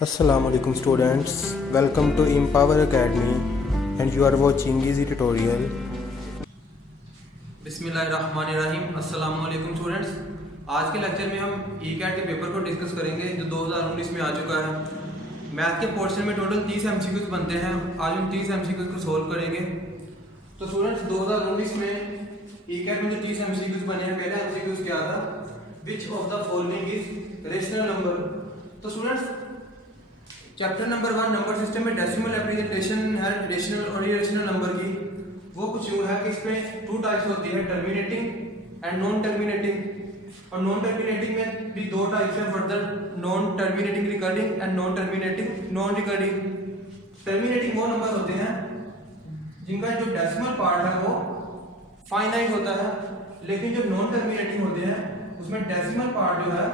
Assalamualaikum students, welcome to Empower Academy and you are watching easy tutorial. बिस्मिल्लाहिर्रहमानिर्रहीम। अस्सलाम वालेकुम students. आज के लेक्चर में हम ई कैट के पेपर को डिस्कस करेंगे जो 2019 में आ चुका है। मैथ के पोर्शन में टोटल 30 एमसीक्यूज बनते हैं। आज हम 30 एमसीक्यूज को सोल्व करेंगे। तो स्टूडेंट्स 2019 में ई कैट में जो 30 एमसीक्यूज बने हैं, पहला एमसीक्यूज क्या था, which of the following is rational number. तो students chapter number 1 number system में डेसिमल रिप्रेजेंटेशन है रेशनल और इरेशनल नंबर की। वो कुछ यूं है कि इसमें 2 टाइप्स होती है, टर्मिनेटिंग एंड नॉन टर्मिनेटिंग। और नॉन टर्मिनेटिंग में भी 2 टाइप्स हैं, further non terminating recurring and non terminating non recurring. Terminating वो नंबर होते हैं जिनका जो डेसिमल पार्ट है वो फाइनाइट होता है, लेकिन जो नॉन टर्मिनेटिंग होते हैं उसमें डेसिमल पार्ट जो है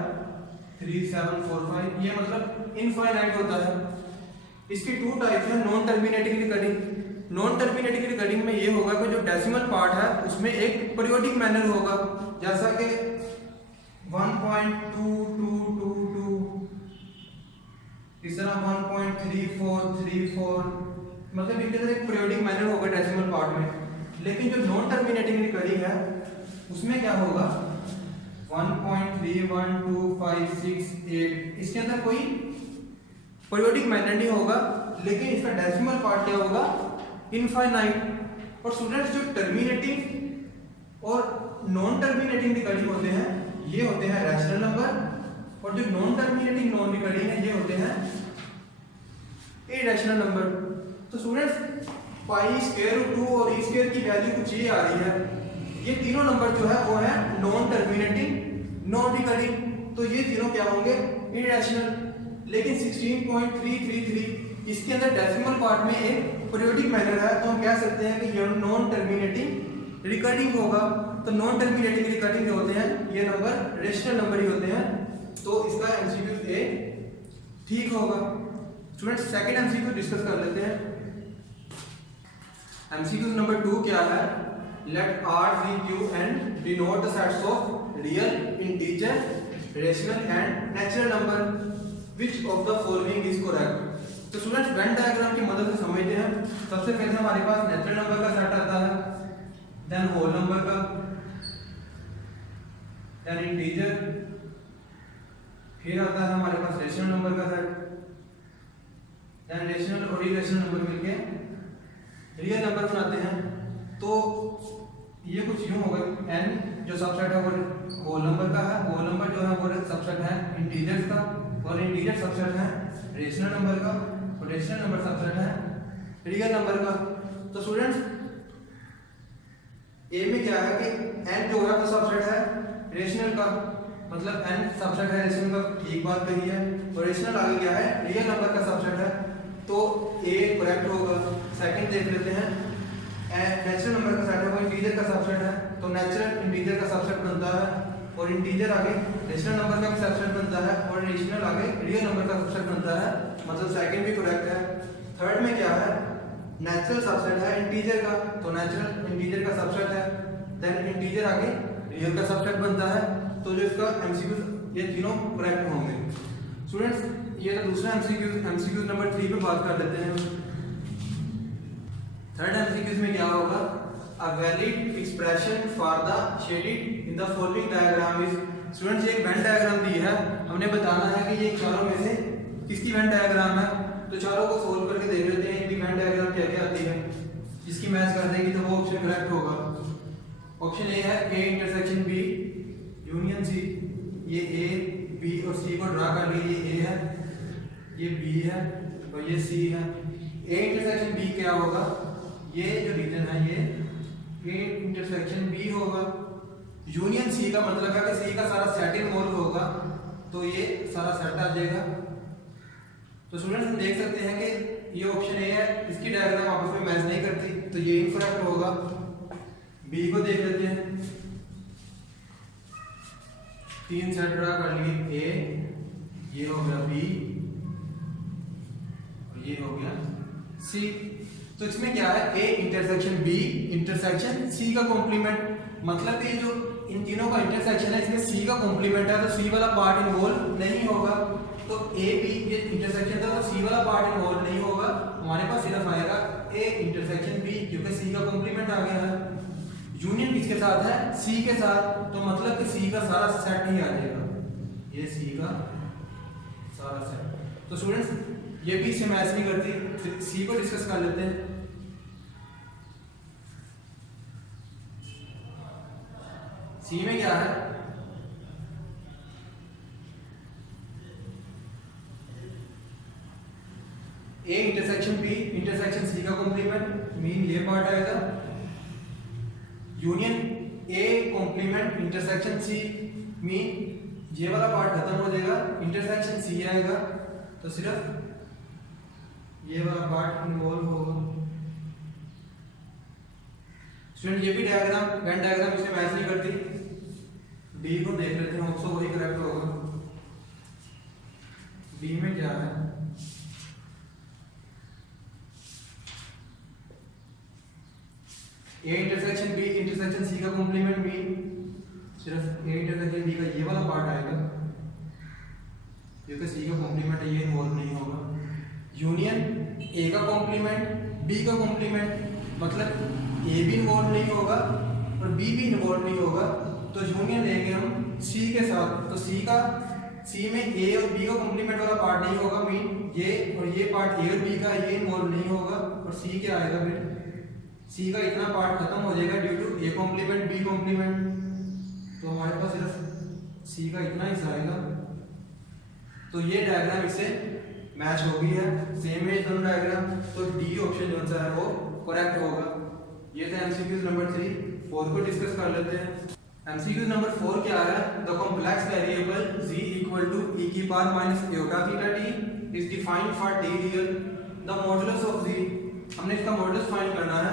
3745 ये मतलब इनफाइनाइट होता है। इसकी 2 टाइप्स हैं, non terminating recurring. Non terminating recurring में ये होगा कि जो डेसिमल पार्ट है उसमें एक पीरियोडिक मैनर होगा, जैसा कि 1.2222 इस तरह 1.3434 मतलब इस तरह एक पीरियोडिक मैनर होगा डेसिमल पार्ट में। लेकिन जो नॉन टर्मिनेटिंग रिकरिंग है उसमें क्या होगा 1.312568 इसके अंदर कोई पीरियोडिक मैनर नहीं होगा, लेकिन इसका डेसिमल पार्ट क्या होगा इनफाइनाइट। और स्टूडेंट्स जो टर्मिनेटिंग और नॉन टर्मिनेटिंग रिकरिंग होते हैं ये होते हैं रैशनल नंबर, और जो नॉन टर्मिनेटिंग नॉन रिकरिंग है ये होते हैं इरेशनल नंबर। तो स्टूडेंट्स पाई स्क्वायर रूट 2 और ई स्क्वायर की वैल्यू कुछ ये आ रही है, ये तीनों नंबर जो है वो है नॉन टर्मिनेटिंग नॉन रिकरिंग, तो ये तीनों क्या होंगे इरेशनल। लेकिन 16.333 इसके अंदर डेसिमल पार्ट में एक पीरियोडिक मैनर है, तो हम कह सकते हैं कि ये नॉन टर्मिनेटिंग रिकरिंग होगा। तो नॉन टर्मिनेटिंग रिकरिंग जो होते हैं ये नंबर रेशनल नंबर ही होते हैं, तो इसका एमसीक्यू ए ठीक होगा। स्टूडेंट्स सेकंड एमसीक्यू डिस्कस कर लेते हैं। एमसीक्यू नंबर 2 क्या है, let R, V, Q and denote the sets of real, integer, rational and natural number. Which of the following is correct? तो स्टूडेंट्स वेन डायग्राम की मदद से समझते हैं। सबसे पहले हमारे पास नेचुरल नंबर का सेट आता है, देन होल नंबर का, देन इंटीजर, फिर आता है हमारे पास रेशनल नंबर का सेट, देन रेशनल और इरेशनल नंबर मिलके रियल नंबर बनाते हैं। तो ये कुछ यूं होगा, n जो सबसेट है वो होल नंबर का है, होल नंबर जो है वो सबसेट है इंटीजर्स का, और इंटीजर सबसेट है रेशनल नंबर का, और रेशनल नंबर सबसेट है रियल नंबर का। तो स्टूडेंट्स ए में क्या है कि n जो है वो सबसेट है रेशनल का, मतलब n सबसेट है रेशनल का, ठीक बात कही है। और रेशनल आगे क्या है रियल नंबर का सबसेट है, तो ए करेक्ट होगा। सेकंड देख लेते हैं, नेचुरल नंबर का सेट है वो इंटीजर का सबसेट है, तो नेचुरल इंटीजर का सबसेट बनता है, और इंटीजर आगे रेशनल नंबर का भी सबसेट बनता है, और रेशनल आगे रियल नंबर का सबसेट बनता है, मतलब सेकंड भी करेक्ट है। थर्ड में क्या है, नेचुरल सबसेट है इंटीजर का, तो नेचुरल इंटीजर का सबसेट है, देन इंटीजर आगे रियल का सबसेट बनता है, तो जो इसका एमसीक्यू ये तीनों करेक्ट होंगे। स्टूडेंट्स ये तो दूसरा एमसीक्यू नंबर 3 पे बात कर लेते हैं। थर्ड एमसीक्यूज में क्या होगा, a valid expression for the shaded in the following diagram is. Students एक वेन डायग्राम दी है, हमने बताना है कि ये चारों में से किसकी वेन डायग्राम है। तो चारों को सोल्व करके देख लेते हैं इनकी वेन डायग्राम क्या क्या आती है, जिसकी मैच कर देगी तो वो ऑप्शन करेक्ट होगा। ऑप्शन ए है A intersection B union C, ये ए बी और सी को ड्रा कर लीजिए, ये ए है, ये बी है और ये सी है। ए इंटरसेक्शन बी क्या होगा, ये जो रीजन है ये ए इंटरसेक्शन बी होगा। यूनियन सी का मतलब है कि सी का सारा सेट इन्वॉल्व होगा, तो ये सारा सेट आ जाएगा। तो स्टूडेंट्स हम देख सकते हैं कि ये ऑप्शन ए है, इसकी डायग्राम आपस में मैच नहीं करती, तो ये इनकरेक्ट होगा। बी को देख लेते हैं, 3 सेट ड्रा कर लिए, ए ये हो गया बी और ये हो गया सी। तो इसमें क्या है A intersection B intersection C का कॉम्प्लीमेंट, मतलब कि जो इन तीनों का इंटरसेक्शन है इसमें सी का कॉम्प्लीमेंट है, तो सी वाला पार्ट इन्वॉल्व नहीं होगा। तो ए बी ये इंटरसेक्शन था, तो सी वाला पार्ट इन्वॉल्व नहीं होगा, हमारे पास सिर्फ आएगा ए इंटरसेक्शन बी, क्योंकि सी का कॉम्प्लीमेंट आ गया है। यूनियन किसके साथ है? सी के साथ, तो मतलब कि सी का सारा सेट ही आ जाएगा, ये सी का सारा सेट। तो स्टूडेंट्स ये भी इससे मैच नहीं करती, सी को डिस्कस कर लेते हैं। सी में क्या है? A intersection B intersection C का कॉम्प्लीमेंट, मीन ये पार्ट आएगा। Union A complement intersection C, mean ये वाला पार्ट खत्म हो जाएगा, इंटरसेक्शन सी आएगा, तो सिर्फ ये वाला पार्ट इन्वॉल्व होगा। स्टूडेंट ये भी डायग्राम वेन डायग्राम इससे मैच नहीं करती, डी को देख लेते हैं, ऑप्शन वही करेक्ट होगा। डी में क्या है? A intersection B intersection C का कॉम्प्लीमेंट मीन सिर्फ ए इंटरसेक्शन बी का ये वाला पार्ट आएगा, क्योंकि सी का कॉम्प्लीमेंट है, ये इन्वॉल्व नहीं होगा। यूनियन ए का कॉम्प्लीमेंट बी का कॉम्प्लीमेंट, मतलब ए भी इन्वॉल्व नहीं होगा और बी भी इन्वॉल्व नहीं होगा, तो यूनियन लेंगे हम सी के साथ, तो सी में ए और बी का कॉम्प्लीमेंट वाला पार्ट नहीं होगा, मीन ये और ये पार्ट ए और बी का ये इन्वॉल्व नहीं होगा, और सी क्या आएगा? फिर सी का इतना पार्ट खत्म हो जाएगा due to A complement B complement, तो हमारे पास सिर्फ सी का इतना हिस्सा आएगा। तो ये डायग्राम इससे मैच हो गई है, सेम है दोनों डायग्राम, तो डी ऑप्शन जो सा है वो करेक्ट होगा। ये था एमसीक्यूज नंबर 3। 4 को डिस्कस कर लेते हैं। एमसीक्यूज नंबर 4 क्या है? The complex variable g equal to e की power minus iota theta t is defined for t real. The modulus of g, हमने इसका मॉडुलस फाइंड करना है।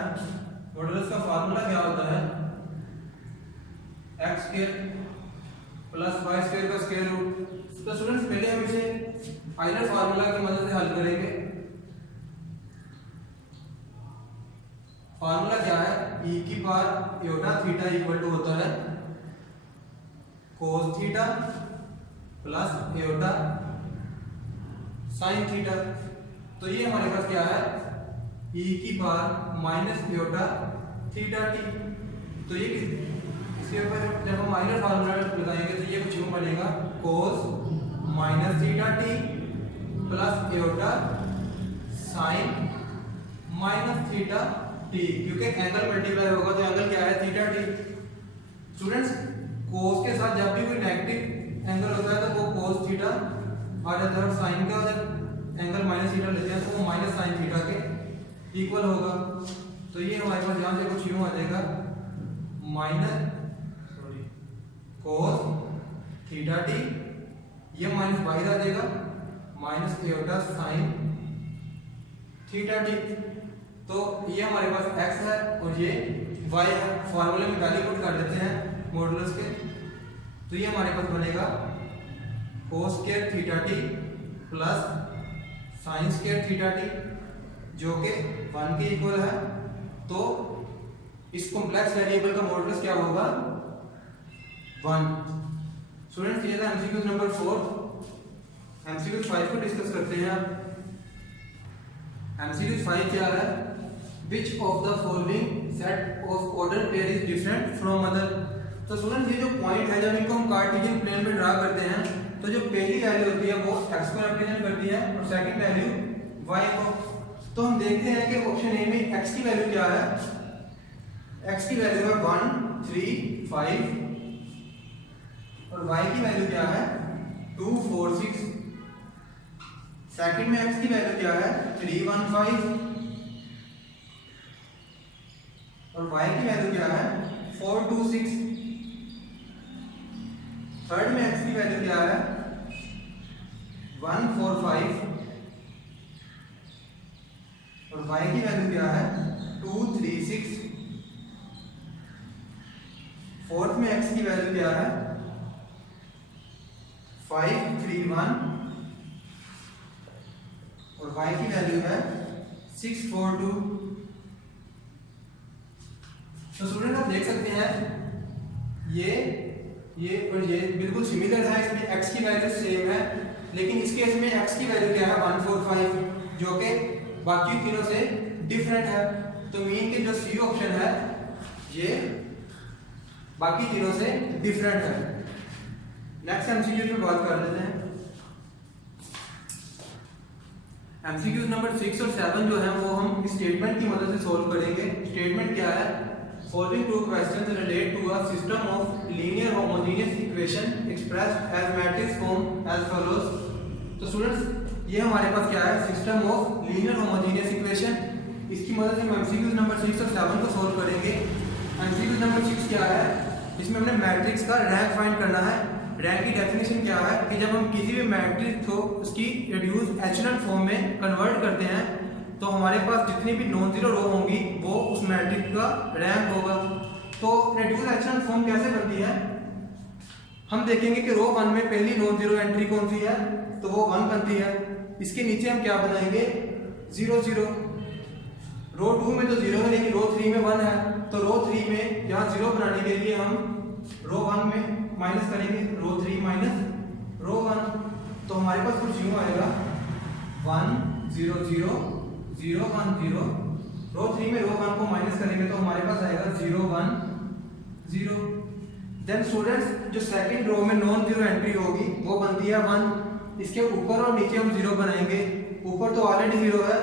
मॉडुलस का फार्मूला क्या होता है? x square plus y square का स्क्वायर रूट। तो स्टूडेंट्स पहले हम इसे आइलर फार्मूला की मदद से हल करेंगे। फार्मूला क्या है? e की power iota theta equal to होता है cos theta plus iota sin theta. तो ये हमारे पास क्या है? e की power minus iota theta t। तो ये इसके ऊपर जब हम माइनर फार्मूला लगाएंगे तो ये कुछ यूं बनेगा cos minus theta t plus iota sin minus theta t, क्योंकि एंगल मल्टीप्लाई होगा तो एंगल क्या है? Theta t। स्टूडेंट्स cos के साथ जब भी कोई नेगेटिव एंगल होता है तो वो cos थीटा आ जाता है, और sin का जब एंगल माइनस थीटा लेते हैं तो वो माइनस sin थीटा के इक्वल होगा। तो ये हमारे पास यहाँ से कुछ यूं आ जाएगा cos थीटा t, ये माइनस बाहर आ जाएगा minus iota sin theta t। तो ये हमारे पास x है और ये y है। फार्मूले में वैल्यू पुट कर देते हैं मॉडुलस के, तो ये हमारे पास बनेगा cos square theta t plus sin square theta t, जो कि 1 के इक्वल है। तो इस कॉम्प्लेक्स वेरिएबल का मॉडुलस क्या होगा? 1। स्टूडेंट्स ये था एमसीक्यू नंबर 4। एमसीक्यू 5 को डिस्कस करते हैं। एमसीक्यू 5 क्या है? Which of the following set of ordered pair is different from other? तो स्टूडेंट ये जो पॉइंट है जब इनको हम कार्टेशियन प्लेन पे ड्रा करते हैं तो जो पहली वैल्यू होती है वो x को रिप्रेजेंट करती है और सेकंड वैल्यू y को। तो हम देखते हैं कि ऑप्शन ए में x की वैल्यू क्या है? x की वैल्यू है 1 3 5 और y की वैल्यू क्या है? 2 4 6। सेकंड में x की वैल्यू क्या है? 3 1 5 और y की वैल्यू क्या है? 4 2 6। थर्ड में x की वैल्यू क्या है? 1 4 5 और y की वैल्यू क्या है? 2 3 6। फोर्थ में x की वैल्यू क्या है? 5 3 1 और y की वैल्यू है 6 4 2। तो स्टूडेंट आप देख सकते हैं ये और ये बिल्कुल सिमिलर है, इसमें x की वैल्यू सेम है लेकिन इस केस में x की वैल्यू क्या है 145, जो कि बाकी तीनों से डिफरेंट है। तो मीन के जो सी ऑप्शन है ये बाकी तीनों से डिफरेंट है। नेक्स्ट एमसीक्यू पे बात कर लेते हैं। एमसीक्यू नंबर 6 और 7 जो है वो हम स्टेटमेंट की मदद से सोल्व करेंगे। स्टेटमेंट क्या है? Following two questions relate to a system of linear homogeneous equation expressed as matrix form as follows. तो स्टूडेंट्स ये हमारे पास क्या है? System of linear homogeneous equation. इसकी मदद से हम एमसीक्यू नंबर 6 और 7 को सोल्व करेंगे। एमसीक्यू नंबर 6 क्या है? इसमें हमने मैट्रिक्स का रैंक फाइंड करना है। रैंक की डेफिनेशन क्या है कि जब हम किसी भी मैट्रिक्स को उसकी रिड्यूस एचेलॉन फॉर्म में कन्वर्ट करते हैं तो हमारे पास जितनी भी नॉन जीरो रो होंगी वो उस मैट्रिक्स का रैंक होगा। तो रिड्यूस एचेलॉन फॉर्म कैसे बनती है? हम देखेंगे कि रो 1 में पहली नॉन जीरो एंट्री कौन सी है, तो वो 1 बनती है। इसके नीचे हम क्या बनाएंगे? 0 0। रो 2 में तो 0 है लेकिन रो 3 में 1 है, तो रो 3 में यहाँ 0 बनाने के लिए हम रो 1 में माइनस करेंगे, रो 3 माइनस रो 1। तो हमारे पास कुछ यूं आएगा 1 0 0 0 1 0। रो 3 में रो 1 को माइनस करेंगे तो हमारे पास आएगा 0 1 0। देन स्टूडेंट्स जो सेकंड रो में नॉन जीरो एंट्री होगी वो बनती है 1। इसके ऊपर और नीचे हम 0 बनाएंगे। ऊपर तो ऑलरेडी 0 है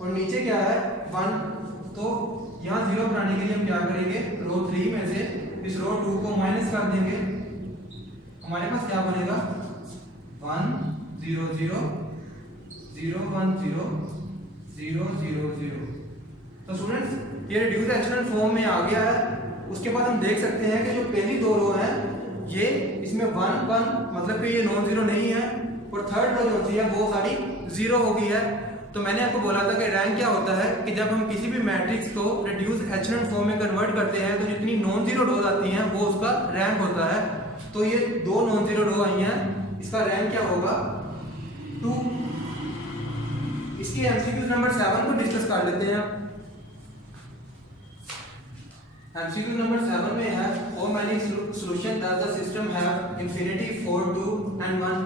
और नीचे क्या है? 1। तो यहाँ 0 बनाने के लिए हम क्या करेंगे? रो 3 में से इस रो 2 को माइनस कर देंगे। हमारे पास क्या बनेगा? 1 0 0 0 1 0 0 0 0। तो स्टूडेंट्स ये रिड्यूस एचेलॉन फॉर्म में आ गया है। उसके बाद हम देख सकते हैं कि जो पहली दो रो हैं ये इसमें 1 1 मतलब कि ये नॉन जीरो नहीं है, और थर्ड रो जो है वो सारी 0 हो गई है। तो मैंने आपको बोला था कि रैंक क्या होता है कि जब हम किसी भी मैट्रिक्स को रिड्यूस एचेलॉन फॉर्म में कन्वर्ट करते हैं तो जितनी नॉन जीरो रोज आती हैं वो उसका रैंक होता है। तो ये 2 नॉन जीरो रो आई हैं, इसका रैंक क्या होगा? 2। इसकी एमसीक्यू नंबर 7 को डिस्कस कर लेते हैं। एमसीक्यू नंबर 7 में है how many solution does the system have infinity 4 2 and 1।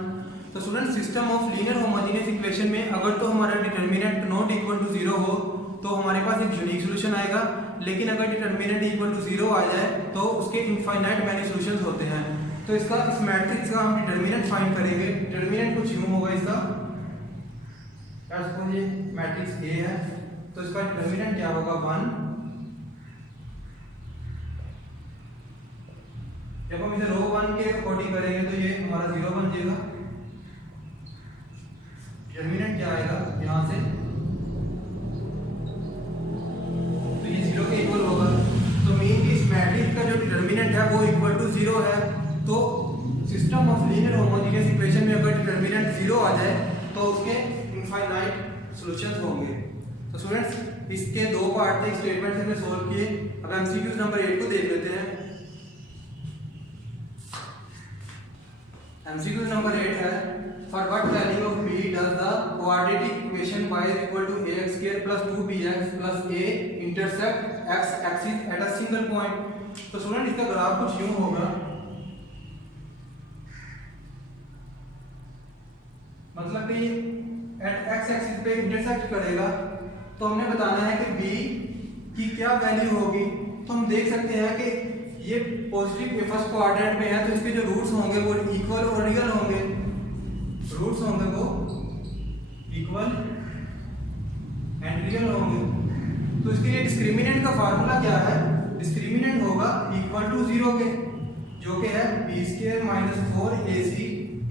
तो student system of linear homogeneous equation में अगर तो हमारा डिटरमिनेंट नॉट इक्वल टू 0 हो तो हमारे पास एक यूनिक सॉल्यूशन आएगा, लेकिन अगर डिटरमिनेंट इक्वल टू 0 आ जाए तो उसके इनफाइनाइट मैनी सॉल्यूशंस होते हैं। तो इसका इस मैट्रिक्स का हम डिटरमिनेंट फाइंड करेंगे। डिटरमिनेंट कुछ यूं होगा इसका, सपोज ये मैट्रिक्स A है तो इसका डिटरमिनेंट क्या होगा? 1। जब हम इसे रो 1 के अकॉर्डिंग करेंगे तो ये हमारा 0 बन जाएगा। डिटरमिनेंट क्या आएगा यहाँ से? तो ये 0 के इक्वल होगा। तो मीन कि इस मैट्रिक्स का जो डिटरमिनेंट है वो इक्वल टू 0 है। तो system of linear homogeneous equation में अगर डिटरमिनेंट 0 आ जाए तो उसके इनफाइनाइट सॉल्यूशंस होंगे। तो स्टूडेंट्स इसके दो पार्ट थे, स्टेटमेंट से हमने सोल्व किए। अब एमसीक्यू नंबर 8 को देख लेते हैं। एमसीक्यू नंबर 8 है for what value of b does the quadratic equation y is equal to ax² plus 2bx plus a intersect x axis at a single point. तो स्टूडेंट इसका graph कुछ यूं होगा, मतलब कि एट x एक्सिस पे intersect करेगा। तो हमने बताना है कि b की क्या वैल्यू होगी। तो हम देख सकते हैं कि ये पॉजिटिव फर्स्ट क्वाड्रेंट में है तो इसके जो रूट्स होंगे वो इक्वल और रियल होंगे। रूट्स होंगे वो इक्वल एंड रियल होंगे। तो इसके लिए डिस्क्रिमिनेंट का फार्मूला क्या है? डिस्क्रिमिनेंट होगा इक्वल टू 0 के, जो कि है b² - 4ac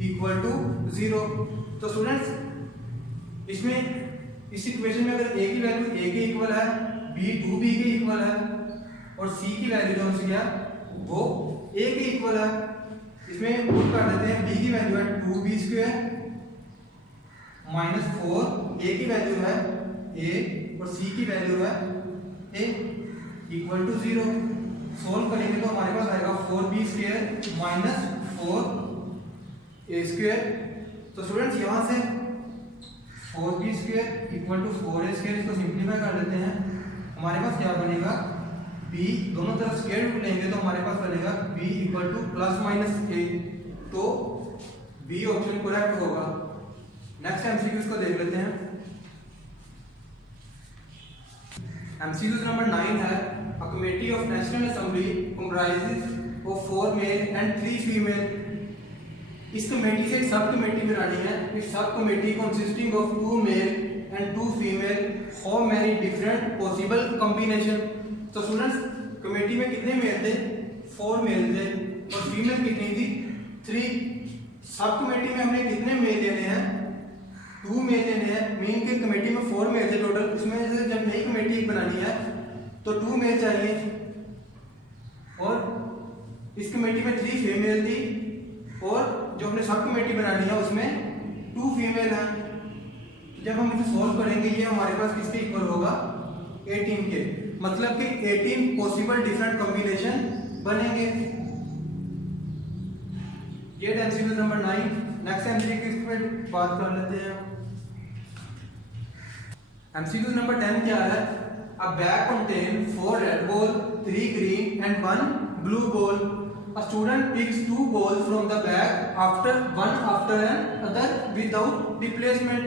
इक्वल टू 0। तो स्टूडेंट्स इसमें इस इक्वेशन में अगर a की वैल्यू a के इक्वल है, b 2b के इक्वल है और c की वैल्यू जो सी है वो a के इक्वल है। इसमें पुट कर देते हैं b की वैल्यू है 2b² - 4, a की वैल्यू है a और c की वैल्यू है a इक्वल टू 0। सोल्व करेंगे तो हमारे पास आएगा 4b² - 4a²। तो स्टूडेंट्स यहाँ से 4b² इक्वल टू 4a², इसको सिंप्लीफाई कर लेते हैं। हमारे पास क्या बनेगा? b दोनों तरफ स्क्वायर रूट लेंगे तो हमारे पास बनेगा b इक्वल टू +- a। तो b ऑप्शन करेक्ट होगा। नेक्स्ट एमसीक्यूज को देख लेते हैं। एमसीक्यूज नंबर 9 है, a committee of national assembly comprises of 4 male and 3 female. इस कमेटी से एक सब कमेटी बनानी है। इस sub committee consisting of 2 male and 2 female, how many different possible combination. तो स्टूडेंट्स, कमेटी में कितने मेल थे? 4 मेल थे और फीमेल कितनी थी? 3। सब कमेटी में हमने कितने मेल लेने हैं? 2 मेल लेने हैं। मीन के कमेटी में 4 मेल थे टोटल, उसमें से जब नई कमेटी एक बनानी है तो 2 मेल चाहिए और इस कमेटी में 3 फीमेल थी और जो हमने सब कमेटी बनानी है उसमें 2 फीमेल हैं। जब हम इसे सॉल्व करेंगे ये हमारे पास किसके इक्वल होगा? 18 के। मतलब कि 18 पॉसिबल डिफरेंट कॉम्बिनेशन बनेंगे। ये एमसीक्यू नंबर 9। नेक्स्ट एमसीक्यू पे बात कर लेते हैं। एमसीक्यू नंबर 10 क्या है? अ bag contain 4 red ball, 3 green and 1 blue ball. A student picks 2 balls from the bag after another without replacement.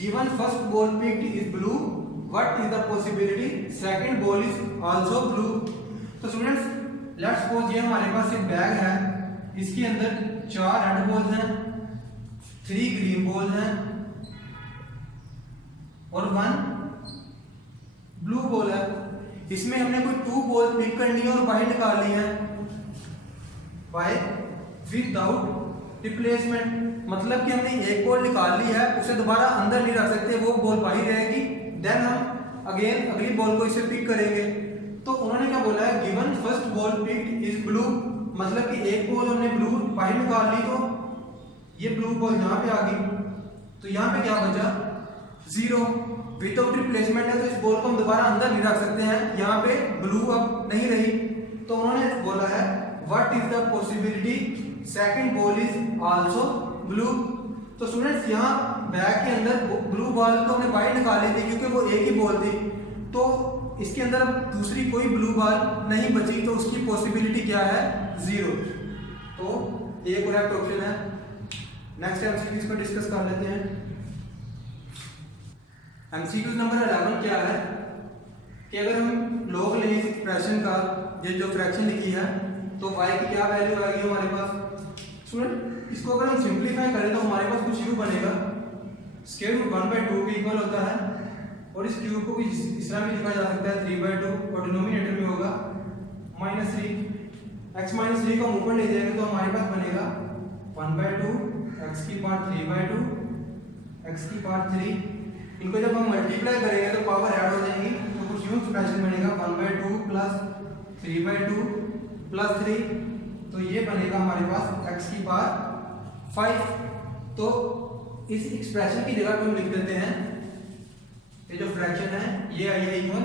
Given first ball picked is blue, what is the possibility second ball is also blue? तो students, let's suppose ये हमारे पास एक bag है, इसके अंदर 4 red balls हैं, 3 green balls हैं और 1 ब्लू बॉल है। इसमें हमने कोई 2 बॉल पिक करनी है और बाहर निकालनी है बाय विदाउट रिप्लेसमेंट। मतलब कि हमने एक बॉल निकाल ली है, उसे दोबारा अंदर नहीं रख सकते, वो बॉल बाहर रहेगी। देन हम अगेन अगली बॉल को इसे पिक करेंगे। तो उन्होंने क्या बोला है? Given first ball picked is blue. मतलब कि एक बॉल हमने ब्लू बाहर निकाल ली तो ये ब्लू बॉल यहाँ पे आ गई, तो यहाँ पे क्या बचा? 0। विदाउट रिप्लेसमेंट है तो इस बॉल को हम दोबारा अंदर नहीं रख सकते हैं, यहाँ पे ब्लू अब नहीं रही। तो उन्होंने बोला है What is the possibility second ball is also blue? तो स्टूडेंट्स, यहाँ बैग के अंदर ब्लू बॉल तो हमने बाहर निकाली थी क्योंकि वो एक ही बॉल थी, तो इसके अंदर अब दूसरी कोई ब्लू बॉल नहीं बची, तो उसकी पॉसिबिलिटी क्या है? 0। तो ये करेक्ट ऑप्शन है। नेक्स्ट एमसीक्यूज को डिस्कस कर लेते हैं। एमसीक्यूज नंबर 11 क्या है कि अगर हम लॉग लें इस एक्सप्रेशन का, ये जो फ्रैक्शन लिखी है, तो y की क्या वैल्यू आएगी हमारे पास? स्टूडेंट, इसको अगर हम सिंप्लीफाई करें तो हमारे पास कुछ u बनेगा। स्क्वायर रूट 1/2 के इक्वल होता है और इस क्यूब को इस तरह भी लिखा जा सकता है 3/2 और डिनोमिनेटर में होगा -3। x - 3 को हम ऊपर ले जाएंगे तो हमारे पास बनेगा 1/2 x की पावर 3/2 x की पावर 3। इनको जब हम मल्टीप्लाई करेंगे तो पावर ऐड हो जाएंगी, तो कुछ यूं एक्सप्रेशन बनेगा 1/2 प्लस 3/2 प्लस 3। तो ये बनेगा हमारे पास x की पावर 5। तो इस एक्सप्रेशन की जगह पे हम लिख देते हैं, ये जो फ्रैक्शन है ये आई है इक्वल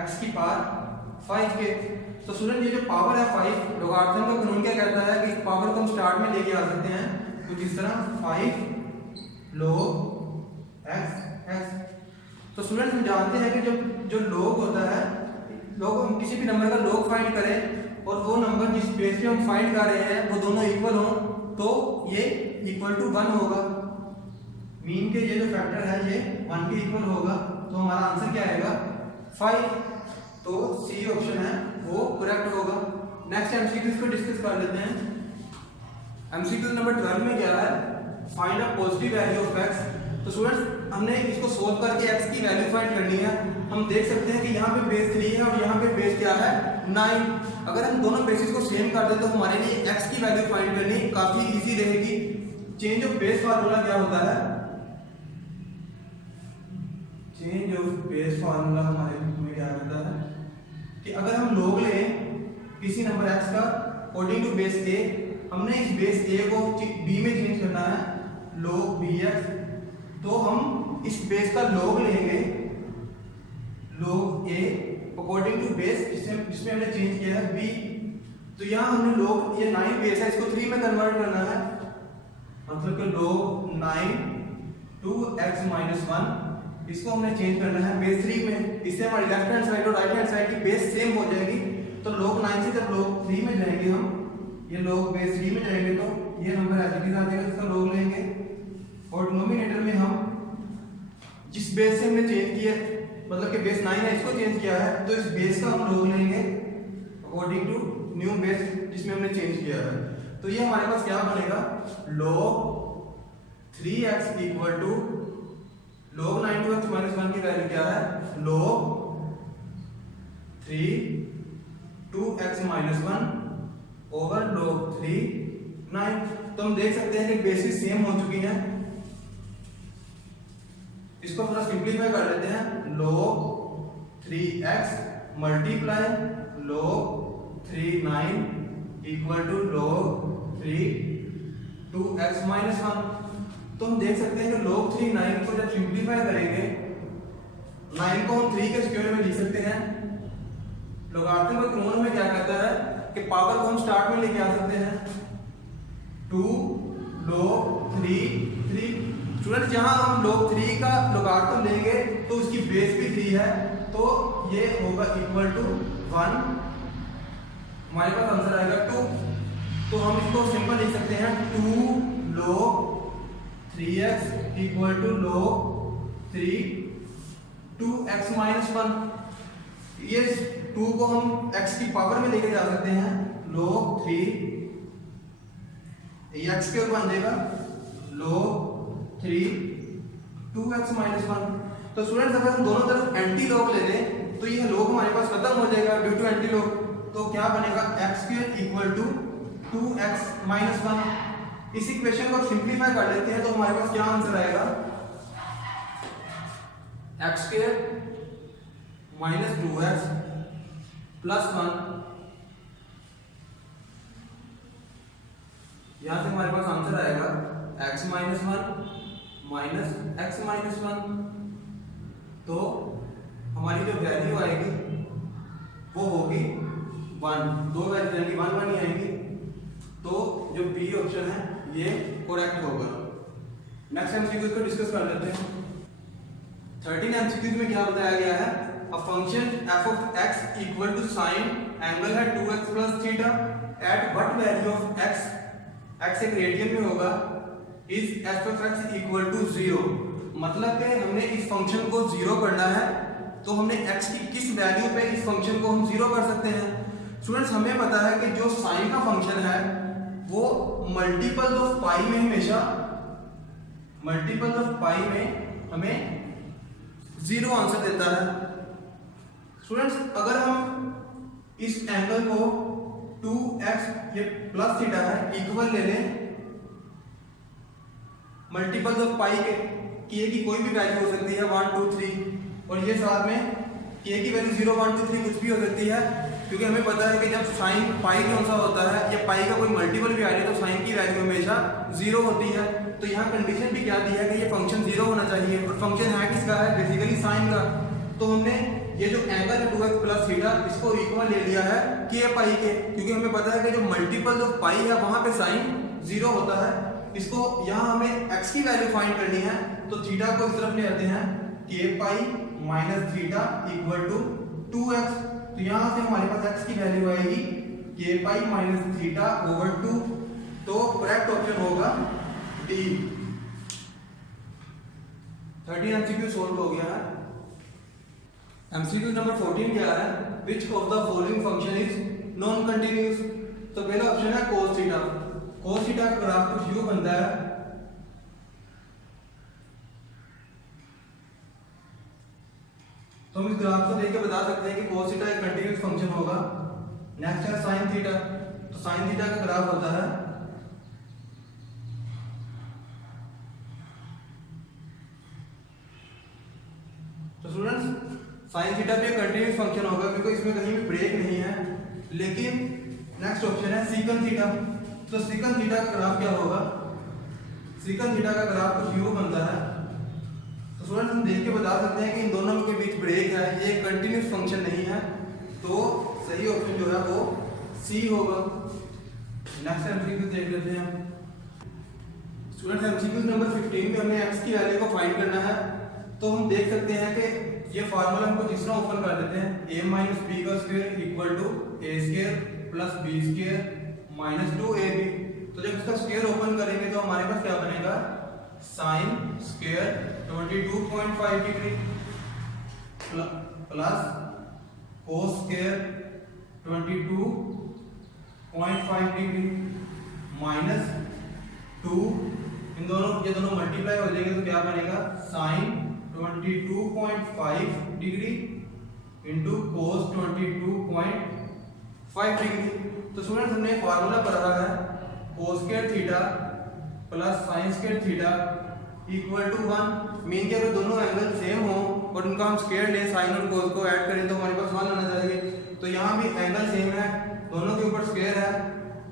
x की पावर 5 के। तो स्टूडेंट, ये जो पावर है 5, लोगारिथम का कानून क्या कहता है कि इस पावर को हम स्टार्ट में लेके आ सकते हैं कुछ इस तरह 5 log x। तो स्टूडेंट, हम जानते हैं कि जो log होता है, लोग हम किसी भी नंबर का log फाइंड करें और वो नंबर जिस बेस पे हम फाइंड कर रहे हैं वो दोनों इक्वल हो तो ये इक्वल टू 1 होगा। मीन के ये जो फैक्टर है ये 1 के इक्वल होगा, तो हमारा आंसर क्या आएगा? 5। तो सी ऑप्शन है वो करेक्ट होगा। नेक्स्ट एमसीक्यूज को डिस्कस कर लेते हैं। एमसीक्यू नंबर 12 में क्या है? Find a positive value of x। तो स्टूडेंट्स, हमने इसको सोल्व करके x की वैल्यू फाइंड करनी है। हम देख सकते हैं कि यहाँ पे बेस 3 है और यहाँ पे बेस क्या है? 9। अगर हम दोनों बेसिस को सेम कर दें तो हमारे लिए x की वैल्यू फाइंड करनी काफी इजी रहेगी। चेंज ऑफ बेस फार्मूला क्या होता है? चेंज ऑफ बेस फार्मूला हमारे में क्या होता है कि अगर हम log लें किसी नंबर x का अकॉर्डिंग टू बेस a, हमने इस बेस a को b में चेंज करना है log bx, तो हम इस बेस का log लेंगे log a according to base जिसमें हमने चेंज किया है b। तो यहाँ हमने log, ये 9 बेस है, इसको 3 में कन्वर्ट करना है, मतलब कि log 9 to x - 1, इसको हमने चेंज करना है बेस 3 में। इससे हमारी लेफ्ट हैंड साइड और राइट हैंड साइड की बेस सेम हो जाएगी। तो log 9 से जब log 3 में जाएंगे हम, ये log बेस 3 में जाएंगे तो ये नंबर एज इट इज आ जाएगा, इसका log लेंगे और डिनोमिनेटर में हम जिस बेस से हमने चेंज किया, मतलब कि बेस 9 है, इसको चेंज किया है, तो इस बेस का हम log लेंगे अकॉर्डिंग टू न्यू बेस जिसमें हमने चेंज किया है। तो ये हमारे पास क्या बनेगा, log 3x equal to log 9 to x minus 1 की वैल्यू क्या है, log 3 2x minus 1 over log 3 9। तो हम देख सकते हैं कि बेसिस सेम हो चुकी हैं। इसको थोड़ा सिंप्लीफाई कर लेते हैं, log 3x multiply log 3 9 equal to log 3 2x minus 1। तो हम देख सकते हैं कि log 3 9 को जब सिंप्लीफाई करेंगे, 9 को हम 3 के स्क्वायर में लिख सकते हैं। लोगारिथम का कानून में क्या कहता है कि पावर को हम स्टार्ट में लेके आ सकते हैं, 2 log 3 3। स्टूडेंट जहां हम log 3 का लोगारिथम लेंगे तो उसकी बेस भी 3 है, तो ये होगा इक्वल टू 1, हमारे पास आंसर आएगा 2। तो हम इसको सिंपल लिख सकते हैं 2 log 3x equal to log 3 2x minus 1। ये 2 को हम x की पावर में लेके जा सकते हैं, log 3 x के बन जाएगा log 3 2x minus 1। तो स्टूडेंट्स अगर हम दोनों तरफ एंटी लॉग ले लें तो ये log हमारे पास खत्म हो जाएगा ड्यू टू एंटी लॉग। तो क्या बनेगा, x square equal to 2x minus 1। इस इक्वेशन को सिंप्लीफाई कर लेते हैं तो हमारे पास क्या आंसर आएगा, x square minus 2x plus 1। यहां से हमारे पास आंसर आएगा x minus 1 minus x minus 1। तो हमारी जो वैल्यू आएगी वो होगी 1, दो वैल्यू आएंगी 1 1 ही आएंगी। तो जो बी ऑप्शन है ये करेक्ट होगा। नेक्स्ट एमसीक्यू को डिस्कस कर लेते हैं। 13 एमसीक्यू में क्या बताया गया है, a function f of x equal to sin angle है 2x plus theta at what value of x, x एक रेडियन में होगा, is f of x equal to 0। मतलब कि हमने इस फंक्शन को 0 करना है, तो हमने x की किस वैल्यू पे इस फंक्शन को हम 0 कर सकते हैं। स्टूडेंट्स हमें पता है कि जो sin का फंक्शन है वो मल्टीपल ऑफ पाई में हमेशा मल्टीपल ऑफ पाई में हमें 0 आंसर देता है। स्टूडेंट्स अगर हम इस एंगल को 2x ये प्लस थीटा है इक्वल ले लें मल्टीपल ऑफ पाई के, k की कोई भी वैल्यू हो सकती है 1 2 3, और ये साथ में k की वैल्यू 0 1 2 3 कुछ भी हो सकती है, क्योंकि हमें पता है कि जब साइन पाई कौन सा होता है या पाई का कोई मल्टीपल भी आ जाए तो साइन की वैल्यू हमेशा 0 होती है। तो यहाँ कंडीशन भी क्या दी है कि ये फंक्शन 0 होना चाहिए, और फंक्शन है किसका है, बेसिकली साइन का। तो हमने ये जो एंगल है 2x प्लस थीटा इसको इक्वल ले लिया है k पाई के, क्योंकि हमें पता है कि जो मल्टीपल ऑफ पाई है वहां पे साइन 0 होता है। इसको यहाँ हमें x की वैल्यू फाइंड करनी है, तो थीटा को इस तरफ ले आते हैं, k pi minus theta equal to 2x। तो यहाँ से हमारे पास x की वैल्यू आएगी k pi minus theta over 2। तो करेक्ट ऑप्शन होगा डी। 13 एमसीक्यू सोल्व हो गया है। एमसीक्यू नंबर 14 क्या है, which of the following function is non continuous. तो पहला ऑप्शन है cos थीटा। cos थीटा का ग्राफ कुछ यूं बनता है, तो हम इस ग्राफ को देख के बता सकते हैं कि cos थीटा एक कंटिन्यूअस फंक्शन होगा। नेक्स्ट है sin थीटा। तो sin थीटा का ग्राफ होता है तो स्टूडेंट्स sin थीटा भी एक कंटिन्यूअस फंक्शन होगा क्योंकि इसमें कहीं भी ब्रेक नहीं है। लेकिन नेक्स्ट ऑप्शन है secant थीटा। तो secant थीटा का ग्राफ क्या होगा, secant थीटा का ग्राफ कुछ यूं बनता है। तो स्टूडेंट्स हम देख के बता सकते हैं कि इन दोनों के बीच ब्रेक है, ये कंटिन्यूअस फंक्शन नहीं है, तो सही ऑप्शन जो है वो सी होगा। नेक्स्ट एमसीक्यू देख लेते हैं। स्टूडेंट्स एमसीक्यू नंबर 15 में हमें x की वैल्यू को फाइंड करना है। तो हम देख सकते हैं कि ये फार्मूला हमको इस तरह ओपन कर देते हैं, a माइनस बी का square equal to a square plus B square minus 2ab। तो जब इसका स्क्वायर ओपन करेंगे तो हमारे पास क्या बनेगा, sine square 22.5 degree plus cos square 22.5 degree minus 2, ये दोनों मल्टीप्लाई हो जाएंगे तो क्या बनेगा, sine 22.5 degree into cos 22.5 degree. तो स्टूडेंट्स हमने फार्मूला पढ़ा है cos square theta plus sine square theta equal to 1। Mean के अगर दोनों एंगल सेम हो और उनका हम स्क्वायर लें, साइन और कोस को ऐड करें तो हमारे पास 1 आना चाहिए। तो यहाँ भी एंगल सेम है, दोनों के ऊपर स्क्वायर है,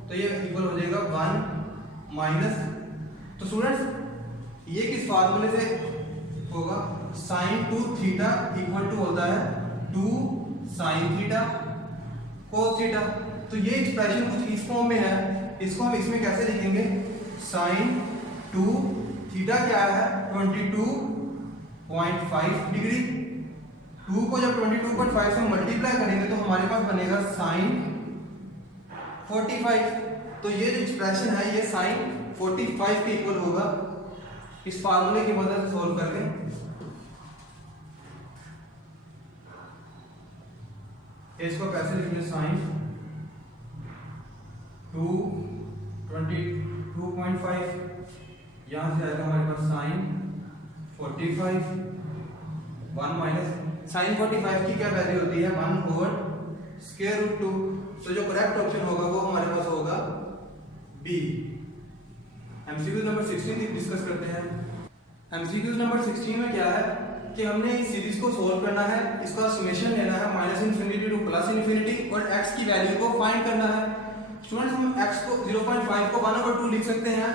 तो ये इक्वल हो जाएगा 1 माइनस। तो स्टूडेंट्स ये किस फार्मूले से होगा, साइन 2 थीटा इक्वल टू होता है 2 साइन थीटा कोस थीटा। तो ये एक्सप्रेशन कुछ इस फॉर्म में है, इसको हम इसमें कैसे लिखेंगे, साइन 2 थीटा क्या है 22.5 डिग्री, 2 को जब 22.5 से मल्टीप्लाई करेंगे तो हमारे पास बनेगा साइन 45। तो ये जो एक्सप्रेशन है ये साइन 45 के इक्वल होगा इस फार्मूले की मदद से सोल्व करके। इसको कैसे लिखेंगे, साइन 22.5 यहां से आएगा हमारे पास साइन 45 1 माइनस साइन 45 की क्या वैल्यू होती है 1/√2। तो जो करेक्ट ऑप्शन होगा वो हमारे पास होगा बी। एमसीक्यू नंबर 16 डिस्कस करते हैं। एमसीक्यू नंबर 16 में क्या है कि हमने इस सीरीज को सोल्व करना है, इसका समेशन लेना है -∞ टू +∞ और x की वैल्यू को फाइंड करना है। स्टूडेंट्स हम x को 0.5 को 1/2 लिख सकते हैं,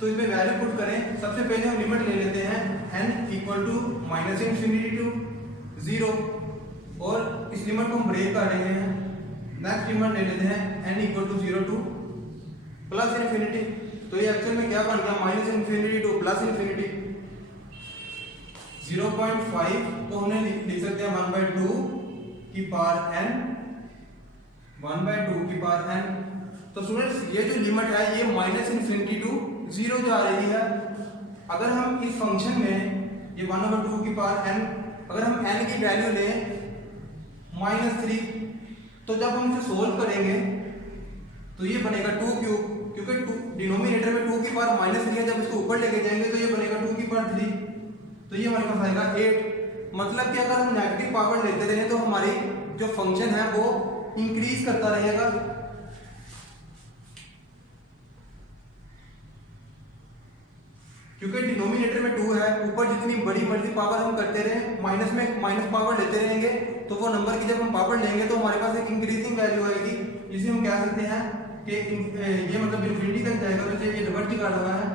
तो इसमें वैल्यू पुट करें। सबसे पहले हम लिमिट ले लेते हैं n इक्वल टू -∞ टू 0 और इस लिमिट को हम ब्रेक कर रहे हैं। नेक्स्ट लिमिट ले लेते हैं n इक्वल टू 0 टू +∞। तो ये एक्चुअल में क्या बन गया, -∞ टू +∞। 0.5 को हमने लिख सकते हैं 1/2 की पावर n 1/2 की पावर n। तो स्टूडेंट्स ये जो लिमिट है ये -∞ टू 0 जा रही है। अगर हम इस फंक्शन में ये 1/2 की पावर n, अगर हम n की वैल्यू लें -3, तो जब हम इसे सोल्व करेंगे तो ये बनेगा 2 क्यूब, क्योंकि डिनोमिनेटर में 2 की पावर -3 है, जब इसको ऊपर लेके जाएंगे तो ये बनेगा 2 की पावर 3, तो ये हमारे पास आएगा 8। मतलब कि अगर हम नेगेटिव पावर लेते रहे तो हमारी जो फंक्शन है वो इंक्रीज करता रहेगा। क्योंकि डिनोमिनेटर में 2 है, ऊपर जितनी बड़ी पावर हम करते रहे माइनस में माइनस पावर लेते रहेंगे तो वो नंबर की जब हम पावर लेंगे तो हमारे पास एक इंक्रीजिंग वैल्यू आएगी, जिसे हम कह सकते हैं कि ये मतलब इन्फिनिटी तक जाएगा। तो ये रिवर्स निकाल रहा है।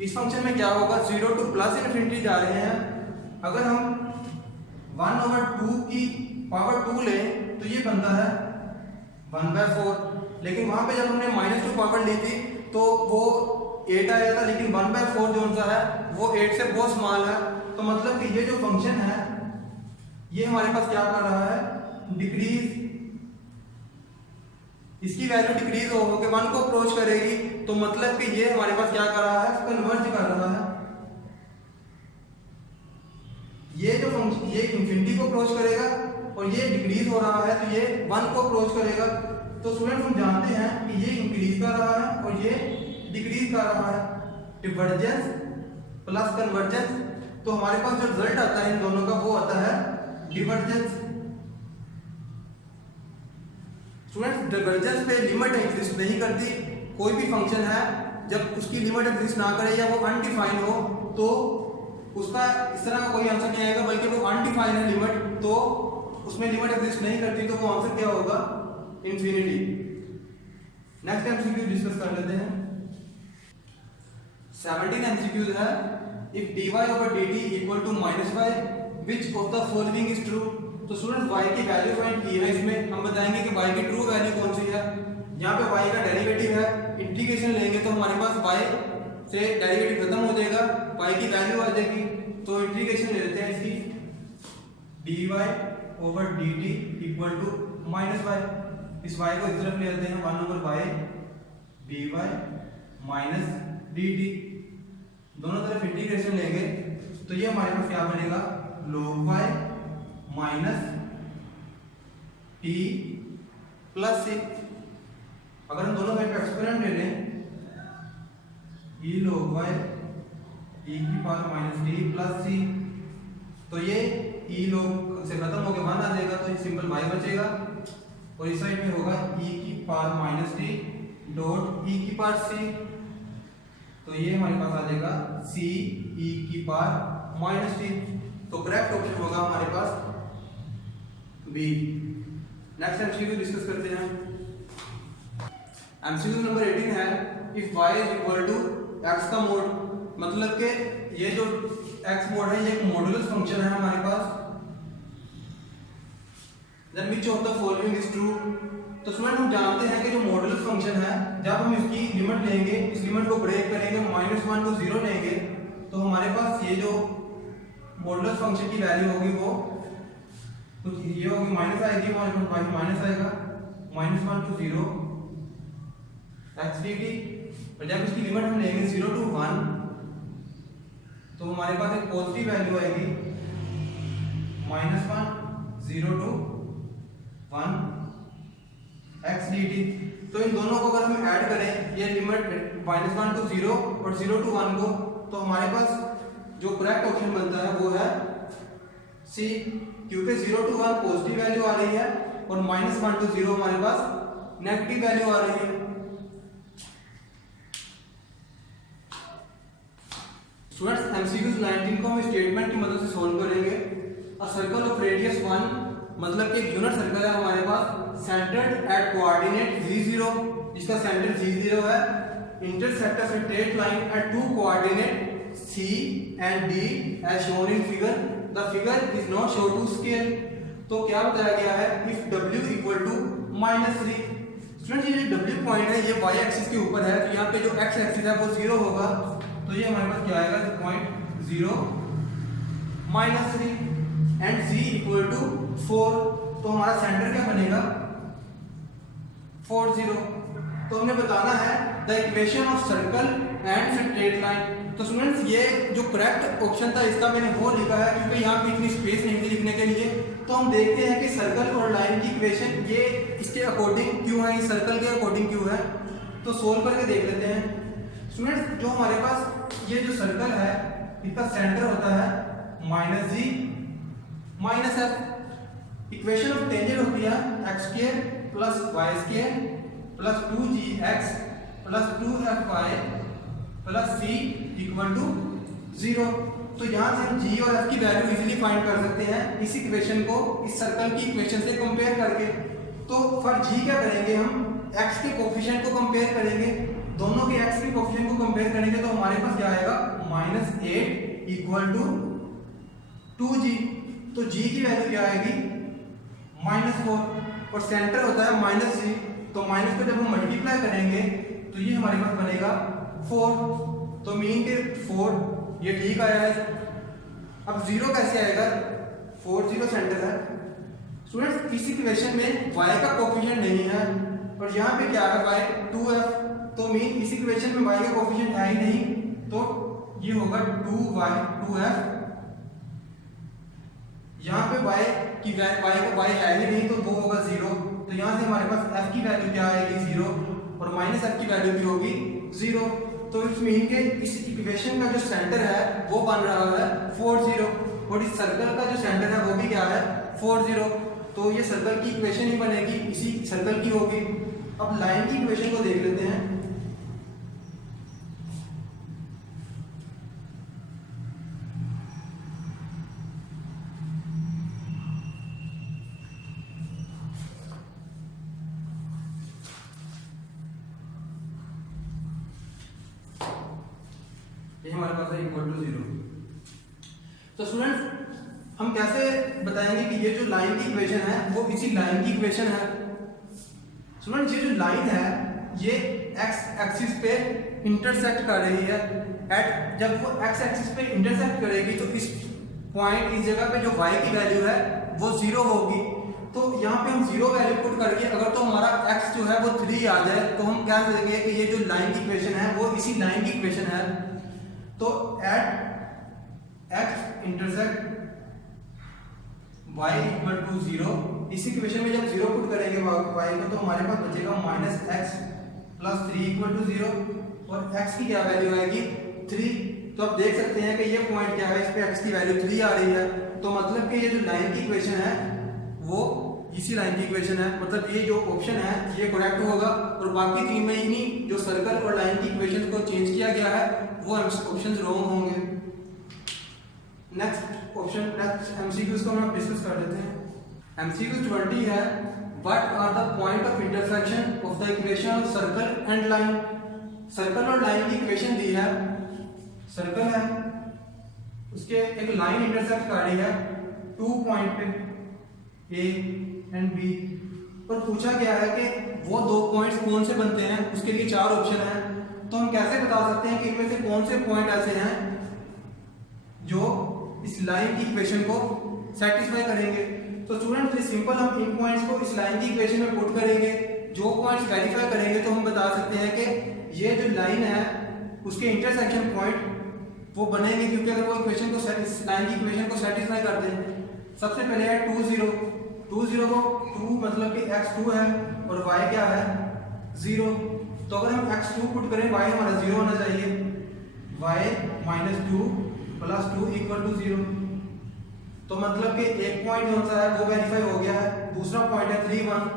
इस फंक्शन में क्या होगा, 0 टू +∞ जा रहे हैं। अगर हम 1/2 की पावर 2 लें तो ये बनता है 1/4। लेकिन वहां पे जब हमने -2 पावर ली थी तो वो 8 आया था, लेकिन 1/4 जो सा है वो 8 से बहुत स्मॉल है। तो मतलब कि ये जो फंक्शन है ये हमारे पास क्या कर रहा है, डिक्रीज, इसकी वैल्यू डिक्रीज हो के 1 को अप्रोच करेगी। तो मतलब कि ये हमारे पास क्या कर रहा है, कन्वर्ज कर रहा है। ये जो फंक्शन ये इन्फिनिटी को अप्रोच करेगा और ये डिक्रीज हो रहा है तो ये 1 को अप्रोच करेगा। तो स्टूडेंट्स हम जानते हैं कि ये इंक्रीज कर रहा है और ये डिक्रीज कर रहा है। डिवर्जेंस प्लस कन्वर्जेंस, तो हमारे पास जो रिजल्ट आता है इन दोनों का वो आता है डिवर्जेंस। स्टूडेंट्स डिवर्जेंस पे लिमिट एग्जिस्ट नहीं करती। कोई भी फंक्शन है जब उसकी लिमिट एग्जिस्ट ना करे या वो अनडिफाइन हो तो उसका इस तरह का कोई आंसर नहीं आएगा, बल्कि वो अनडिफाइन है लिमिट, तो उसमें लिमिट एग्जिस्ट नहीं करती, तो वो आंसर क्या होगा, इंफिनिटी। नेक्स्ट एमसीक्यू डिस्कस कर लेते हैं। 17 एमसीक्यू है, if dy/dt equal to -y which of the following is true. तो स्टूडेंट्स y की वैल्यू फाइंड की है, इसमें हम बताएंगे कि y की ट्रू वैल्यू कौन सी है। यहाँ पे y का डेरिवेटिव है, इंटीग्रेशन लेंगे तो हमारे पास y से डेरिवेटिव खत्म हो जाएगा, y की वैल्यू आ जाएगी। तो इंटीग्रेशन ले लेते हैं इसकी, dy/dt इक्वल टू -y। इस y को इस तरफ ले लेते हैं 1 over by dy minus dt, दोनों तरफ इंटीग्रेशन लेंगे तो ये हमारे पास क्या बनेगा log y minus t plus c। अगर हम दोनों साइड का एक्सपोनेंट ले लें e log y e की पावर माइनस t प्लस c, तो ये e log से खत्म होकर 1 आ जाएगा तो ये सिंपल y बचेगा और इस साइड में होगा e की पावर माइनस t डॉट e की पावर c, तो ये हमारे पास आ जाएगा c e की पावर माइनस t। तो करेक्ट ऑप्शन होगा हमारे पास बी। नेक्स्ट एमसीक्यू डिस्कस करते हैं। एमसीक्यू नंबर 18 है if y is equal to x का मोड, मतलब कि ये जो x मोड है ये एक मॉडुलस फंक्शन है हमारे पास। Then which of the following is true. तो स्टूडेंट हम जानते हैं कि जो मॉडुलस फंक्शन है जब हम इसकी लिमिट लेंगे, इस लिमिट को ब्रेक करेंगे, -1 को 0 लेंगे तो हमारे पास ये जो मॉडुलस फंक्शन की वैल्यू होगी वो कुछ ये होगी माइनस आएगी, हमारे पास माइनस आएगा -1 to 0 x dt। और जब इसकी लिमिट हम लेंगे 0 to 1 तो हमारे पास एक पॉजिटिव वैल्यू आएगी -1 0 to 1 x dt। तो इन दोनों को अगर हम ऐड करें ये लिमिट -1 to 0 और 0 to 1 को, तो हमारे पास जो करेक्ट ऑप्शन बनता है वो है सी, क्योंकि 0 to 1 पॉजिटिव वैल्यू आ रही है और -1 to 0 हमारे पास नेगेटिव वैल्यू आ रही है। स्टूडेंट्स एमसीक्यू 19 को हम स्टेटमेंट की मदद से सॉल्व करेंगे। अ सर्कल ऑफ रेडियस 1, मतलब कि एक यूनिट सर्कल है हमारे पास सेंटर्ड एट कोऑर्डिनेट z0, जिसका सेंटर z0 है, intersect a straight line at two coordinate c and d as shown in figure. The figure is not shown to scale. तो क्या बताया गया है if w equal to -3। Student ये जो w point है ये y एक्सिस के ऊपर है, तो यहाँ पे जो x एक्सिस है वो 0 होगा, तो ये हमारे पास क्या आएगा point 0 -3 and z equal to 4, तो हमारा सेंटर क्या बनेगा 4 0। तो हमने बताना है the equation of circle and straight line. तो स्टूडेंट्स ये जो करेक्ट ऑप्शन था इसका मैंने वो लिखा है क्योंकि यहाँ पे इतनी स्पेस नहीं थी लिखने के लिए। तो हम देखते हैं कि सर्कल और लाइन की इक्वेशन ये इसके अकॉर्डिंग क्यों है, इस सर्कल के अकॉर्डिंग क्यों है, तो सोल्व करके देख लेते हैं। स्टूडेंट्स जो हमारे पास ये जो सर्कल है इसका सेंटर होता है -g -f। Equation of tangent होती है x² + y² + 2gx + 2fy + c = 0। तो यहाँ से हम g और f की वैल्यू इजीली फाइंड कर सकते हैं इस इक्वेशन को इस सर्कल की इक्वेशन से कंपेयर करके। तो फॉर g क्या करेंगे, हम x के कोफिशिएंट को कंपेयर करेंगे, दोनों के x के कोफिशिएंट को कंपेयर करेंगे तो हमारे पास क्या आएगा -8 = 2g। तो g की वैल्यू क्या आएगी -4 और सेंटर होता है -g, तो माइनस को जब हम मल्टीप्लाई करेंगे तो ये हमारे पास बनेगा 4, तो मीन के 4 ये ठीक आया है। अब 0 कैसे आएगा, 4 0 सेंटर है। स्टूडेंट्स इस इक्वेशन में y का कोफिशिएंट नहीं है और यहाँ पे क्या है y 2f, तो मीन इस इक्वेशन में y का कोफिशिएंट है ही नहीं, तो ये होगा 2y 2f। यहाँ पे y का y है ही नहीं तो वो होगा 0, तो यहाँ से हमारे पास f की वैल्यू क्या आएगी 0 और -f की वैल्यू भी होगी 0। तो इस मीन के इस इक्वेशन का जो सेंटर है वो बन रहा है 4 0 और इस सर्कल का जो सेंटर है वो भी क्या है 4 0। तो ये सर्कल की इक्वेशन ही बनेगी, इसी सर्कल की होगी। अब लाइन की इक्वेशन को देख लेते हैं। ये हमारे पास है = 0। तो स्टूडेंट्स हम कैसे बताएंगे कि ये जो लाइन की इक्वेशन है वो इसी लाइन की इक्वेशन है। स्टूडेंट्स ये जो लाइन है ये x एक्सिस पे इंटरसेक्ट कर रही है, एट जब वो x एक्सिस पे इंटरसेक्ट करेगी तो इस पॉइंट इस जगह पे जो y की वैल्यू है वो 0 होगी। तो यहाँ पे हम 0 वैल्यू पुट करके अगर तो हमारा x जो है वो 3 आ जाए तो हम क्या करेंगे कि ये जो लाइन की इक्वेशन है वो इसी लाइन की इक्वेशन है। तो at x intersect y equal to 0, इसी इक्वेशन में जब 0 पुट करेंगे y को तो हमारे पास बचेगा minus x plus 3 equal to 0 और x की क्या वैल्यू आएगी 3। तो आप देख सकते हैं कि ये पॉइंट क्या है, इस पे x की वैल्यू 3 आ रही है। तो मतलब कि ये जो लाइन की इक्वेशन है वो इसी लाइन की इक्वेशन है, मतलब ये जो ऑप्शन है ये करेक्ट होगा। और बाकी तीन में इन्हीं जो सर्कल और लाइन की इक्वेशन को चेंज किया गया है वो ऑप्शन रॉन्ग होंगे। नेक्स्ट ऑप्शन, नेक्स्ट एमसीक्यूज को हम डिस्कस कर लेते हैं। एमसीक्यू 20 है, what are the point of intersection of the equation of circle and line. Circle और लाइन की इक्वेशन दी है, सर्कल है उसके एक लाइन इंटरसेक्ट कर रही है 2 पॉइंट पे ए एंड बी, और पूछा गया है कि वो 2 पॉइंट्स कौन से बनते हैं। उसके लिए 4 ऑप्शन हैं। तो हम कैसे बता सकते हैं कि इनमें से कौन से पॉइंट ऐसे हैं जो इस लाइन की इक्वेशन को सेटिस्फाई करेंगे। तो स्टूडेंट ये सिंपल, हम इन पॉइंट्स को इस लाइन की इक्वेशन में पुट करेंगे, जो पॉइंट्स वेरीफाई करेंगे तो हम बता सकते हैं कि ये जो लाइन है उसके इंटरसेक्शन पॉइंट वो बनेंगे, क्योंकि अगर वो इक्वेशन को इस लाइन की इक्वेशन को सेटिस्फाई करते हैं। सबसे पहले है 2 0 को 2 मतलब कि x2 है और y क्या है 0। तो अगर हम x2 पुट करें y हमारा 0 होना चाहिए, y minus 2 plus 2 equal to 0। तो मतलब कि एक पॉइंट कौन सा है वो वेरीफाई हो गया है। दूसरा पॉइंट है 3 1,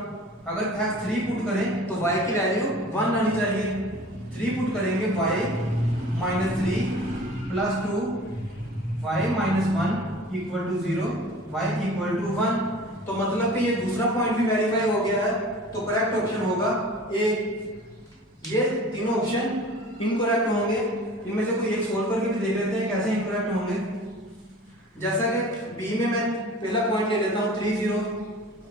अगर x3 पुट करें तो y की वैल्यू 1 आनी चाहिए। 3 पुट करेंगे y minus 3 plus 2 y minus 1 equal to 0, y equal to 1। तो मतलब कि ये दूसरा पॉइंट भी वेरीफाई हो गया है। तो करेक्ट ऑप्शन होगा ए। ये तीनों ऑप्शन इनकरेक्ट होंगे। इनमें से कोई एक सोल्व करके भी देख लेते हैं कैसे इनकरेक्ट होंगे। जैसा कि बी में मैं पहला पॉइंट ले लेता हूँ 3 0,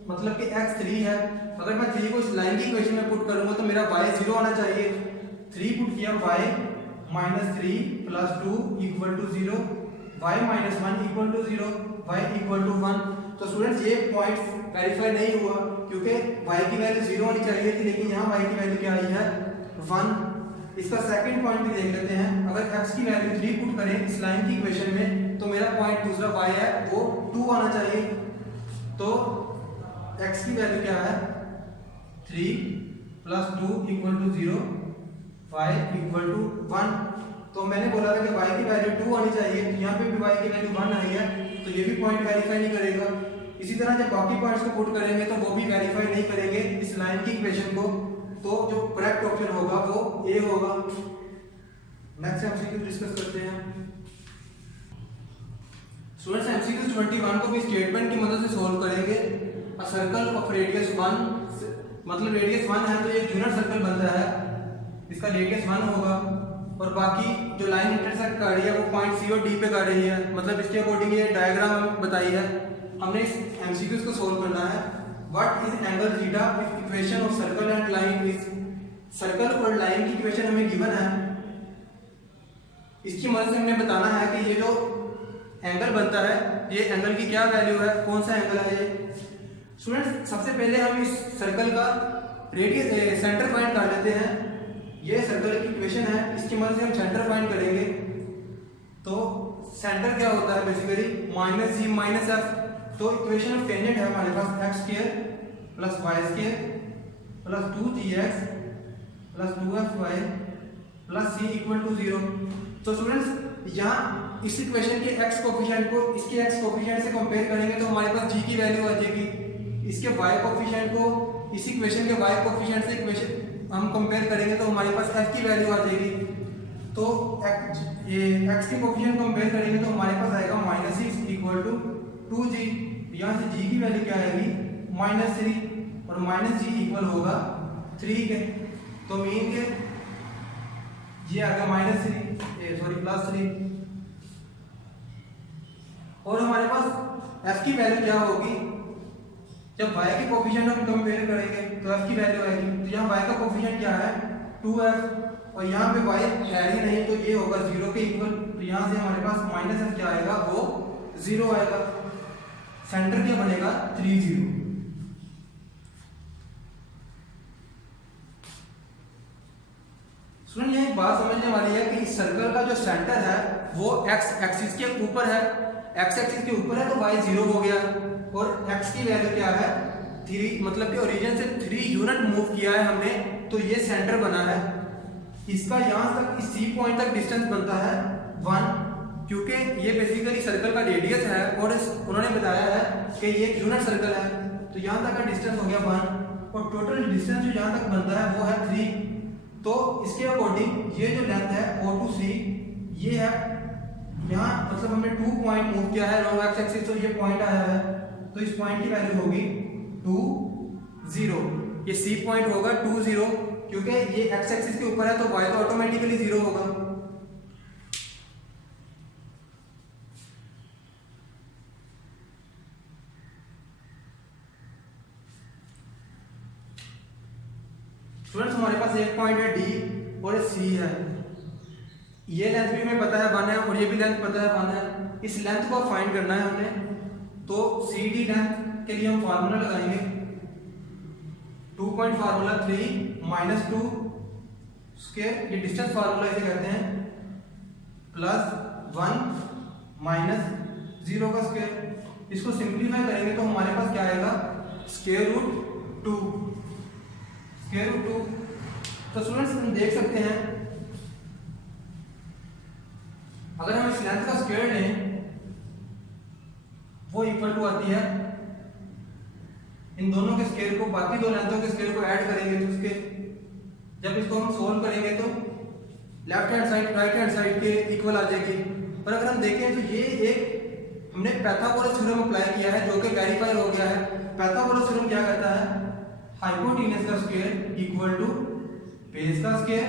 मतलब कि x 3 है। अगर मैं 3 को इस लाइन की इक्वेशन में पुट करूंगा तो मेरा y 0 आना चाहिए। 3 पुट किया y minus 3 plus 2 equal to 0, y minus 1 equal to 0, y equal to 1। तो स्टूडेंट्स ये पॉइंट वेरीफाई नहीं हुआ क्योंकि y की वैल्यू 0 होनी चाहिए थी, लेकिन यहाँ y की वैल्यू क्या आई है 1। इसका सेकंड पॉइंट भी देख लेते हैं। अगर x की वैल्यू 3 पुट करें इस लाइन की इक्वेशन में तो मेरा पॉइंट दूसरा y है वो 2 आना चाहिए। तो x की वैल्यू क्या है 3 plus 2 equal to 0, y equal to 1। तो मैंने बोला था कि y की वैल्यू 2 आनी चाहिए, यहाँ पे भी y की वैल्यू 1 आई है, तो ये भी पॉइंट वेरीफाई नहीं करेगा। इसी तरह जब बाकी पॉइंट्स को पुट करेंगे तो वो भी वेरीफाई नहीं करेंगे इस लाइन की इक्वेशन को। तो जो करेक्ट ऑप्शन होगा वो ए होगा। नेक्स्ट एमसीक्यू डिस्कस करते हैं। स्टूडेंट्स एमसीक्यू 21 को भी स्टेटमेंट की मदद से सॉल्व करेंगे। अ सर्कल ऑफ रेडियस 1, मतलब रेडियस 1 है तो ये यूनिट सर्कल बनता है, इसका रेडियस 1 होगा। और बाकी जो लाइन इंटरसेक्ट कर रही है वो पॉइंट सी और डी पे कर रही है, मतलब इसके अकॉर्डिंग ये डायग्राम बताई है। हमने इस एमसीक्यूज को सॉल्व करना है। What is angle theta if equation of circle and line is. Circle और लाइन की इक्वेशन हमें गिवन है, इसकी मदद से हमें बताना है कि ये जो एंगल बनता है ये एंगल की क्या वैल्यू है, कौन सा एंगल है ये। स्टूडेंट्स सबसे पहले हम इस सर्कल का रेडियस सेंटर फाइंड कर लेते हैं। ये सर्कल की इक्वेशन है, इसकी मदद से हम सेंटर फाइंड करेंगे। तो सेंटर क्या होता है basically minus g minus f. तो इक्वेशन ऑफ टेंजेंट है हमारे पास x square plus y square plus 2gx plus 2fy plus c equal to 0। तो स्टूडेंट्स यहाँ इस इक्वेशन के x कोफिशिएंट को इसके x कोफिशिएंट से कंपेयर करेंगे तो हमारे पास g की वैल्यू आ जाएगी। इसके y कोफिशिएंट को इस इक्वेशन के y कोफिशिएंट से इक्वेशन हम कंपेयर करेंगे तो हमारे पास f की वैल्यू आ जाएगी। तो ये x के कोफिशिएंट कंपेयर करेंगे तो हमारे पास आएगा -6 इक्वल टू 2g। यहाँ से g की वैल्यू क्या आएगी -3 और -g इक्वल होगा 3 के। तो मीन के ये आ गया +3। और हमारे पास f की वैल्यू क्या होगी, जब y के कोफिशिएंट हम कंपेयर करेंगे तो f की वैल्यू आएगी। तो यहाँ y का कोफिशिएंट क्या है 2f और यहाँ पे y है ही नहीं तो ये होगा 0 के इक्वल। तो यहाँ से हमारे पास -f क्या आएगा वो 0 आएगा। सेंटर क्या बनेगा 3 0। स्टूडेंट ये एक बात समझने वाली है कि इस सर्कल का जो सेंटर है वो एक्स एक्सिस के ऊपर है, एक्स एक्सिस के ऊपर है तो y 0 हो गया, और x की वैल्यू क्या है 3, मतलब कि ओरिजिन से 3 यूनिट मूव किया है हमने, तो ये सेंटर बना है। इसका यहाँ तक इस C पॉइंट तक डिस्टेंस बनता है 1, क्योंकि ये बेसिकली सर्कल का रेडियस है और उन्होंने बताया है कि ये एक यूनिट सर्कल है, तो यहाँ तक का डिस्टेंस हो गया 1, और टोटल डिस्टेंस जो यहाँ तक बनता है वो है 3। तो इसके अकॉर्डिंग ये जो लेंथ है O to C ये है, यहाँ मतलब हमने 2 पॉइंट मूव किया है लॉन्ग एक्स एक्सिस, तो ये पॉइंट आया है, तो इस पॉइंट की वैल्यू होगी 2 0। ये C पॉइंट होगा 2 0, क्योंकि ये एक्स एक्सिस के ऊपर है तो y तो ऑटोमेटिकली 0 होगा। स्टूडेंट्स हमारे पास एक पॉइंट है D और C है, ये लेंथ भी हमें पता है 1 है और ये भी लेंथ पता है 1 है। इस लेंथ को फाइंड करना है हमने, तो CD लेंथ के लिए हम फार्मूला लगाएंगे 2 पॉइंट फार्मूला 3 माइनस 2 स्क्वायर, ये डिस्टेंस फार्मूला इसे कहते हैं, प्लस 1 माइनस 0 का स्क्वायर। इसको सिंप्लीफाई करेंगे तो हमारे पास क्या आएगा स्क्वायर रूट 2, स्क्वायर रूट 2। तो स्टूडेंट्स हम देख सकते हैं अगर हम इस लेंथ का स्क्वायर लें वो इक्वल टू आती है इन दोनों के स्क्वायर को, बाकी दो लेंथों के स्क्वायर को ऐड करेंगे तो उसके, जब इसको हम सोल्व करेंगे तो left hand side right hand side के इक्वल आ जाएगी। और अगर हम देखें तो ये एक हमने पाइथागोरस थ्योरम अप्लाई किया है जो कि वेरीफाई हो गया है। पाइथागोरस थ्योरम क्या कहता है, हाइपोटेन्यूज का स्क्वायर इक्वल टू बेस का स्क्वायर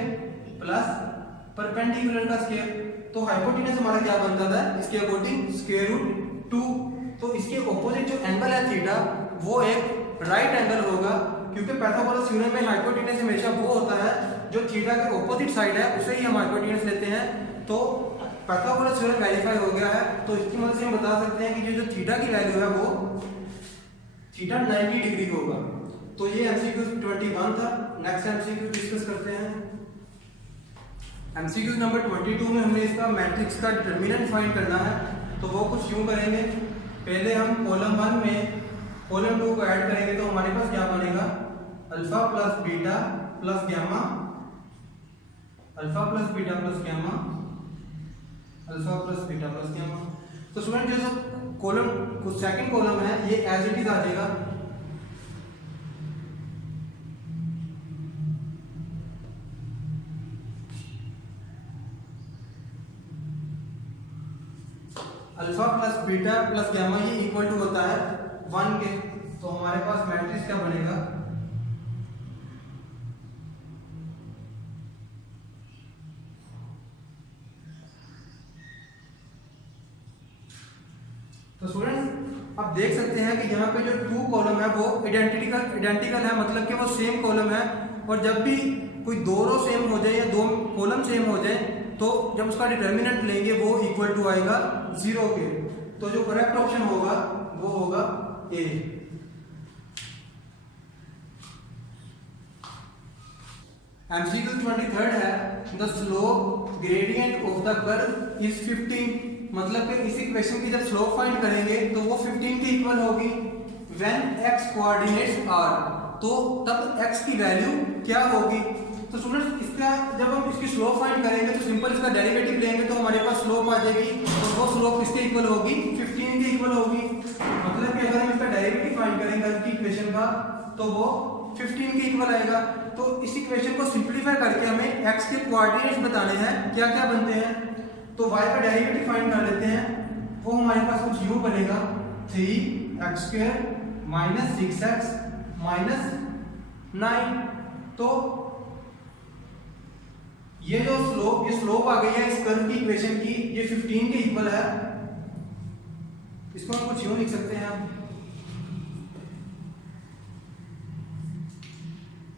प्लस परपेंडिकुलर का स्क्वायर। तो हाइपोटेन्यूज हमारा क्या बनता था इसके अकॉर्डिंग स्क्वायर रूट 2। तो इसके ऑपोजिट जो एंगल है थीटा वो एक राइट एंगल होगा, क्योंकि पाइथागोरस थ्योरम में हाइपोटेन्यूज हमेशा वो होता है जो थीटा के ऑपोजिट साइड है उसे ही हम हाइपोटेन्यूज लेते हैं। तो पाइथागोरस थ्योरम वेरीफाई हो गया है, तो इसकी मदद से हम बता सकते हैं कि ये जो थीटा की वैल्यू है वो थीटा 90 डिग्री होगा। तो ये एमसीक्यू 21 था। नेक्स्ट एमसीक्यू डिस्कस करते हैं। एमसीक्यू नंबर 22 में हमने इसका मैट्रिक्स का डिटरमिनेंट फाइंड करना है, तो वो कुछ यूं करेंगे, पहले हम कॉलम 1 में कॉलम 2 को ऐड करेंगे तो हमारे पास क्या बनेगा alpha plus beta plus gamma, alpha plus beta plus gamma, alpha plus beta plus gamma. तो स्टूडेंट जो कॉलम सेकंड कॉलम है ये एज इट इज आ जाएगा, alpha plus beta plus gamma ये इक्वल टू होता है 1 के। तो हमारे पास मैट्रिक्स क्या बनेगा तो स्टूडेंट्स आप देख सकते हैं कि यहाँ पे जो 2 कॉलम है वो आइडेंटिकल है, मतलब कि वो सेम कॉलम है। और जब भी कोई दो रो सेम हो जाए या दो कॉलम सेम हो जाए तो जब उसका डिटरमिनेंट लेंगे वो इक्वल टू आएगा 0 के। तो जो करेक्ट ऑप्शन होगा वो होगा ए। एमसीक्यू 23 है, the slope gradient of the curve is 15, मतलब कि इस इक्वेशन की जब स्लोप फाइंड करेंगे तो वो 15 के इक्वल होगी व्हेन x कोऑर्डिनेट्स आर, तो तब x की वैल्यू क्या होगी। तो स्टूडेंट्स इसका जब हम इसकी स्लोप फाइंड करेंगे तो सिंपल इसका डेरिवेटिव लेंगे तो हमारे पास स्लोप आ जाएगी, और वो स्लोप इसके इक्वल होगी 15 के इक्वल होगी। मतलब कि अगर हम इसका डेरिवेटिव फाइंड करेंगे इसकी इक्वेशन का तो वो 15 के इक्वल आएगा। तो इस इक्वेशन को सिंपलीफाई करके हमें x के कोऑर्डिनेट्स बताने हैं क्या क्या बनते हैं। तो y का डेरिवेटिव फाइंड कर लेते हैं, वो हमारे पास कुछ यूं बनेगा 3x² माइनस 6x माइनस 9। तो ये जो स्लोप आ गई है इस कर्व की इक्वेशन की, ये 15 के इक्वल है। इसको हम कुछ यूं लिख सकते हैं,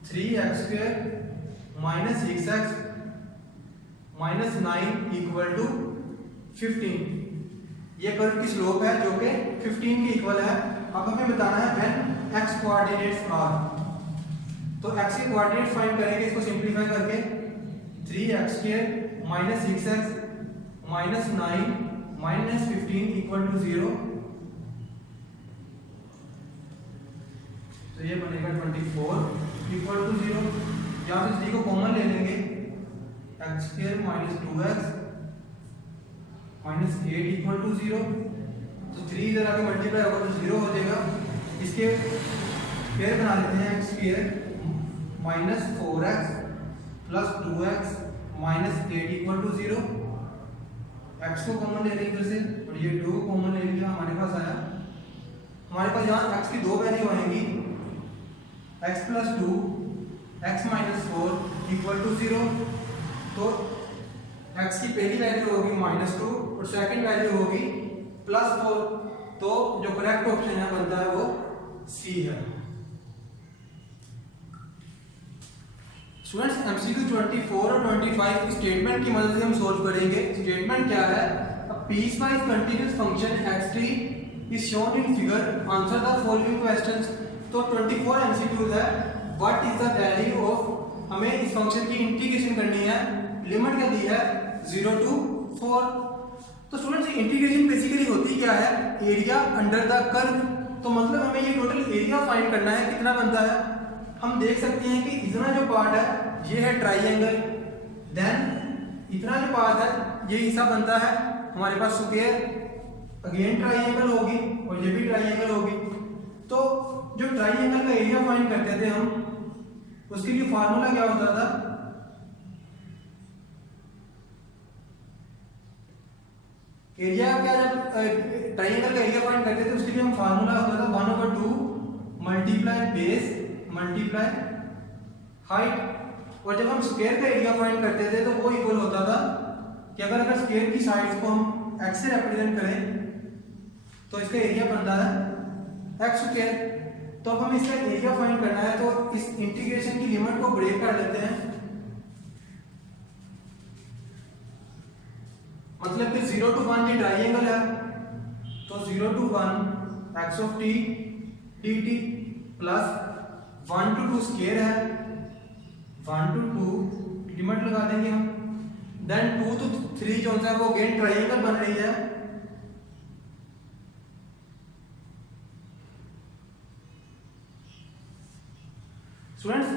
3x² minus 6x minus 9 equal to 15। ये कर्व की स्लोप है जो कि 15 के इक्वल है। अब हमें बताना है व्हेन x कोऑर्डिनेट्स आर, तो x के कोऑर्डिनेट्स फाइंड करेंगे इसको सिंपलीफाई करके 3x² minus 6x minus 9 minus 15 equal to 0। तो ये बनेगा 24 इक्वल टू 0। यहाँ से 3 को कॉमन ले लेंगे, x² minus 2x minus 8 equal to 0। तो 3 इधर आके मल्टीप्लाई होगा तो 0 हो जाएगा। इसके फिर बना लेते हैं x² minus 4x plus 2x minus 8 equal to 0। x को कॉमन ले लेंगे इधर से और ये 2 कॉमन ले लिया, हमारे पास आया। हमारे पास यहाँ x की दो वैल्यू आएंगी, x plus 2 x minus 4 equal to 0। तो x की पहली वैल्यू होगी -2 और सेकंड वैल्यू होगी +4। तो जो करेक्ट ऑप्शन है बनता है वो C है। स्टूडेंट्स MCQ 24 और 25 स्टेटमेंट की मदद से हम सोल्व करेंगे। स्टेटमेंट क्या है? A piecewise continuous function x3 is shown in figure, answer the following questions. तो 24 MCQ है, what is the value of, हमें इस फंक्शन की इंटीग्रेशन करनी है। लिमिट क्या दी है? 0 to 4। तो स्टूडेंट्स इंटीग्रेशन बेसिकली होती क्या है? Area under the curve. तो मतलब हमें ये टोटल एरिया फाइंड करना है, कितना बनता है। हम देख सकते हैं कि इतना जो पार्ट है ये है ट्राइंगल, देन इतना जो पार्ट है ये हिस्सा बनता है हमारे पास स्क्वायर, अगेन ट्राइंगल होगी और ये भी ट्राइंगल होगी। तो जो ट्राइंगल का एरिया फाइंड करते थे हम, उसके लिए फार्मूला क्या होता था? एरिया क्या, जब ट्राइंगल का एरिया फाइंड करते थे उसके लिए हम फार्मूला होता था 1/2 मल्टीप्लाई बेस मल्टीप्लाई हाइट। और जब हम स्क्वायर का एरिया फाइंड करते थे तो वो इक्वल होता था कि अगर स्क्वायर की साइड्स को हम x से रिप्रेजेंट करें तो इसका एरिया बनता है x²। तो अब हमें इसका एरिया फाइंड करना है, तो इस इंटीग्रेशन की लिमिट को ब्रेक कर लेते हैं। मतलब कि 0 to 1 ये ट्राइंगल है, तो 0 to 1 x of t dt plus 1 to 2 square है, 1 to 2 लिमिट लगा देंगे हम, देन 2 to 3 जो है वो अगेन ट्राइंगल बन रही है। स्टूडेंट्स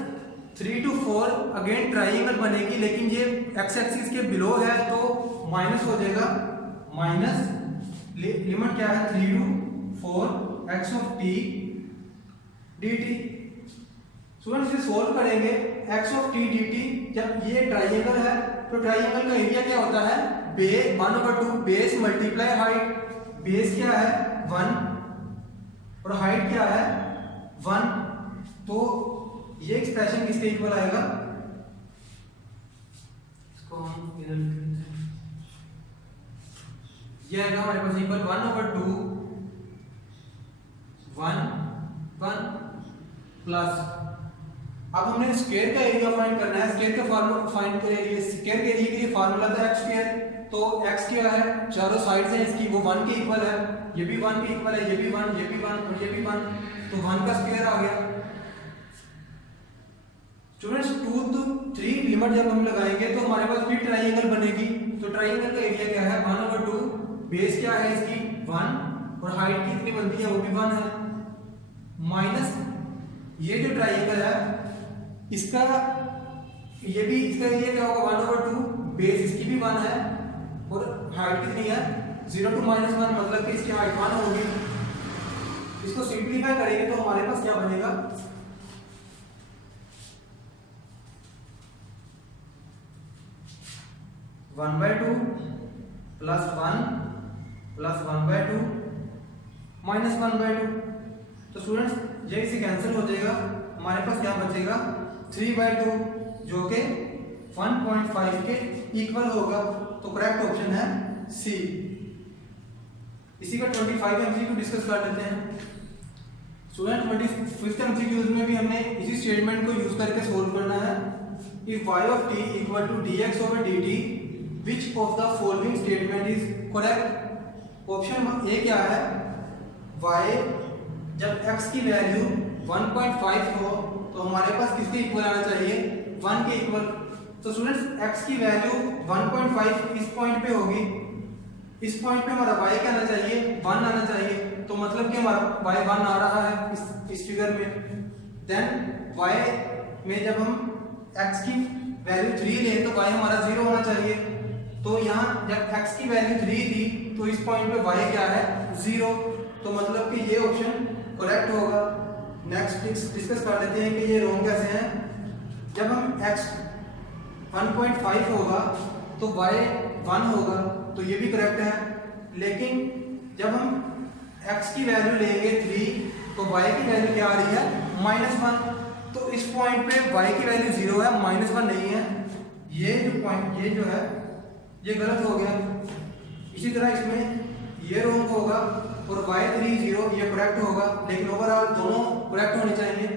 3 to 4 अगेन ट्राइंगल बनेगी, लेकिन ये x एक्सिस के बिलो है तो माइनस हो जाएगा। माइनस लिमिट क्या है? 3 to 4 x of t dt। Students इसे सोल्व करेंगे, x ऑफ t dt, जब ये ट्राइंगल है तो ट्राइंगल का एरिया क्या होता है? 1/2 बेस मल्टीप्लाई हाइट। बेस क्या है? 1 और हाइट क्या है? 1। तो ये एक्सप्रेशन किसके इक्वल आएगा? इसको हम इधर लिख देते हैं, ये आएगा हमारे पास इक्वल 1/2 1 प्लस, अब हमने स्क्वायर का एरिया फाइंड करना है। स्क्वायर का फार्मूला फाइंड के लिए, स्क्वायर के एरिया के लिए फार्मूला था x²। तो x क्या है? चारों साइड्स हैं इसकी, वो 1 के इक्वल है, ये भी 1 के इक्वल है, ये भी 1, ये भी 1 और ये भी 1, तो 1 का स्क्वायर आ गया। स्टूडेंट्स 2 to 3 लिमिट जब हम लगाएंगे तो हमारे पास भी ट्राइंगल बनेगी। तो ट्राइंगल का एरिया क्या है? 1/2 बेस क्या है इसकी? 1 और हाइट कितनी बनती है? वो भी 1 है, माइनस ये जो ट्राइंगल है इसका, ये भी इसका एरिया क्या होगा? 1/2 बेस इसकी भी 1 है और हाइट कितनी है? 0 to -1, मतलब कि इसकी हाइट 1 होगी। इसको सिंप्लीफाई करेंगे तो हमारे पास क्या बनेगा? (1/2 + 1 + 1/2 - 1/2). तो स्टूडेंट्स ये इसे कैंसिल हो जाएगा, हमारे पास क्या बचेगा? 3/2 जो कि 1.5 के इक्वल होगा। तो करेक्ट ऑप्शन है सी। इसी का 25 MCQ डिस्कस कर लेते हैं। स्टूडेंट 25th MCQ में भी हमने इसी स्टेटमेंट को यूज करके सोल्व करना है। If y of t equal to dx/dt, which of the following statement is correct? Option A क्या है? y जब x की वैल्यू 1.5 हो तो हमारे पास किसके इक्वल आना चाहिए? 1 के इक्वल। तो तो स्टूडेंट्स x की वैल्यू 1.5 इस पॉइंट पे होगी, इस पॉइंट पे हमारा y क्या आना चाहिए, 1 आना चाहिए। तो मतलब कि हमारा y 1 आ रहा है इस फिगर में। देन y में जब हम x की वैल्यू 3 लें तो y हमारा 0 होना चाहिए। तो यहाँ जब x की वैल्यू 3 थी तो इस पॉइंट पे y क्या है, 0। तो मतलब कि ये ऑप्शन करेक्ट होगा। नेक्स्ट डिस्कस कर लेते हैं कि ये रॉन्ग कैसे हैं। जब हम x 1.5 होगा तो y 1 होगा, तो ये भी करेक्ट है। लेकिन जब हम x की वैल्यू लेंगे 3 तो y की वैल्यू क्या आ रही है, -1। तो इस पॉइंट पे y की वैल्यू 0 है, -1 नहीं है। ये जो पॉइंट ये जो है ये गलत हो गया। इसी तरह इसमें ये रॉन्ग होगा और y3 0 ये करेक्ट होगा। लेकिन ओवरऑल दोनों करेक्ट होने चाहिए।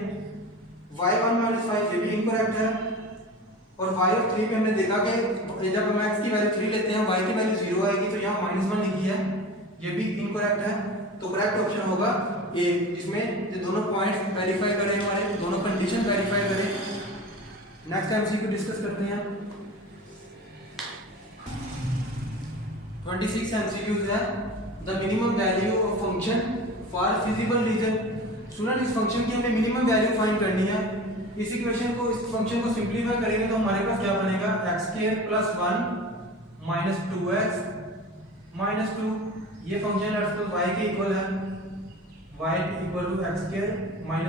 y1 - 5 ये भी इनकरेक्ट है। और y3 पे हमने देखा कि जब हम x की वैल्यू 3 लेते हैं y की वैल्यू 0 आएगी, तो यहाँ -1 लिखी है, ये भी इनकरेक्ट है। तो करेक्ट ऑप्शन होगा ए, जिसमें ये दोनों पॉइंट्स वेरीफाई करें, हमारे दोनों कंडीशन वेरीफाई करें। नेक्स्ट एमसीक्यू डिस्कस करते हैं। 26 एमसीक्यूज है। The minimum value of function for feasible region. Student इस फंक्शन की हमें मिनिमम वैल्यू फाइंड करनी है। इस इक्वेशन को, इस फंक्शन को सिंपलीफाई करेंगे तो हमारे पास क्या बनेगा, x² + 1 - 2x - 2। ये फंक्शन y के इक्वल है, y = x²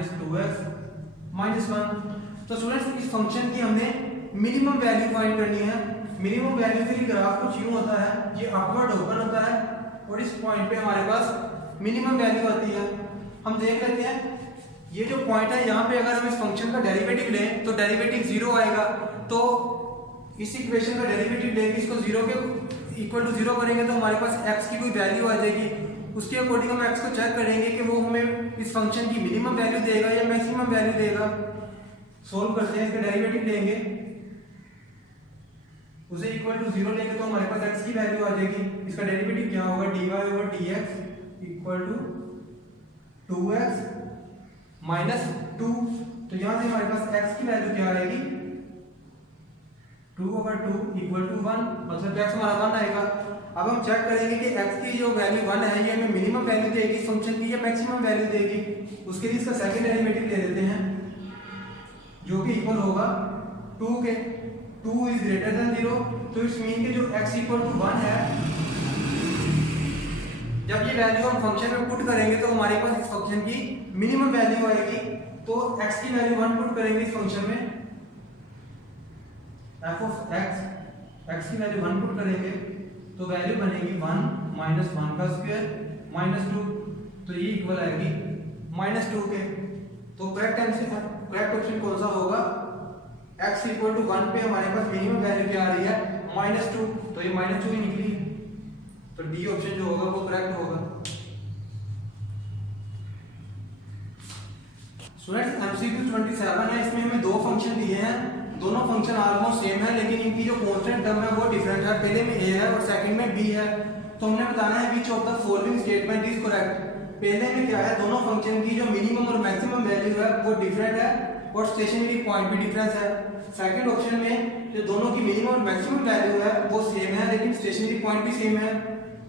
- 2x - 1। तो स्टूडेंट्स इस फंक्शन की हमने मिनिमम वैल्यू फाइंड करनी है। मिनिमम वैल्यू के लिए ग्राफ कुछ यूं होता है, ये अपवर्ड ओपन होता है और इस पॉइंट पे हमारे पास मिनिमम वैल्यू आती है। हम देख लेते हैं, ये जो पॉइंट है यहाँ पे अगर हम इस फंक्शन का डेरिवेटिव लें तो डेरिवेटिव 0 आएगा। तो इस इक्वेशन का डेरिवेटिव लेके इसको 0 के इक्वल टू 0 करेंगे तो हमारे पास x की कोई वैल्यू आ जाएगी। उसके अकॉर्डिंग हम x को चेक करेंगे कि वो हमें इस फंक्शन की मिनिमम वैल्यू देगा या मैक्सिमम वैल्यू देगा। सोल्व करते हैं, इसका डेरिवेटिव लेंगे, उसे इक्वल टू 0 लेंगे तो हमारे पास x की वैल्यू आ जाएगी। इसका डेरिवेटिव क्या होगा, dy/dx इक्वल टू 2x - 2। तो यहां से हमारे पास x की वैल्यू क्या आएगी, 2/2 इक्वल टू 1, मतलब x हमारा 1 आएगा। अब हम चेक करेंगे कि x की जो वैल्यू 1 है ये हमें मिनिमम वैल्यू देगी इस फंक्शन की या मैक्सिमम वैल्यू देगी। उसके लिए इसका सेकंड डेरिवेटिव ले लेते हैं जो कि इक्वल होगा 2 के। 2 इज ग्रेटर देन 0, तो इट्स मीन कि जो x = 1 है, जब ये वैल्यू हम फंक्शन में पुट करेंगे तो हमारे पास इस फंक्शन की मिनिमम वैल्यू आएगी। तो x की वैल्यू 1 पुट करेंगे इस फंक्शन में, f(x) की वैल्यू 1 पुट करेंगे तो वैल्यू बनेगी 1 - 1² - 2। तो ये इक्वल आएगी -2 के। तो करेक्ट ऑप्शन कौन सा होगा, x = 1 पे हमारे पास मिनिमम वैल्यू क्या आ रही है, -2। तो ये -2 ही निकली। तो डी ऑप्शन जो होगा वो करेक्ट होगा। स्टूडेंट्स एमसीक्यू 27 है। इसमें हमें दो फंक्शन दिए हैं, दोनों फंक्शन ऑलमोस्ट सेम है, लेकिन इनकी जो कांस्टेंट टर्म है वो डिफरेंट है। पहले में a है और सेकंड में b है। तो हमने बताना है which of the following statement is correct. पहले में क्या है, दोनों फंक्शन की जो मिनिमम और मैक्सिमम वैल्यू है वो डिफरेंट है और स्टेशनरी पॉइंट भी डिफरेंस है। सेकंड ऑप्शन में जो दोनों की मिनिमम और मैक्सिमम वैल्यू है वो सेम है लेकिन स्टेशनरी पॉइंट भी सेम है।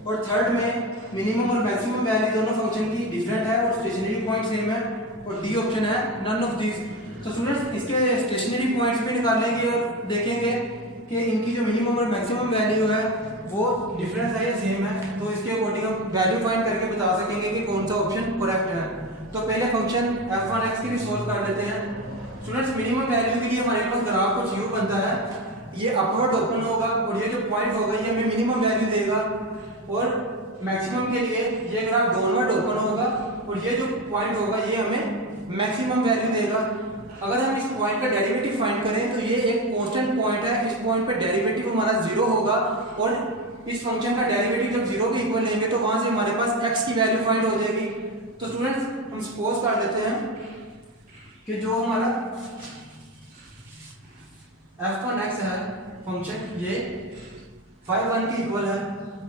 और थर्ड में मिनिमम और मैक्सिमम वैल्यू दोनों फंक्शन की डिफरेंट है और स्टेशनरी पॉइंट सेम है। और डी ऑप्शन है नन ऑफ दिस। तो स्टूडेंट्स इसके स्टेशनरी पॉइंट्स भी निकालेंगे और देखेंगे कि इनकी जो मिनिमम और मैक्सिमम वैल्यू है वो डिफरेंस है या सेम है। तो इसके अकॉर्डिंग हम वैल्यू फाइंड करके बता सकेंगे कि कौन सा ऑप्शन करेक्ट है। तो पहले फंक्शन f(1)x के लिए सोल्व कर लेते हैं। स्टूडेंट्स मिनिमम वैल्यू के लिए हमारे पास ग्राफ कुछ यूं बनता है, ये अपवर्ड ओपन होगा और ये जो पॉइंट होगा ये हमें मिनिमम वैल्यू देगा। और मैक्सिमम के लिए ये ग्राफ डाउनवर्ड ओपन होगा और ये जो पॉइंट होगा ये हमें मैक्सिमम वैल्यू देगा। अगर हम इस पॉइंट का डेरिवेटिव फाइंड करें तो ये एक कांस्टेंट पॉइंट है, इस पॉइंट पे डेरिवेटिव हमारा 0 होगा और इस फंक्शन का डेरिवेटिव जब 0 के इक्वल लेंगे तो वहां से हमारे पास x की वैल्यू फाइंड हो जाएगी। तो स्टूडेंट्स हम सपोज कर लेते हैं कि जो हमारा f(1)x है फंक्शन ये y1 के इक्वल है।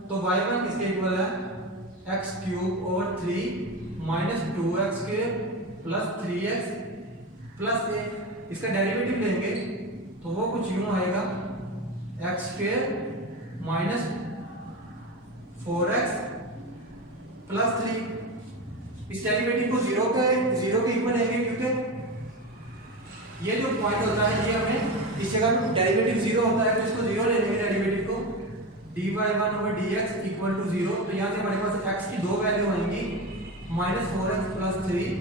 तो y1 किसके इक्वल है, x³ / 3 - 2x² + 3x + a। इसका डेरिवेटिव लेंगे तो वो कुछ यूं आएगा x square minus 4x plus 3। इस डेरिवेटिव को जीरो के इक्वल लेंगे, क्योंकि ये जो पॉइंट होता है ये हमें इस जगह डेरिवेटिव जीरो होता है, तो इसको जीरो ले लेंगे डेरिवेटिव को, dy1/dx इक्वल टू जीरो। तो यहाँ से हमारे पास x की दो वैल्यू आएंगी माइनस 4x प्लस 3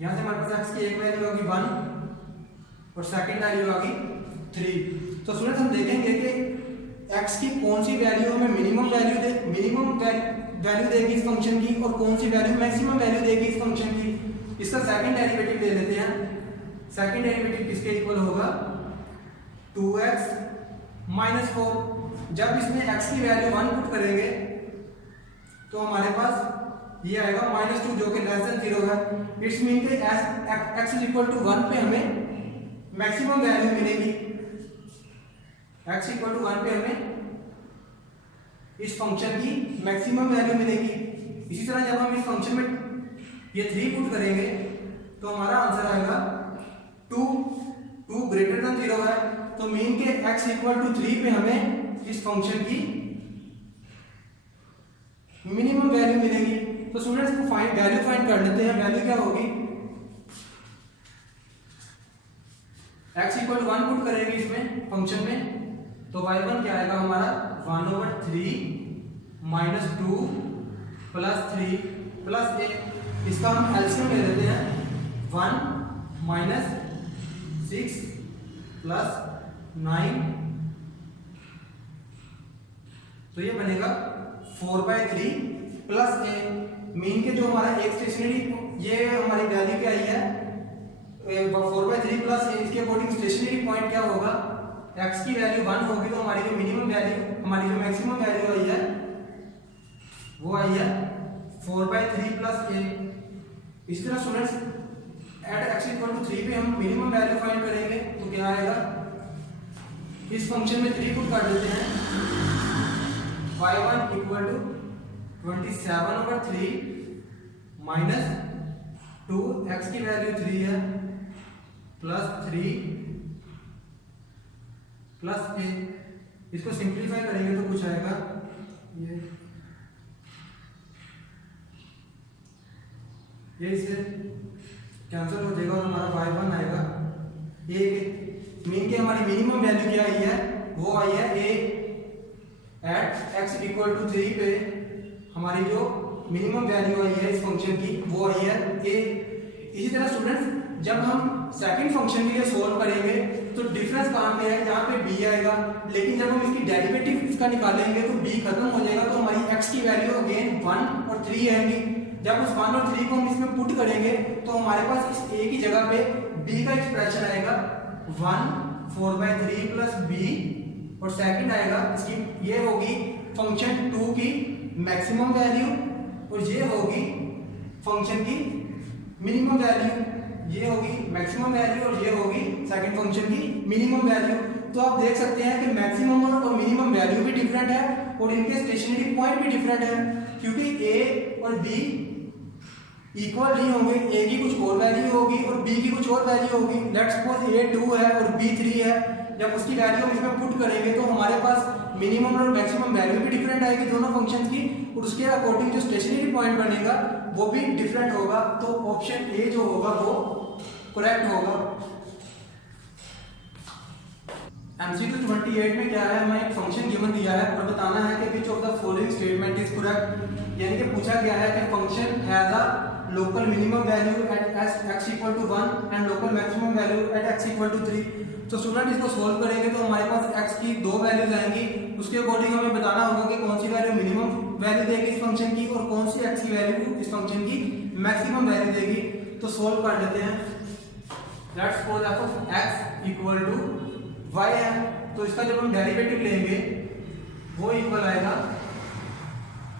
यहाँ से हमारे पास x की एक वैल्यू होगी 1 और सेकंड वैल्यू होगी 3। तो स्टूडेंट्स हम देखेंगे कि x की कौन सी वैल्यू हमें मिनिमम वैल्यू देगी इस फंक्शन की और कौन सी वैल्यू मैक्सिमम वैल्यू देगी इस फंक्शन की। इसका सेकंड डेरिवेटिव ले लेते हैं। सेकंड डेरिवेटिव किसके इक्वल होगा 2x माइनस 4। जब इसमें x की वैल्यू 1 पुट करेंगे तो हमारे पास ये आएगा -2 जो कि लेस देन 0 है। इट्स मीन के x इज इक्वल टू 1 पे हमें मैक्सिमम वैल्यू मिलेगी। x इक्वल टू 1 पे हमें इस फंक्शन की मैक्सिमम वैल्यू मिलेगी। इसी तरह जब हम इस फंक्शन में ये 3 पुट करेंगे तो हमारा आंसर आएगा 2 ग्रेटर देन 0 है। तो मीन के x इक्वल टू 3 पे हमें इस फंक्शन की मिनिमम वैल्यू मिलेगी। तो स्टूडेंट्स को वैल्यू फाइंड कर लेते हैं। वैल्यू क्या होगी, x इक्वल टू 1 पुट करेंगे इसमें फंक्शन में, तो y1 क्या आएगा हमारा 1/3 माइनस 2 प्लस 3 प्लस 1। इसका हम एलसीएम ले लेते हैं 1 माइनस 6 प्लस 9, तो ये बनेगा 4/3 प्लस a। मीन के जो हमारा एक स्टेशनरी ये हमारी वैल्यू क्या आई है 4/3 प्लस a। इसके अकॉर्डिंग स्टेशनरी पॉइंट क्या होगा, x की वैल्यू 1 होगी तो हमारी जो मिनिमम वैल्यू हमारी जो मैक्सिमम वैल्यू आई है वो आई है 4/3 प्लस a। इस तरह students at x equal to 3 पे हम मिनिमम वैल्यू फाइंड करेंगे तो क्या आएगा, इस फंक्शन में 3 पुट कर देते हैं। y1 equal to 27/3 minus 2, x की वैल्यू 3 है प्लस 3 प्लस a। इसको सिंप्लीफाई करेंगे तो कुछ आएगा ये इससे कैंसिल हो जाएगा और हमारा y1 आएगा a। मीन की हमारी मिनिमम वैल्यू क्या आई है, वो आई है a। At x equal to 3 पे हमारी जो मिनिमम वैल्यू आई है इस फंक्शन की वो आई है a। इसी तरह स्टूडेंट्स जब हम सेकंड फंक्शन के लिए सोल्व करेंगे तो डिफरेंस कहाँ पे है, यहाँ पे b आएगा, लेकिन जब हम इसकी डेरिवेटिव इसका निकालेंगे तो b खत्म हो जाएगा, तो हमारी x की वैल्यू अगेन 1 और 3 आएंगी। जब उस 1 और 3 को हम इसमें पुट करेंगे तो हमारे पास इस a की जगह पे b का एक्सप्रेशन आएगा 1 4/3 प्लस b, और सेकंड आएगा इसकी ये होगी फंक्शन 2 की मैक्सिमम वैल्यू और ये होगी फंक्शन की मिनिमम वैल्यू। ये होगी मैक्सिमम वैल्यू और ये होगी सेकंड फंक्शन की मिनिमम वैल्यू। तो आप देख सकते हैं कि मैक्सिमम और मिनिमम वैल्यू भी डिफरेंट है और इनके स्टेशनरी पॉइंट भी डिफरेंट है, क्योंकि a और b इक्वल नहीं होंगे। a की कुछ और वैल्यू होगी और b की कुछ और वैल्यू होगी। लेट्स सपोज a 2 है और b 3 है। जब उसकी वैल्यू हम इसमें पुट करेंगे तो हमारे पास मिनिमम और मैक्सिमम वैल्यू भी डिफरेंट आएगी दोनों फंक्शंस की, और उसके अकॉर्डिंग जो स्टेशनरी पॉइंट बनेगा वो भी डिफरेंट होगा। तो ऑप्शन ए जो होगा वो करेक्ट होगा। MCQ 28 में क्या है, हमें एक फंक्शन गिवन दिया है और बताना है कि which of the following statement is correct. यानी कि पूछा गया है कि function has a local minimum value at x equal to 1 and local maximum value at x equal to 3। तो स्टूडेंट इसको सोल्व करेंगे तो हमारे पास x की दो वैल्यूज आएंगी, उसके अकॉर्डिंग हमें बताना होगा कि कौन सी वैल्यू मिनिमम वैल्यू देगी इस फंक्शन की और कौन सी x की वैल्यू इस फंक्शन की मैक्सिमम वैल्यू देगी। तो सोल्व कर लेते हैं। Let's suppose f of x equal to y है, तो इसका जब हम डेरिवेटिव लेंगे वो इक्वल आएगा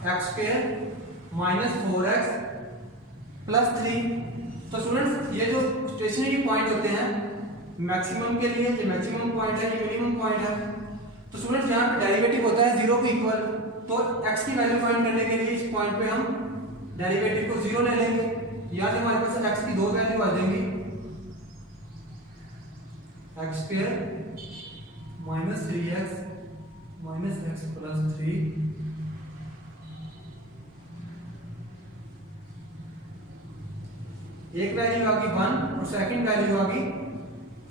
x square minus 4x plus 3। तो स्टूडेंट्स ये जो स्टेशनरी पॉइंट होते हैं मैक्सिमम के लिए, ये मैक्सिमम पॉइंट है, ये मिनिमम पॉइंट है। तो स्टूडेंट्स यहाँ पे डेरिवेटिव होता है 0 के इक्वल, तो x की वैल्यू फाइंड करने के लिए इस पॉइंट पे हम डेरिवेटिव को 0 ले लेंगे। यहाँ से हमारे पास x की दो वैल्यू आ जाएंगी, x square minus 3x minus x plus 3 एक वैल्यू आ गई 1 और सेकंड वैल्यू आ गई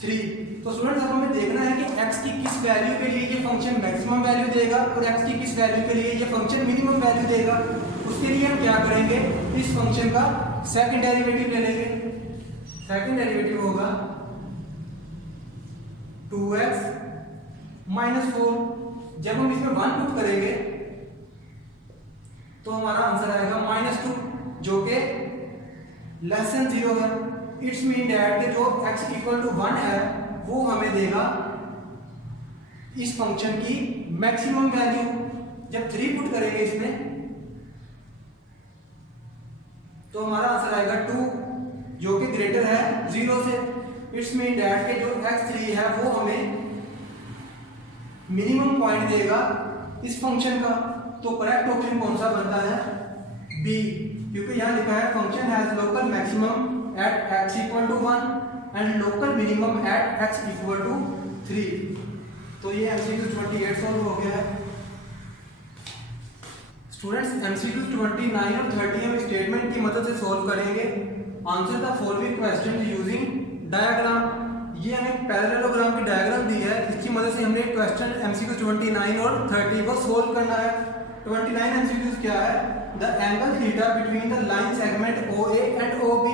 3। तो स्टूडेंट्स अब हमें देखना है कि x की किस वैल्यू के लिए ये फंक्शन मैक्सिमम वैल्यू देगा और x की किस वैल्यू के लिए ये फंक्शन मिनिमम वैल्यू देगा। उसके लिए हम क्या करेंगे, इस फंक्शन का सेकंड डेरिवेटिव ले लेंगे। सेकंड डेरिवेटिव होगा 2x माइनस 4। जब हम इसमें 1 पुट करेंगे तो हमारा आंसर आएगा -2, जो कि लेस देन 0 है। इट्स मीन दैट कि जो x इक्वल टू 1 है वो हमें देगा इस फंक्शन की मैक्सिमम वैल्यू। जब 3 पुट करेंगे इसमें तो हमारा आंसर आएगा 2, जो कि ग्रेटर है 0 से। इट्स मीन दैट कि जो x3 है वो हमें मिनिमम पॉइंट देगा इस फंक्शन का। तो करेक्ट ऑप्शन कौन सा बनता है, बी, क्योंकि यहाँ लिखा है function has local maximum at x equal to 1 and local minimum at x equal to 3। तो ये MCQ 28 सॉल्व हो गया है। स्टूडेंट्स MCQ 29 और 30 हम स्टेटमेंट की मदद से सॉल्व करेंगे। Answer the following question using diagram. ये हमें पैरेललोग्राम की डायग्राम दी है, इसकी मदद से हमने क्वेश्चन MCQ 29 और 30 को सॉल्व करना है। 29 MCQ क्या है, the angle theta between the line segment OA and OB।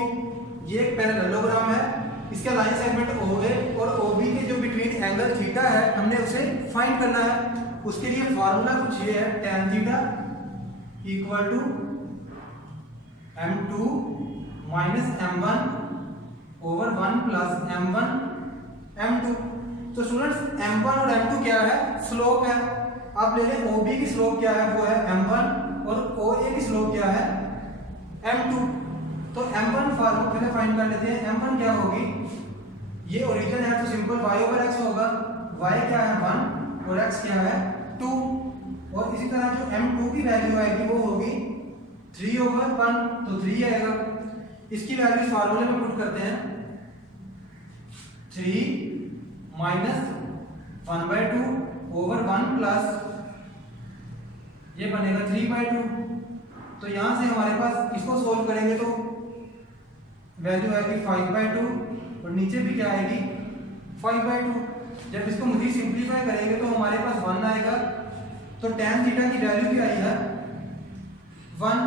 ये एक पैरेललोग्राम है, इसका लाइन सेगमेंट OA और OB के जो बिटवीन एंगल थीटा है हमने उसे फाइंड करना है। उसके लिए फार्मूला कुछ ये है, tan theta equal to m2 minus m1 over 1 plus m1 m2। तो स्टूडेंट्स m1 और m2 क्या है, स्लोप है। आप ले लें OB की स्लोप क्या है, वो है m1 और OA की स्लोप क्या है, m2। तो m1 फार्मूला पहले फाइंड कर लेते हैं। m1 क्या होगी, ये ओरिजिन है तो सिंपल y ओवर x होगा। y क्या है 1 और x क्या है 2। और इसी तरह जो m2 की वैल्यू आएगी वो होगी 3 ओवर 1, तो 3 आएगा। इसकी वैल्यू फार्मूले में पुट करते हैं, 3 माइनस 1/2 ओवर 1 प्लस ये बनेगा 3/2। तो यहां से हमारे पास इसको सोल्व करेंगे तो वैल्यू आएगी 5/2 और नीचे भी क्या आएगी 5/2। जब इसको मजीद सिंप्लीफाई करेंगे तो हमारे पास 1 आएगा। तो tan थीटा की वैल्यू क्या आई है 1।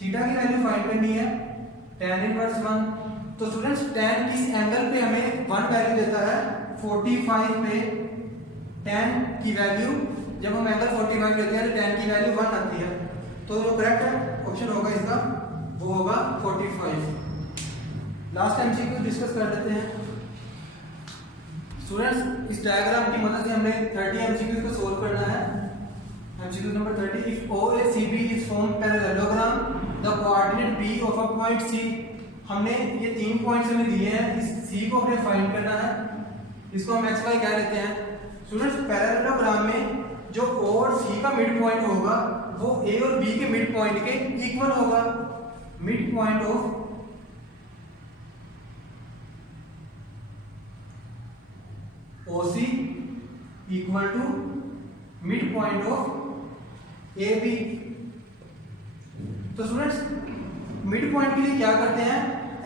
थीटा की वैल्यू फाइंड करनी है, tan इनवर्स 1। तो स्टूडेंट्स tan किस एंगल पे हमें 1 वैल्यू देता है, 45 पे tan की वैल्यू, जब हम एंगल 45 लेते हैं तो tan की वैल्यू 1 आती है। तो जो करेक्ट ऑप्शन होगा इसका वो होगा 45। लास्ट MCQ डिस्कस कर लेते हैं। स्टूडेंट्स इस डायग्राम की मदद से हमने 30 MCQ को सोल्व करना है। MCQ number 30, if OACB is form parallelogram the coordinate B of a point C। हमने ये 3 पॉइंट्स हमें दिए हैं, इस C को हमें फाइंड करना है। इसको हम XY कह लेते हैं। स्टूडेंट्स पैरेललोग्राम में जो O और C का मिड पॉइंट होगा वो A और B के मिड पॉइंट के इक्वल होगा। Mid point of OC equal to mid point of AB। तो स्टूडेंट्स मिड पॉइंट के लिए क्या करते हैं,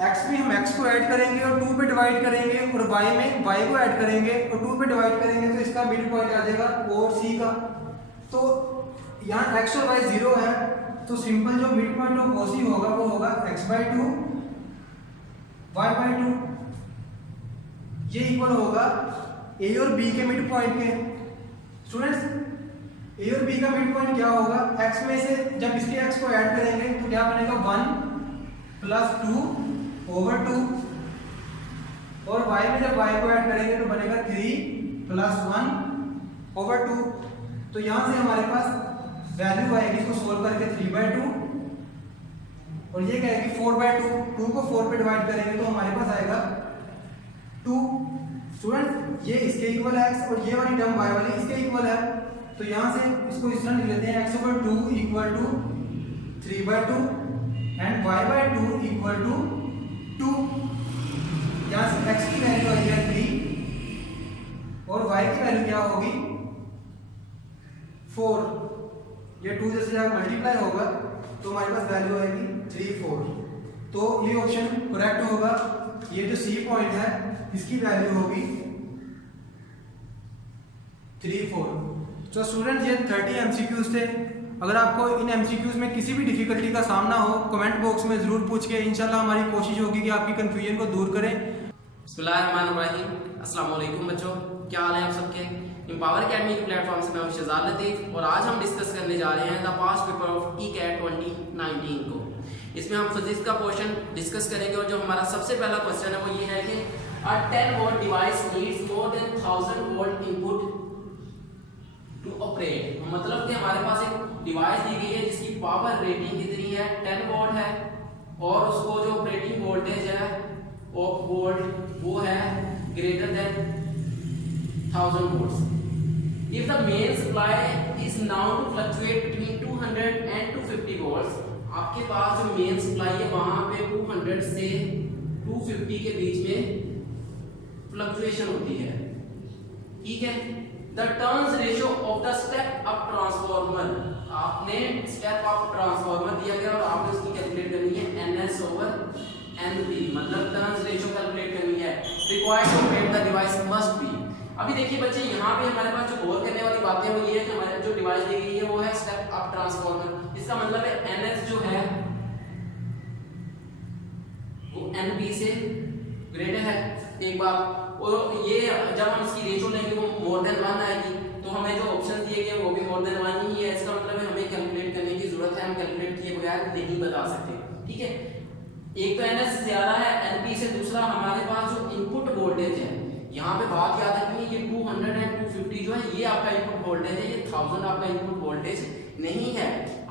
x में हम x को ऐड करेंगे और 2 पे डिवाइड करेंगे और y में y को ऐड करेंगे और 2 पे डिवाइड करेंगे, तो इसका मिड पॉइंट आ जाएगा O और C का। तो यहाँ x और y 0 है, तो सिंपल जो मिड पॉइंट ऑफ OC होगा वो होगा x/2 y/2। ये इक्वल होगा A और B के मिड पॉइंट के। स्टूडेंट्स A और B का मिड पॉइंट क्या होगा, x में से जब इसके x को ऐड करेंगे तो क्या बनेगा 1 + 2 ओवर 2 और y में जब y को ऐड करेंगे तो बनेगा 3 + 1 ओवर 2। तो यहां से हमारे पास वैल्यू आएगी, इसको सोल्व करके 3/2 और ये कहेगी 4/2। 2 को 4 पे डिवाइड करेंगे तो हमारे पास आएगा 2। स्टूडेंट ये इसके इक्वल है x और ये वाली टर्म y वाली इसके इक्वल है, तो यहाँ से इसको इस तरह लिख लेते हैं x/2 equal to 3/2 and y/2 equal to 2। यहाँ से x की वैल्यू आई है 3 और y की वैल्यू क्या होगी 4। ये 2 जैसे जब मल्टीप्लाई होगा तो हमारे पास वैल्यू आएगी 3 4। तो ये ऑप्शन करेक्ट होगा। ये जो सी पॉइंट है इसकी वैल्यू होगी 3 4। तो स्टूडेंट ये 30 एमसीक्यूज थे। अगर आपको इन एमसीक्यूज में किसी भी डिफिकल्टी का सामना हो कमेंट बॉक्स में ज़रूर पूछ के इंशाल्लाह हमारी कोशिश होगी कि आपकी कन्फ्यूजन को दूर करें। बिस्मिल्लाहिर्रहमानिर्रहीम। अस्सलाम वालेकुम बच्चों, क्या हाल है आप सबके। एम्पावर एकेडमी के प्लेटफॉर्म से मैं शहजाद लतीफ़ और आज हम डिस्कस करने जा रहे हैं the past paper of ECAT 2019 को। इसमें हम फिजिक्स का पोर्शन डिस्कस करेंगे और जो हमारा सबसे पहला क्वेश्चन है वो ये है कि a 10 volt device needs more than 1000 volt input to operate. मतलब कि हमारे पास एक डिवाइस दी गई है जिसकी पावर रेटिंग कितनी है 10 वोल्ट है और उसको जो ऑपरेटिंग वोल्टेज है ऑफ वोल्ट वो है greater than 1000 volts. If the main supply is now to fluctuate between 200 and 250 volts, आपके पास जो मेन सप्लाई है वहां पे 200 से 250 के बीच में फ्लक्चुएशन होती है, ठीक है। The turns ratio of the step up transformer, आपने स्टेप अप ट्रांसफार्मर दिया गया और आपने उसकी कैलकुलेट करनी है NS/NP, मतलब टर्न्स रेशियो कैलकुलेट करनी है। Required to operate the device must be. अभी देखिए बच्चे यहाँ पे हमारे पास जो गौर करने वाली बातें वो ये है कि हमारे जो डिवाइस दी गई है वो है स्टेप अप ट्रांसफार्मर। इसका मतलब है NS जो है वो NP से ग्रेटर है एक बार, और ये जब हम इसकी रेशियो लेंगे वो मोर देन 1 आएगी, तो हमें जो ऑप्शन दिए गए वो भी मोर देन 1 ही है। इसका मतलब है हमें कैलकुलेट करने की जरूरत है, हम कैलकुलेट किए बगैर नहीं बता सकते, ठीक है। एक तो NS से ज्यादा है NP से, दूसरा हमारे पास जो इनपुट वोल्टेज है यहाँ पे बात याद रखनी है, ये 200 एंड 250 जो है ये आपका इनपुट वोल्टेज है, ये 1000 आपका इनपुट वोल्टेज नहीं है।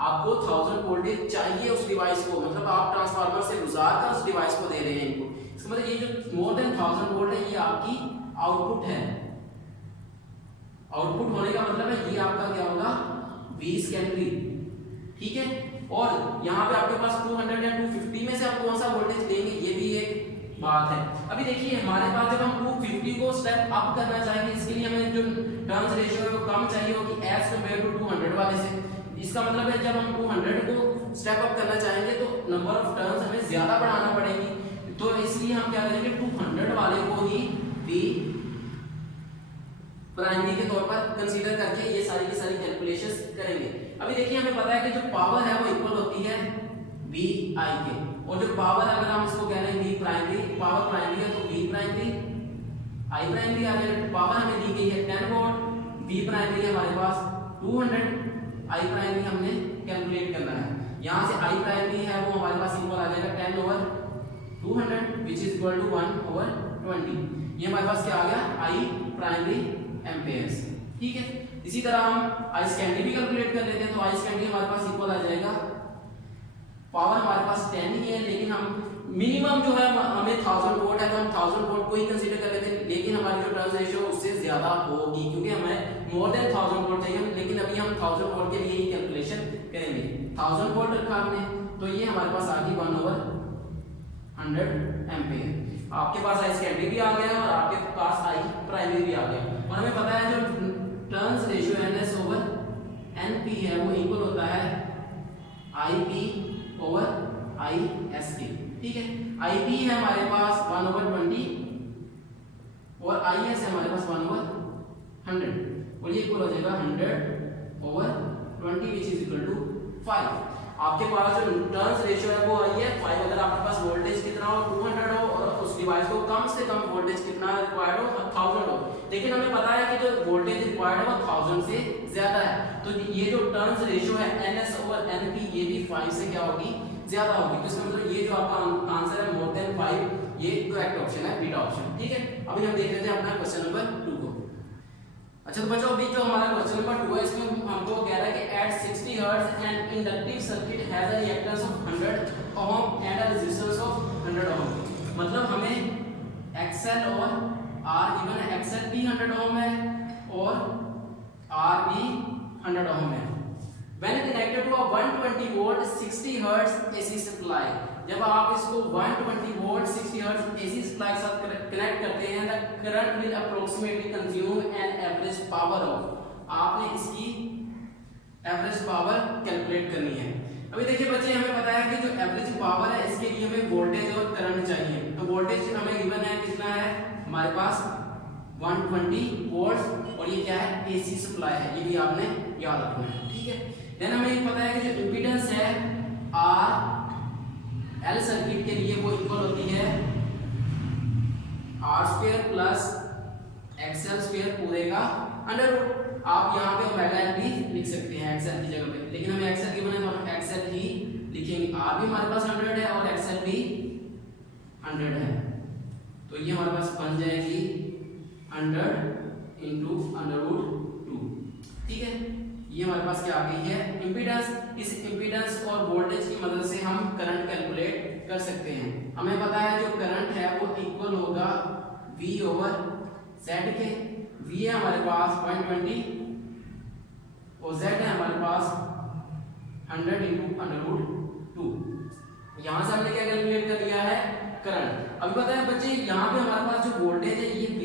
आपको 1000 वोल्टेज चाहिए उस डिवाइस को, मतलब आप ट्रांसफार्मर से गुजार कर उस डिवाइस को दे रहे हैं इनपुट। इसका मतलब ये जो मोर देन 1000 वोल्ट है ये आपकी आउटपुट है। आउटपुट होने का मतलब है ये आपका क्या होगा 20 केल्विन, ठीक है। और यहाँ पे आपके पास 200 या 250 में से आप कौन सा वोल्टेज देंगे ये भी एक बात है। अभी देखिए हमारे पास जब हम 250 को स्टेप अप करना चाहेंगे इसके लिए हमें जो टर्न्स रेशियो है वो कम चाहिए होगी एज कंपेयर टू 200 वाले से। इसका मतलब है जब हम 200 को स्टेप अप करना चाहेंगे तो नंबर ऑफ टर्न्स हमें ज्यादा बढ़ाना पड़ेगी, तो इसलिए हम क्या करेंगे 200 वाले को ही बी प्राइमरी के तौर पर कंसीडर करके ये सारी की सारी कैलकुलेशंस करेंगे। अभी देखिए हमें पता है कि जो पावर है वो इक्वल होती है बी आई के, और जो पावर अगर हम इसको कह रहे हैं बी प्राइमरी, पावर प्राइमरी है तो बी प्राइमरी आई प्राइमरी आ जाएगा। पावर हमें दी गई है 10 वोल्ट, बी प्राइमरी है हमारे पास 200, आई प्राइमरी हमने कैलकुलेट करना है। यहाँ से आई प्राइमरी है वो हमारे पास इक्वल आ जाएगा 10/200 विच इज इक्वल टू 1/20। ये हमारे पास क्या आ गया आई प्राइमरी एम्पेयर्स, ठीक है। इसी तरह हम आई सेकेंडरी भी कैलकुलेट कर लेते हैं, तो आई सेकेंडरी हमारे पास इक्वल आ जाएगा, पावर हमारे पास 10 ही है लेकिन हम मिनिमम जो है हमें 1000 वोल्ट है तो हम 1000 वोल्ट को ही कंसीडर कर लेते हैं, लेकिन हमारी जो टर्न्स रेशियो उससे ज्यादा होगी क्योंकि हमें मोर देन 1000 वोल्ट चाहिए, लेकिन अभी हम 1000 वोल्ट के लिए ही कैलकुलेशन करेंगे। 1000 वोल्ट रखा हमने तो ये हमारे पास आ गई 1/100 एम्पीयर। आपके पास आई सेकेंडरी भी आ गया और आपके पास आई प्राइमरी भी आ गया, और हमें पता है जो टर्न्स रेशियो NS/NP है वो इक्वल होता है IP/IS के, ठीक है। IP है हमारे पास 1/20 और IS है हमारे पास 1/100, और ये इक्वल हो जाएगा 100/20 विच इज इक्वल टू 5। आपके पास जो टर्न्स रेशियो है वो आई है 5। अगर आपके पास वोल्टेज कितना हो 200 हो और उस डिवाइस को कम से कम वोल्टेज कितना रिक्वायर्ड हो 1000 हो, लेकिन हमें पता है कि जो वोल्टेज रिक्वायर्ड है वो 1000 से ज्यादा है, तो ये जो टर्न्स रेशियो है NS/NP ये भी 5 से क्या होगी ज्यादा होगी। तो इसका मतलब ये जो आपका आंसर है मोर देन 5 ये करेक्ट ऑप्शन है, बीटा ऑप्शन, ठीक है। अभी हम देख लेते हैं अपना क्वेश्चन नंबर 2 को। अच्छा तो बच्चों अभी जो हमारा क्वेश्चन नंबर 2 है इसमें हमको कह रहा है कि at 60 hertz an inductive circuit has a reactance of 100 ohm and a resistance of 100 ohm. मतलब हमें XL और आर गिवन है, एक्सएल भी 100 ओम है और आर भी 100 ओम है। When connected to a 120 volt 60 Hz AC supply, जब आप इसको 120 वोल्ट 60 Hz AC सप्लाई के साथ कनेक्ट करते हैं, the current will approximately consume an average power of, आपने इसकी एवरेज पावर कैलकुलेट करनी है। अभी देखिए बच्चे, हमें पता है कि जो एवरेज पावर है इसके लिए हमें वोल्टेज और करंट चाहिए। तो वोल्टेज हमें गिवन है, कितना है हमारे पास 120 वोल्ट और ये क्या है एसी सप्लाई है, ये भी आपने याद रखना है, ठीक है। देन हमें पता है कि जो इंपीडेंस है आर एल सर्किट के लिए वो इक्वल होती है R square plus XL square पूरे का अंडर रूट। आप यहाँ पे ओमेगा एल भी लिख सकते हैं एक्सएल की जगह पे, लेकिन हमें एक्सएल गिवन है तो हम एक्सएल ही लिखेंगे। आर भी हमारे पास 100 है और एक्सएल भी 100 है, तो ये हमारे पास बन जाएगी 100 इंटू अंडर रूट 2, ठीक है। ये हमारे पास क्या आ गई है इंपीडेंस। इस इंपीडेंस और वोल्टेज की मदद से हम करंट कैलकुलेट कर सकते हैं। हमें पता है जो करंट है वो इक्वल होगा V ओवर Z के। V है हमारे पास 120 और Z है हमारे पास 100 इंटू अंडर रूट 2। यहाँ से हमने क्या कैलकुलेट कर लिया है करंट। अभी पता है बच्चे, यहाँ पे हमारे पास जो वोल्टेज है ये V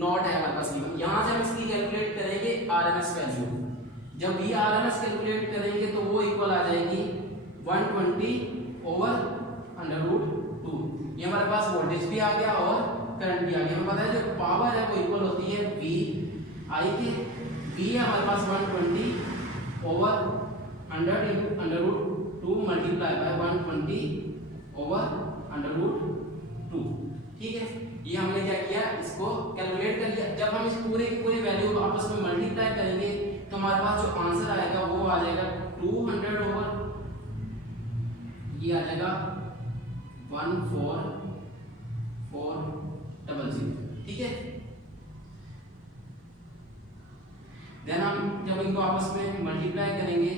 नॉट है हमारे पास। यहाँ से हम इसकी कैलकुलेट करेंगे RMS वैल्यू। जब भी RMS कैलकुलेट करेंगे तो वो इक्वल आ जाएगी 120 ओवर अंडर रूट 2। ये हमारे पास वोल्टेज भी आ गया और करंट भी आ गया। हमें पता है जो पावर है वो इक्वल होती है V I के। V है हमारे पास 120 over 100 into under root 2 multiply by 120 over under root 2, ठीक है। ये हमने क्या किया, इसको कैलकुलेट कर लिया। जब हम इस पूरे की पूरी वैल्यू को आपस में मल्टीप्लाई करेंगे तो हमारे पास जो आंसर आएगा वो आ जाएगा 200 ओवर, ये आ जाएगा 14400, ठीक है। देन हम जब इनको आपस में मल्टीप्लाई करेंगे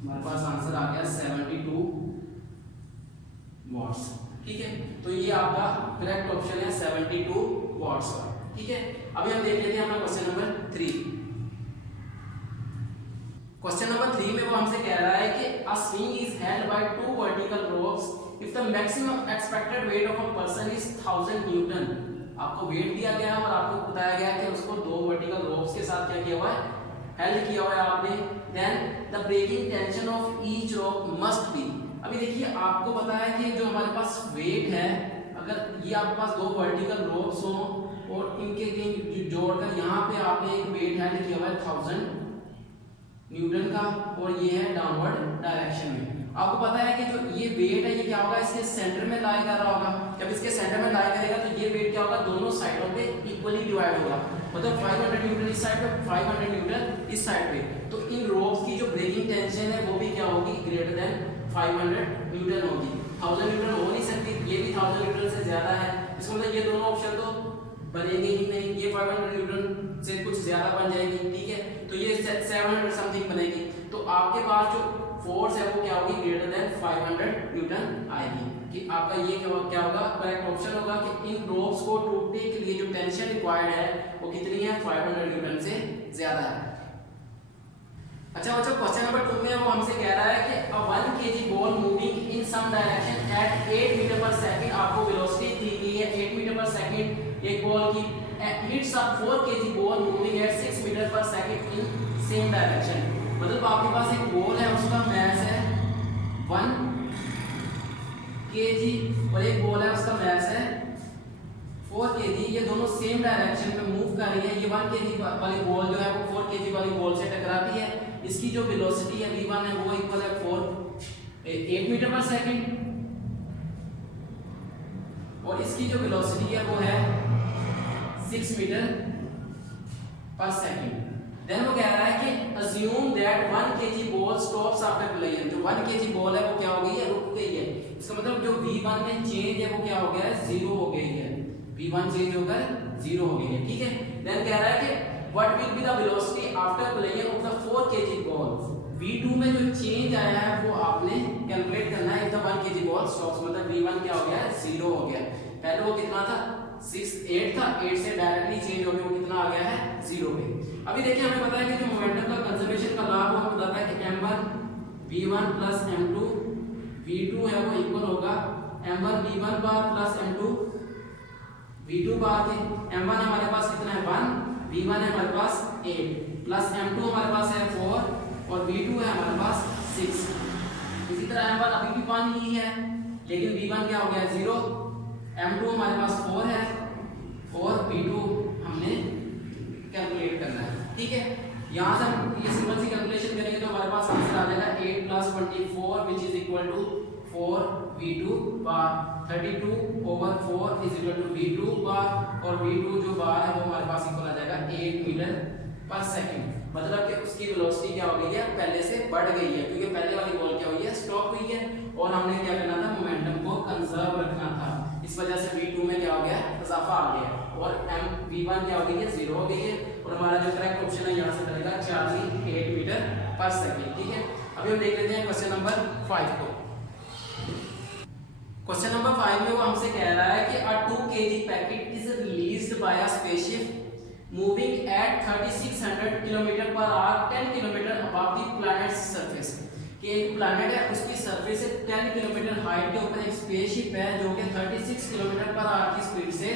हमारे पास आंसर आ गया 72 वॉट्स, ठीक है। तो ये आपका करेक्ट ऑप्शन है 72 वॉट्स का, ठीक है। अभी हम देख लेते हैं अपना क्वेश्चन नंबर 3। क्वेश्चन नंबर 3 में वो हमसे कह रहा है कि a swing is held by 2 vertical ropes if the maximum expected weight of a person is 1000 Newton. आपको वेट दिया गया है और आपको बताया गया है कि उसको 2 वर्टिकल रोप्स के साथ क्या किया हुआ है, हेल्ड किया हुआ है आपने। Then the breaking tension of each rope must be. अभी देखिए आपको पता है कि जो हमारे पास वेट है, अगर ये आपके पास 2 वर्टिकल रोप्स हो और इनके जोड़कर यहाँ पे आपने एक वेट हेल्ड किया हुआ है 1000 न्यूटन का और ये है डाउनवर्ड डायरेक्शन में। आपको पता है कि जो ये वेट है ये क्या होगा, इसके सेंटर में लाई कर रहा होगा। जब इसके सेंटर में लाई करेगा तो ये वेट क्या होगा, दोनों साइडों पे इक्वली डिवाइड होगा। मतलब 500 न्यूटन इस साइड पे, 500 न्यूटन इस साइड पे। तो इन रोप्स की जो ब्रेकिंग टेंशन है वो भी क्या होगी, ग्रेटर देन 500 न्यूटन होगी। 1000 न्यूटन हो नहीं सकती, ये भी 1000 न्यूटन से ज्यादा है। इसका मतलब ये दोनों ऑप्शन तो बनेंगे ही नहीं। ये 500 न्यूटन से कुछ ज्यादा बन जाएगी, ठीक है। तो ये 700 समथिंग बनेगी। तो आपके पास जो फोर्स है वो क्या होगी, ग्रेटर देन 500 न्यूटन आएगी। कि आपका ये क्या होगा, करेक्ट ऑप्शन होगा कि इन रोप्स को टूटने के लिए जो टेंशन रिक्वायर्ड है वो कितनी है, 500 न्यूटन से ज्यादा है। अच्छा बच्चों, क्वेश्चन नंबर 2 में वो हमसे कह रहा है कि a 1 kg ball moving in some direction at 8 metre पर सेकंड, आपको वेलोसिटी दी गई है 8 मीटर पर सेकंड एक बॉल की, hits a 4 kg ball moving at 6 metre पर सेकंड in same direction। मतलब आपके पास एक बॉल है, उसका मास है 1 kg और एक बॉल है उसका मास है 4 kg। ये दोनों सेम डायरेक्शन में मूव कर रही है। ये 1 kg वाली बॉल जो है वो 4 kg वाली बॉल से टकराती है। इसकी जो वेलोसिटी है v1 है वो इक्वल है 8 मीटर पर सेकंड और इसकी जो वेलोसिटी है वो है 6 मीटर पर सेकंड। देन वो कह रहा है कि assume that 1 kg ball stops after collision। जो 1 kg बॉल है वो क्या हो गई है, रुक गई है। इसका मतलब जो v1 में चेंज है वो क्या हो गया है, 0 हो गई है। v1 चेंज होकर 0 हो गई है, ठीक है। देन कह रहा है कि what will be the velocity after collision of the 4 kg ball। v2 में जो चेंज आया है वो आपने कैलकुलेट करना है if the 1 kg ball all stops, मतलब V1 क्या हो गया, 0 हो गया। पहले वो कितना था, 8 था, 8 से डायरेक्टली चेंज हो गया, वो कितना आ गया है, 0 पे। अभी देखिए हमें पता है कि जो मोमेंटम का कंजर्वेशन का लॉ हमें बताता है कि m1 v1 plus m2 v2 है वो इक्वल होगा m1 v1 बार प्लस m2 v2 बार के। m1 हमारे पास कितना है 1, v1 है हमारे पास 8 प्लस m2 हमारे पास है 4 और v2 है हमारे पास 6। इसी तरह m1 अभी भी 1 ही है, लेकिन v1 क्या हो गया 0, m2 हमारे पास 4 है और v2 हमने कैलकुलेट करना है। ठीक है, यहाँ से हम ये सिंपल सी कैलकुलेशन करेंगे तो हमारे पास आंसर आ जाएगा 8 प्लस 24 which is equal to 4 v2 bar, 32 over 4 is equal to v2 bar, और v2 जो बार है वो हमारे पास इक्वल आ जाएगा 8 मीटर पर सेकंड। मतलब कि उसकी वेलोसिटी क्या हो गई है, पहले से बढ़ गई है, क्योंकि पहले वाली बॉल क्या हुई है, स्टॉप हुई है, और हमने क्या करना था, मोमेंटम को कंजर्व रखना था। इस वजह से v2 में क्या हो गया, इजाफा आ गया, और v1 क्या हो गई है, 0 हो गई है, और हमारा जो करेक्ट ऑप्शन है यहाँ से करेगा 8 मीटर पर सेकंड। ठीक है, अभी हम देख लेते हैं क्वेश्चन नंबर 5 को। क्वेश्चन नंबर 5 में वो हमसे कह रहा है कि a 2 kg packet is released by a spaceship moving at 3600 kilometre per hour 10 kilometre above the planets surface. कि एक प्लैनेट है, उसकी सरफेस से 10 किलोमीटर हाइट के ऊपर एक स्पेसशिप है जो कि 36 किलोमीटर पर आवर की स्पीड से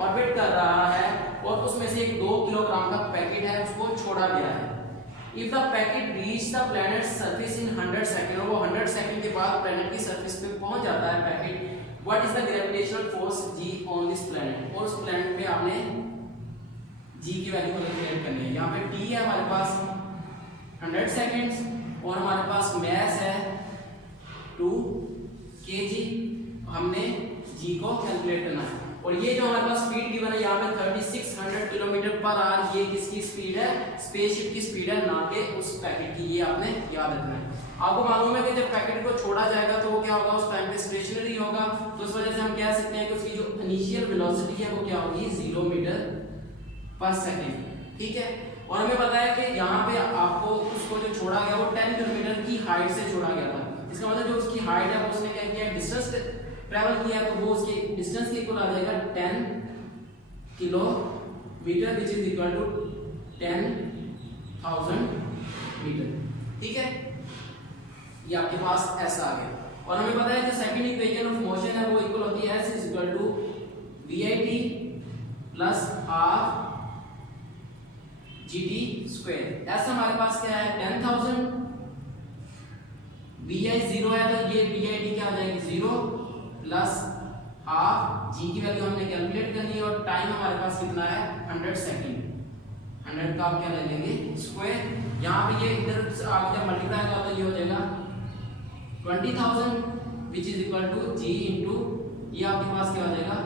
ऑर्बिट कर रहा है, और उसमें से एक 2 किलोग्राम का पैकेट है, उसको छोड़ा गया है। If the packet reach the planet surface in 100 second, और वो 100 सेकंड के बाद प्लैनेट की सरफेस पे पहुंच जाता है packet, what is the gravitational force g on this planet, और उस प्लैनेट पे आपने g की वैल्यू कैलकुलेट करनी है। यहाँ पे t है हमारे पास 100 सेकंड्स, और हमारे पास मास है 2 kg, हमने g को कैलकुलेट करना है। और ये जो हमारे पास स्पीड गिवन है यहाँ पे 3600 किलोमीटर पर आवर, ये किसकी स्पीड है, स्पेसशिप की स्पीड है, ना कि उस पैकेट की। ये आपने याद रखना है। आपको मालूम है कि जब पैकेट को छोड़ा जाएगा तो वो क्या होगा, उस टाइम पे स्टेशनरी होगा, तो इस वजह से हम कह सकते हैं कि उसकी जो इनिशियल वेलोसिटी है वो क्या होगी, 0 मीटर पर सेकंड। ठीक है, और हमें पता है कि यहाँ पे आपको उसको जो छोड़ा गया वो 10 किलोमीटर की हाइट से छोड़ा गया था। इसका मतलब जो उसकी हाइट है वो उसने क्या किया, डिस्टेंस ट्रैवल किया, तो वो उसके डिस्टेंस के इक्वल आ जाएगा 10 kilometre which is equal to 10,000 metre. ठीक है, ये आपके पास ऐसा आ गया। और हमें पता है जो सेकंड इक्वेशन ऑफ मोशन है वो इक्वल होती है s is equal to vit plus r gt square. s हमारे पास क्या है 10,000, vi 0 है तो ये vit क्या आ जाएगी 0 प्लस हाफ g की वैल्यू हमने कैलकुलेट करनी है, और टाइम हमारे पास कितना है 100 सेकंड। 100 का आप क्या ले लेंगे स्क्वायर, यहाँ पे ये इधर से आगे जब मल्टीप्लाई होगा तो ये हो जाएगा 20,000 which is equal to g into ये आपके पास क्या हो जाएगा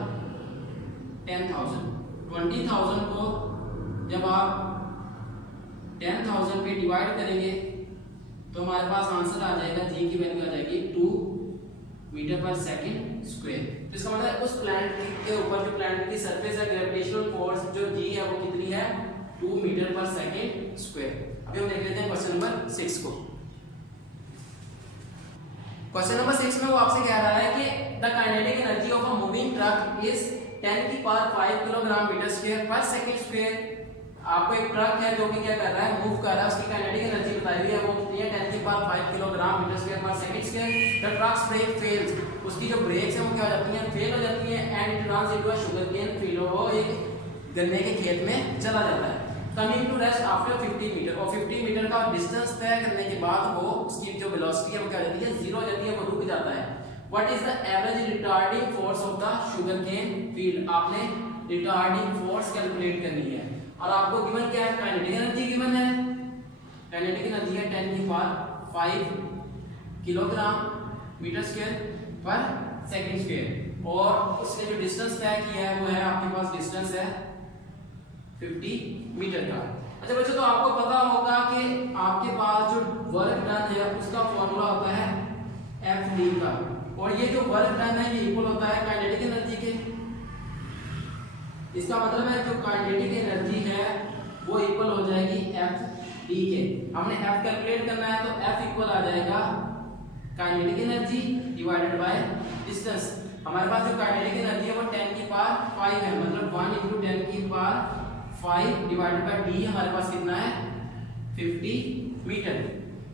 10,000। 20,000 को जब आप 10,000 पे डिवाइड करेंगे तो हमारे पास आंसर आ जाएगा, g की वैल्यू आ जाएगी 2 मीटर पर सेकंड स्क्वायर। तो इसका मतलब उस प्लैनेट के ऊपर जो प्लैनेट की सरफेस है, ग्रेविटेशनल फोर्स जो g है वो कितनी है 2 मीटर पर सेकंड स्क्वायर। अभी हम देख लेते हैं क्वेश्चन नंबर 6 को। क्वेश्चन नंबर 6 में वो आपसे कह रहा है कि the kinetic energy of a moving truck is 10 की power 5 kilogram metre square per second square. आपको एक ट्रक है जो कि क्या कर रहा है, मूव कर रहा है, उसकी काइनेटिक एनर्जी बताई हुई है, वो कितनी है 10 की power 5 kilogram metre square per second square. The truck's brake fails, उसकी जो ब्रेक्स हैं वो क्या हो जाती हैं, फेल हो जाती हैं, and it runs into a sugarcane field, वो एक गन्ने के खेत में चला जाता है। Coming to rest after 50 metre, और 50 मीटर का डिस्टेंस तय करने के बाद वो उसकी जो वेलोसिटी है वो क्या हो जाती है 0 हो जाती है, वो रुक जाता है। What is the average retarding force of the sugarcane field, आपने रिटार्डिंग फोर्स कैलकुलेट करनी है। और आपको गिवन क्या है, काइनेटिक एनर्जी गिवन है, काइनेटिक एनर्जी है 10 की power 5 kilogram metre square per second square, और उसने जो डिस्टेंस तय किया है वो है आपके पास डिस्टेंस है 50 मीटर का। अच्छा बच्चों, तो आपको पता होगा कि आपके पास जो वर्क डन है उसका फॉर्मूला होता है Fd का, और ये जो वर्क डन है ये इक्वल होता है काइनेटिक एनर्जी के। इसका मतलब है जो काइनेटिक एनर्जी है वो इक्वल हो जाएगी Fd के। हमने F कैलकुलेट करना है तो F इक्वल आ जाएगा kinetic energy divided by distance. हमारे पास जो काइनेटिक एनर्जी है वो 10 की पावर 5 है, मतलब 1 × 10 की पावर 5 डिवाइडेड बाय डी हमारे पास कितना है 50 मीटर।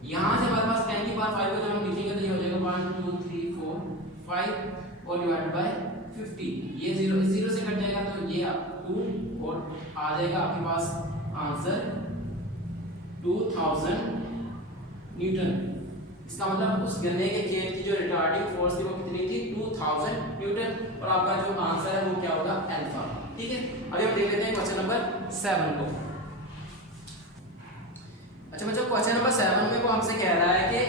यहाँ से हमारे पास 10 की पावर 5 को जब हम लिखेंगे तो ये हो जाएगा 1 2 3 4 5 और डिवाइडेड बाय 50। ये 0 से कट जाएगा तो ये 2 और आ जाएगा आपके पास आंसर 2000 न्यूटन। इसका मतलब उस गन्ने के खेत की जो रिटार्डिंग फोर्स थी वो कितनी थी 2000 न्यूटन, और आपका जो आंसर है वो क्या होगा अल्फा। ठीक है, अभी हम देख लेते हैं क्वेश्चन नंबर 7 को। अच्छा बच्चों, क्वेश्चन नंबर 7 में वो हमसे कह रहा है कि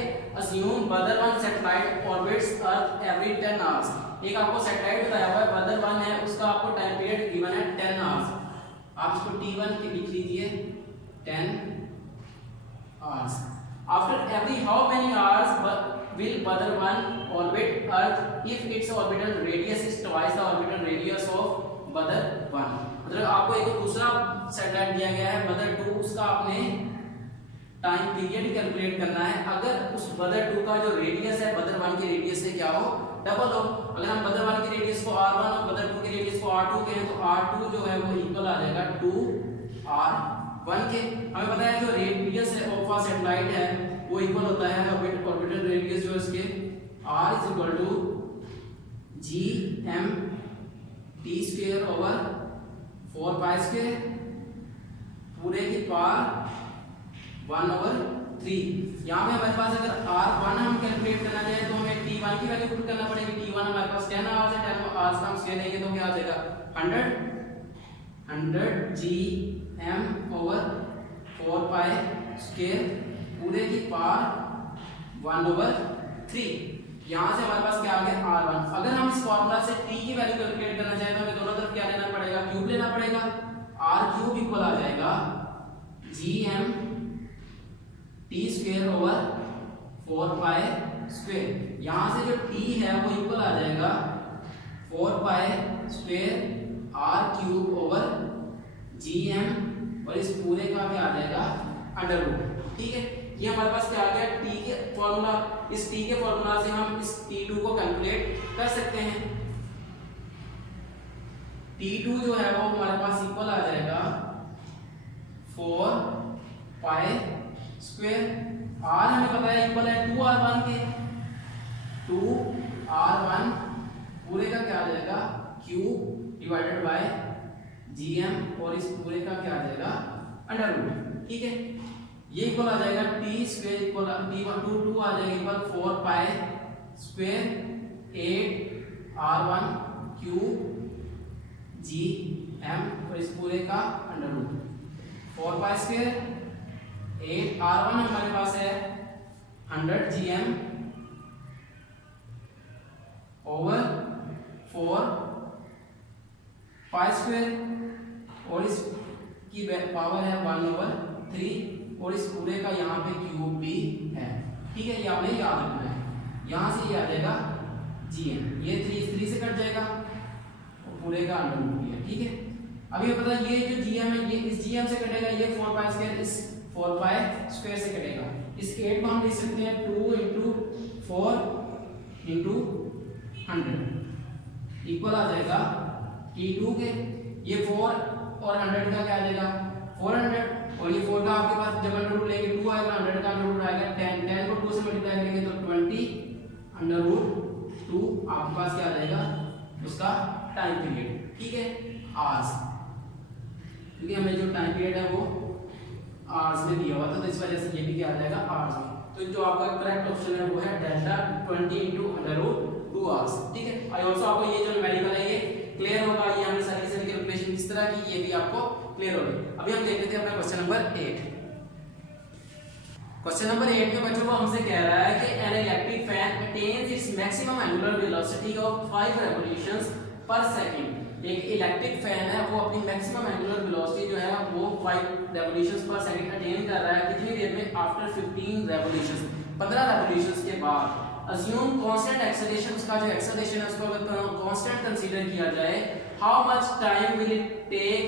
अस्यूम बदर वन सैटेलाइट ऑर्बिट्स अर्थ एवरी 10 आवर्स। एक आपको सैटेलाइट बताया हुआ है, बदर वन है, उसका आपको टाइम पीरियड गिवन है 10 आवर्स। आप इसको t1 के लिख लीजिए 10 hours. After every how many hours will bother one orbit earth if its orbital radius is twice the orbital radius of bother one. मतलब आपको एक दूसरा सैटेलाइट दिया गया है बदर 2, उसका आपने टाइम पीरियड कैलकुलेट करना है। अगर उस बदर 2 का जो रेडियस है बदर 1 के रेडियस से क्या हो डबल हो। अगर हम बदर 1 के रेडियस को r1 और बदर 2 के रेडियस को r2 करें तो r2 जो है वो इक्वल आ जाएगा 2r1 के। हमें पता है जो रेडियस है ऑफ अ सैटेलाइट है वो इक्वल होता है ऑर्बिटल रेडियस जो इसके r gm t² 4π² पूरे की पावर 1/3। यहाँ पे हमारे पास अगर r1 हम कैलकुलेट करना चाहे तो हमें t1 की वैल्यू पुट करना पड़ेगी। t1 हमारे पास 10 आवर्स है, 10 आवर्स का हम स्क्वायर लेंगे तो क्या आ जाएगा 100 gm 4π² पूरे की पावर 1/3। यहाँ से हमारे पास क्या आ गया r1। अगर हम इस फॉर्मूला से t की वैल्यू कैलकुलेट करना चाहे तो हमें दोनों तरफ क्या लेना पड़ेगा क्यूब लेना पड़ेगा। r³ इक्वल आ जाएगा gm t² 4π²। यहाँ से जो t है वो इक्वल आ जाएगा 4π² r³ gm और इस पूरे का क्या आ जाएगा √। ठीक है, ये हमारे पास क्या आ गया t के फॉर्मूला। इस t के फॉर्मूला से हम इस t2 को कैलकुलेट कर सकते हैं। t2 जो है वो हमारे पास इक्वल आ जाएगा 4π² r हमें पता है इक्वल है 2r1 के। 2r1 पूरे का क्या आ जाएगा क्यूब डिवाइडेड बाय gm और इस पूरे का क्या आ जाएगा √। ठीक है, ये इक्वल आ जाएगा t² इक्वल t1 2 आ जाएगा इक्वल 4π² 8r1 क्यूब gm और इस पूरे का √। 4π² 8r1 हमारे पास है 100 gm ओवर 4π² और इस की पावर है 1/3 और इस पूरे का यहाँ पे क्यूब भी है। ठीक है, ये आपने याद रखना है। यहाँ से ये आ जाएगा gm, ये 3 इस 3 से कट जाएगा और पूरे का √भी है। ठीक है, अभी पता है ये जो gm है ये इस gm से कटेगा, ये 4π² इस 4π² से कटेगा। इस 8 को हम लिख सकते हैं 2 × 4 × 100 इक्वल आ जाएगा t2 के। ये 4 और 100 का क्या आ जाएगा 400 और ये 4 का आपके पास जब √2 लेंगे 2 आएगा, 100 का √2 आएगा 10, 10 को 2 से मल्टीप्लाई करेंगे तो 20 √2 आपके पास क्या आ जाएगा उसका टाइम पीरियड। ठीक है, आवर्स, क्योंकि हमें जो टाइम पीरियड है वो आवर्स में दिया हुआ था तो इस वजह से ये भी क्या आ जाएगा आवर्स में। तो जो आपका करेक्ट ऑप्शन है वो है डेल्टा 20 × √2 आवर्स। ठीक है, आई होप सो आपको ये जो न्यूमेरिकल है ये क्लियर होगा। ये हमने सारी कैलकुलेशन किस तरह की ये भी आपको क्लियर होगी। अभी हम देख लेते हैं अपना क्वेश्चन नंबर 8। क्वेश्चन नंबर 8 में बच्चों को हमसे कह रहा है कि an electric fan attains it's maximum angular velocity of 5 revolutions पर सेकंड। एक इलेक्ट्रिक फैन है वो अपनी मैक्सिमम एंगुलर वेलोसिटी जो है वो 5 रेवोल्यूशंस पर सेकंड अटेन कर रहा है। कितनी देर में आफ्टर 15 रेवोल्यूशंस 15 रेवोल्यूशंस के बाद। अस्यूम कांस्टेंट एक्सेलरेशन, उसका जो एक्सेलरेशन है उसको अगर कांस्टेंट कंसीडर किया जाए, how much time will it take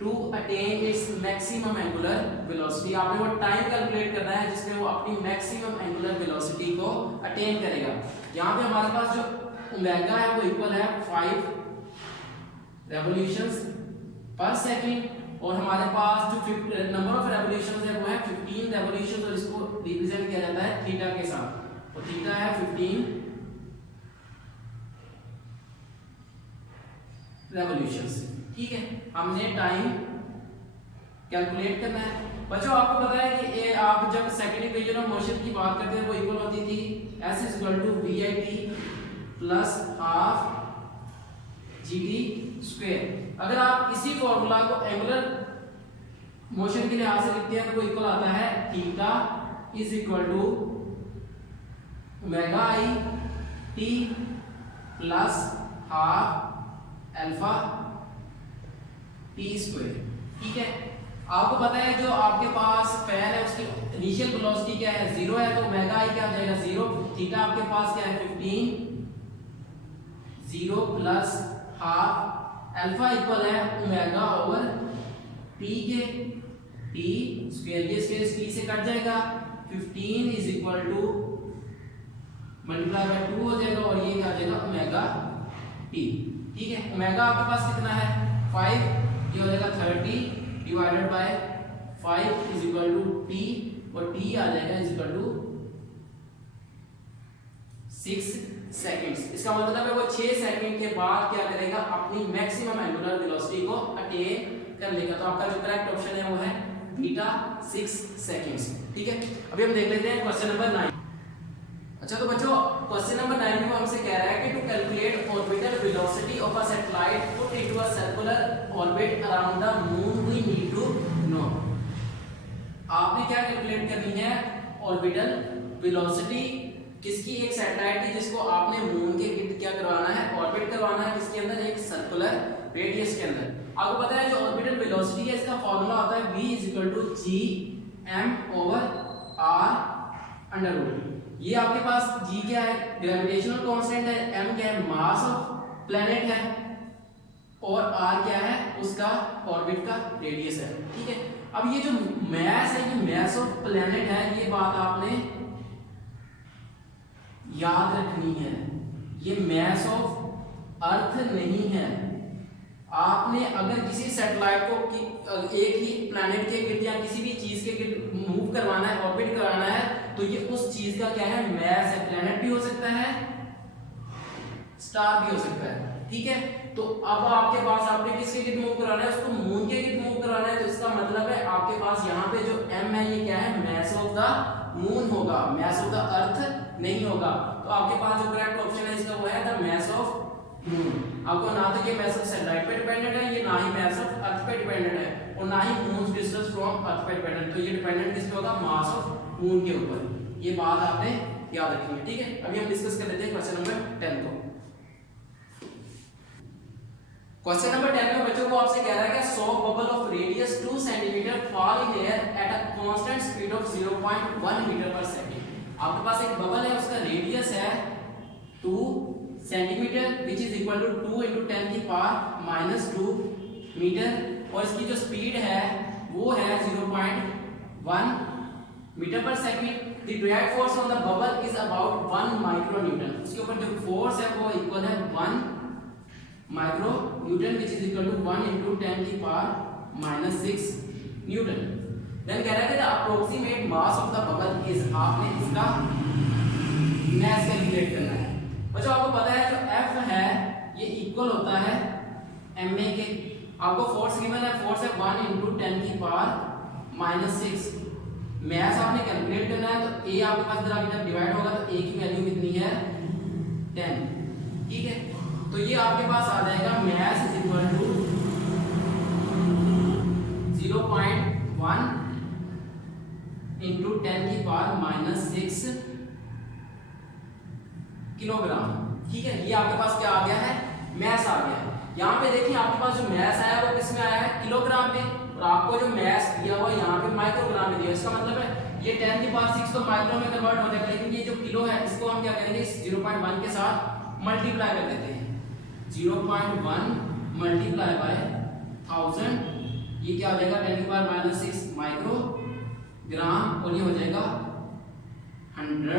to attain its maximum angular velocity. आपने वो टाइम कैलकुलेट करना है जिसमें वो अपनी मैक्सिमम एंगुलर वेलोसिटी को अटेन करेगा। यहाँ पे हमारे पास जो ओमेगा है वो इक्वल है 5 रेवोल्यूशंस पर सेकंड और हमारे पास जो नंबर ऑफ रेवोल्यूशंस है वो है 15 रेवोल्यूशंस और इसको रिप्रेजेंट किया जाता है थीटा के साथ और थीटा है 15 रेवोल्यूशंस। ठीक है, हमने टाइम कैलकुलेट करना है। बच्चों आपको पता है कि ये आप जब सेकेंड इक्वेशन ऑफ मोशन की बात करते हैं वो इक्वल होती थी s = vit plus half gt²। अगर आप इसी फॉर्मूला को एंगुलर मोशन के लिहाज से लिखते हैं तो वो इक्वल आता है theta = omega i t plus half alpha t²। ठीक है, आपको पता है जो आपके पास फैन है उसकी इनिशियल वेलोसिटी क्या है 0 है तो ओमेगा i क्या हो जाएगा 0। थीटा आपके पास क्या है 15 0 प्लस हाफ अल्फा इक्वल है ओमेगा ओवर t के t²। ये स्क्वायर t से कट जाएगा 15 = मल्टीप्लाई बाय 2 हो जाएगा और ये क्या आ जाएगा ओमेगा t। ठीक है, ओमेगा आपके पास कितना है 5, ये हो जाएगा 30 डिवाइडेड बाय 5 = t और t आ जाएगा = 6 सेकंड्स। इसका मतलब है वो 6 सेकंड के बाद क्या करेगा अपनी मैक्सिमम एंगुलर वेलोसिटी को अटेन कर लेगा। तो आपका जो करेक्ट ऑप्शन है वो है बीटा 6 सेकंड्स। ठीक है, अभी हम देख लेते हैं क्वेश्चन नंबर 9। अच्छा तो बच्चों क्वेश्चन नंबर 9 में हमसे कह रहा है कि to calculate orbital velocity of a satellite put into a circular orbit around the moon we need to know. आपने क्या कैलकुलेट करनी है ऑर्बिटल वेलोसिटी किसकी, एक सैटेलाइट की जिसको आपने मून के गिर्द क्या करवाना है ऑर्बिट करवाना है, किसके अंदर एक सर्कुलर रेडियस के अंदर। आपको पता है जो ऑर्बिटल वेलोसिटी है इसका फार्मूला होता है v = g m/r²। ये आपके पास g क्या है ग्रेविटेशनल कांस्टेंट है, m क्या है मास ऑफ प्लैनेट है और r क्या है उसका ऑर्बिट का रेडियस है। ठीक है, अब ये जो मास है ये मास ऑफ प्लैनेट है, ये बात आपने याद रखनी है, ये मास ऑफ अर्थ नहीं है। आपने अगर किसी सैटेलाइट को एक ही प्लैनेट के गिर्द या किसी भी चीज के गिर्द मूव करवाना है ऑर्बिट करवाना है तो ये उस चीज का क्या है मास है। प्लैनेट भी हो सकता है स्टार भी हो सकता है। ठीक है, तो अब आपके पास आपने किसके गिर्द मूव कराना है उसको मून के गिर्द मूव कराना है तो इसका मतलब है आपके पास यहाँ पे जो m है ये क्या है मास ऑफ द मून होगा, मास ऑफ द अर्थ नहीं होगा। तो आपके पास जो करेक्ट ऑप्शन है इसका वो है द मास ऑफ मून। आपको ना तो ये मास ऑफ सैटेलाइट पे डिपेंडेंट है, ये ना ही मास ऑफ अर्थ पे डिपेंडेंट है और ना ही मून डिस्टेंस फ्रॉम अर्थ पे डिपेंडेंट। तो ये डिपेंडेंट किस पे होगा मास ऑफ मून के ऊपर। ये बात आपने याद रखनी है। ठीक है, अभी हम डिस्कस कर लेते हैं क्वेश्चन नंबर 10 को। क्वेश्चन नंबर 10 में बच्चों को आपसे कह रहा है कि soap bubble of radius 2 centimetre fall in air at a constant speed of 0.1 metre पर सेकंड। आपके पास एक बबल है उसका रेडियस है 2 centimetre which is equal to 2 × 10⁻⁻² metre और इसकी जो स्पीड है वो है 0.1 मीटर पर second. The drag force on the bubble is about 1 micronewton. उसके ऊपर जो फोर्स है वो इक्वल है 1 micronewton which is equal to 1 × 10⁻⁻6 newton. Then कह रहा है कि the approximate mass of the bubble is, आपने इसका मास कैलकुलेट करना है। बच्चों आपको पता है जो F है ये इक्वल होता है ma के। आपको फोर्स गिवन है, फोर्स है 1 × 10⁻⁻6। मास आपने कैलकुलेट करना है तो a आपके पास इधर आगे जब डिवाइड होगा तो a की वैल्यू कितनी है 10। ठीक है, तो ये आपके पास आ जाएगा mass is equal to 0.1 × 10⁻⁻6 kilogram. ठीक है, ये आपके पास क्या आ गया है मास आ गया है। यहाँ पे देखिए आपके पास जो मास आया वो किस में आया है किलोग्राम में और आपको जो मास दिया हुआ यहाँ पे माइक्रोग्राम में दिया। इसका मतलब है ये 10⁻6 तो माइक्रो में कन्वर्ट हो जाएगा, लेकिन ये जो किलो है इसको हम क्या करेंगे इस 0.1 के साथ मल्टीप्लाई कर देते हैं। 0.1 × 1000 ये क्या हो जाएगा 10⁻⁻6 माइक्रोग्राम और ये हो जाएगा 100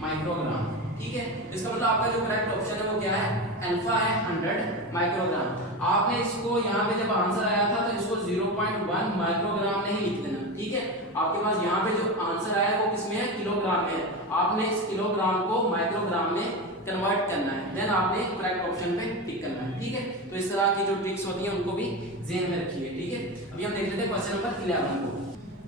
माइक्रोग्राम। ठीक है, इसका मतलब आपका जो करेक्ट ऑप्शन है वो क्या है, अल्फा है 100 माइक्रोग्राम। आपने इसको यहाँ पे जब आंसर आया था तो इसको 0.1 माइक्रोग्राम नहीं लिख देना। ठीक है, आपके पास यहाँ पे जो आंसर आया वो किसमें है, किलोग्राम में है। आपने इस किलोग्राम को माइक्रोग्राम में कन्वर्ट करना है, देन आपने करेक्ट ऑप्शन पे टिक करना है। ठीक है, तो इस तरह की जो ट्रिक्स होती हैं उनको भी ध्यान में रखिए। ठीक है, अभी हम देख लेते हैं क्वेश्चन नंबर 11 को।